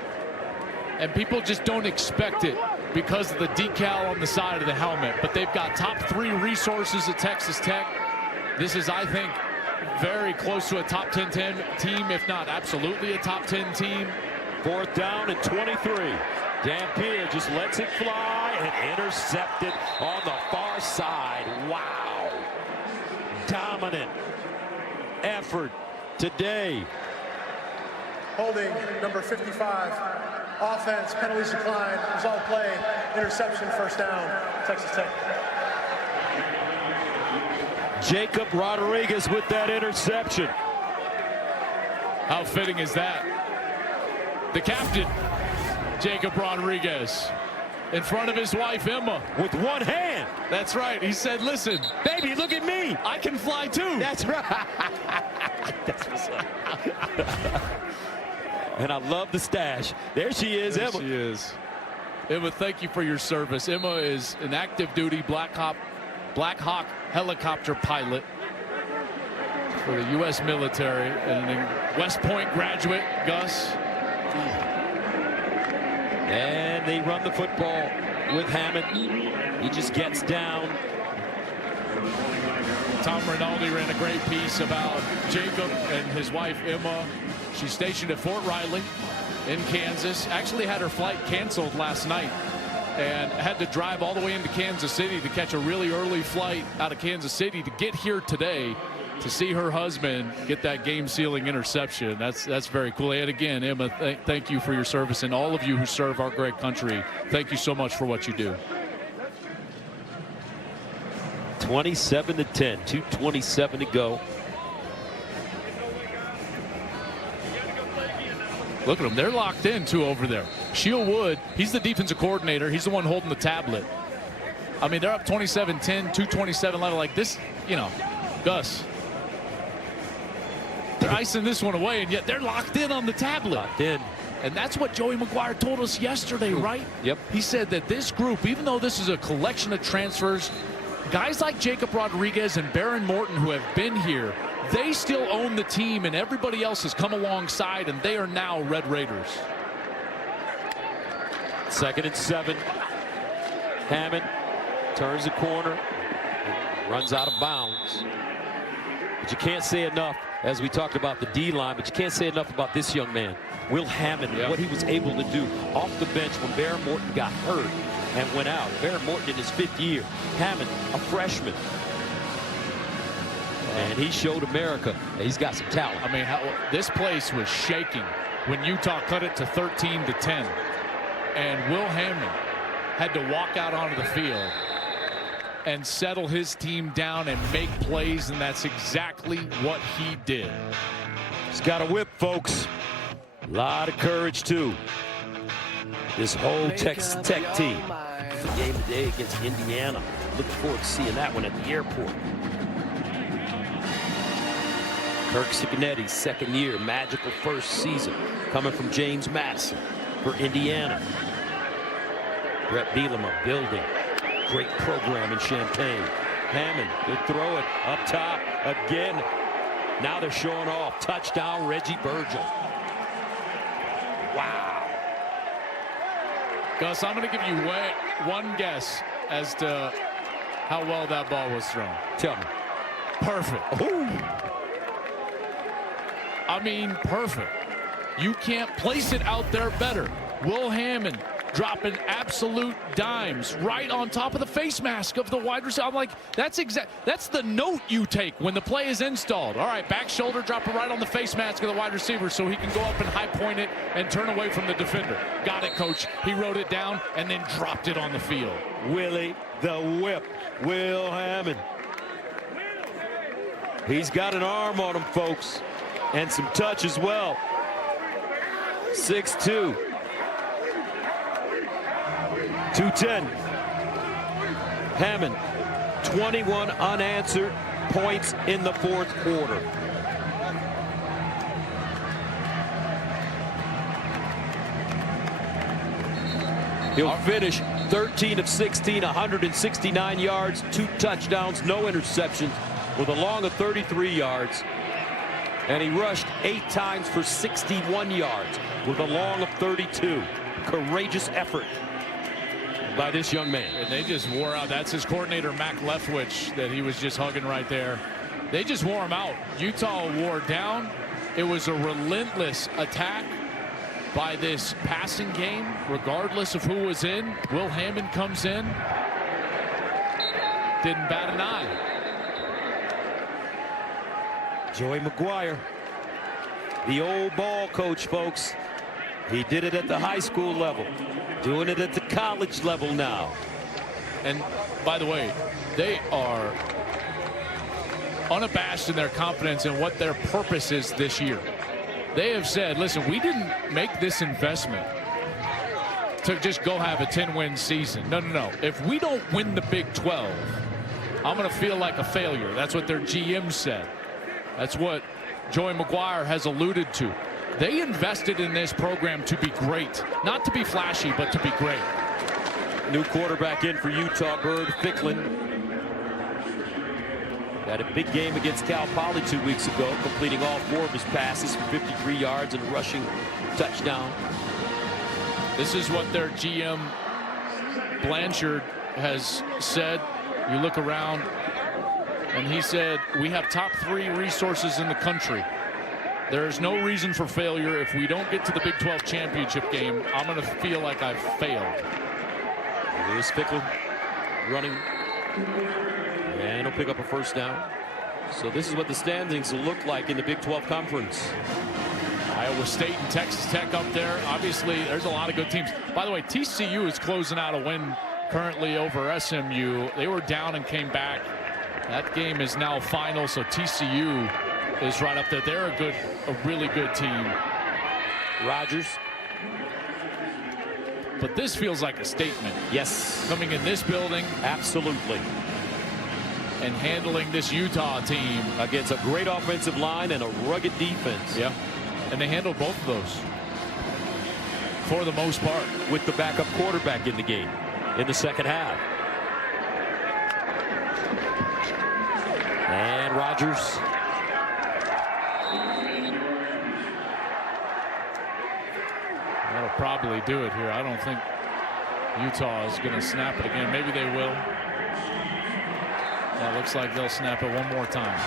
And people just don't expect it because of the decal on the side of the helmet. But they've got top 3 resources at Texas Tech. This is, I think, very close to a top 10 team, if not absolutely a top 10 team. 4th down and 23. Dampier just lets it fly and intercepted on the far side. Wow. Dominant effort today. Holding number 55. Offense, penalties declined, result play, interception, 1st down, Texas Tech. Jacob Rodriguez with that interception. How fitting is that? The captain, Jacob Rodriguez, in front of his wife, Emma. With one hand. That's right. He said, listen, baby, look at me. I can fly too. That's right. That's what's up. And I love the stash. There she is, there Emma. She is. Emma, thank you for your service. Emma is an active duty Black Hawk helicopter pilot for the U.S. military and a West Point graduate, Gus. And they run the football with Hammond. He just gets down. Tom Rinaldi ran a great piece about Jacob and his wife, Emma. She's stationed at Fort Riley in Kansas. Actually had her flight canceled last night and had to drive all the way into Kansas City to catch a really early flight out of Kansas City to get here today to see her husband get that game-sealing interception. That's very cool. And again, Emma, thank you for your service, and all of you who serve our great country. Thank you so much for what you do. 27-10, 2:27 to go. Look at them. They're locked in, too, over there. Sheil Wood, he's the defensive coordinator. He's the one holding the tablet. I mean, they're up 27-10, 2:27 left. Like this, you know, Gus. They're icing this one away, and yet they're locked in on the tablet. Locked in. And that's what Joey McGuire told us yesterday, right? Yep. He said that this group, even though this is a collection of transfers, guys like Jacob Rodriguez and Baron Morton who have been here, they still own the team, and everybody else has come alongside, and they are now Red Raiders. 2nd and 7. Hammond turns the corner, runs out of bounds. But you can't say enough, as we talked about the D-line, but you can't say enough about this young man, Will Hammond, what he was able to do off the bench when Baron Morton got hurt and went out. Baron Morton in his 5th year. Hammond, a freshman. And he showed America that he's got some talent. I mean, this place was shaking when Utah cut it to 13-10. And Will Hammond had to walk out onto the field and settle his team down and make plays, and that's exactly what he did. He's got a whip, folks. A lot of courage, too. This whole Texas Tech team. The game today against Indiana. Looking forward to seeing that one at the airport. Kirk Cincinnati's 2nd year, magical 1st season, coming from James Madison for Indiana. Brett Bielema building. Great program in Champaign. Hammond will throw it up top again. Now they're showing off. Touchdown, Reggie Burgess. Wow. Gus, I'm going to give you one guess as to how well that ball was thrown. Tell me. Perfect. Ooh. I mean, perfect. You can't place it out there better. Will Hammond dropping absolute dimes right on top of the face mask of the wide receiver. I'm like, that's the note you take when the play is installed. All right, back shoulder drop it right on the face mask of the wide receiver so he can go up and high point it and turn away from the defender. Got it, coach. He wrote it down and then dropped it on the field. Willie the Whip, Will Hammond. He's got an arm on him, folks, and some touch as well. 6'2". 210. Hammond, 21 unanswered points in the 4th quarter. He'll finish 13 of 16, 169 yards, 2 touchdowns, no interceptions, with a long of 33 yards. And he rushed 8 times for 61 yards, with a long of 32. Courageous effort by this young man. And they just wore out. That's his coordinator, Mac Leftwich, that he was just hugging right there. They just wore them out. Utah wore down. It was a relentless attack by this passing game, regardless of who was in. Will Hammond comes in. Didn't bat an eye. Joey McGuire, the old ball coach, folks. He did it at the high school level, doing it at the college level now. And by the way, they are unabashed in their confidence in what their purpose is this year. They have said, listen, we didn't make this investment to just go have a 10-win season. No, no, no. If we don't win the Big 12, I'm going to feel like a failure. That's what their GM said. That's what Joey McGuire has alluded to. They invested in this program to be great, not to be flashy, but to be great. New quarterback in for Utah, Bird Ficklin. Had a big game against Cal Poly 2 weeks ago, completing all 4 of his passes for 53 yards and a rushing touchdown. This is what their GM Blanchard has said. You look around, and he said, we have top 3 resources in the country. There's no reason for failure. If we don't get to the Big 12 championship game, I'm going to feel like I've failed. Here's Ficklin running, and he'll pick up a first down. So this is what the standings will look like in the Big 12 Conference. Iowa State and Texas Tech up there. Obviously, there's a lot of good teams. By the way, TCU is closing out a win currently over SMU. They were down and came back. That game is now final, so TCU is right up there. They're a really good team. Rogers. But this feels like a statement. Yes. Coming in this building. Absolutely. And handling this Utah team. Against a great offensive line and a rugged defense. Yeah. And they handled both of those for the most part. With the backup quarterback in the game in the second half. And Rogers. That'll probably do it here. I don't think Utah is going to snap it again. Maybe they will. That looks like they'll snap it one more time.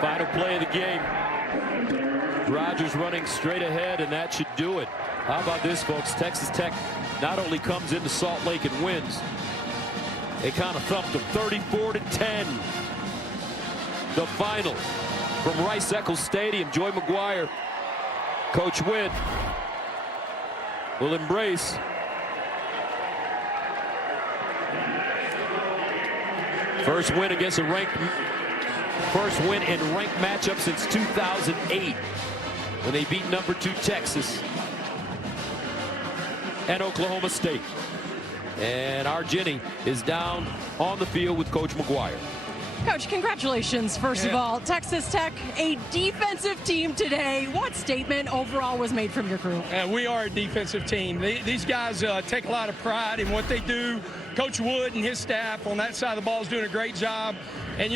Final play of the game. Rogers running straight ahead, and that should do it. How about this, folks? Texas Tech not only comes into Salt Lake and wins, they kind of thumped them 34-10. The final from Rice-Eccles Stadium. Joey McGuire, Coach Wynn, will embrace. First win against a ranked, first win in ranked matchup since 2008 when they beat number 2 Texas and Oklahoma State. And our Jenny is down on the field with Coach McGuire. Coach, congratulations, first of all. Texas Tech, a defensive team today. What statement overall was made from your crew? We are a defensive team. These guys take a lot of pride in what they do. Coach Wood and his staff on that side of the ball is doing a great job. And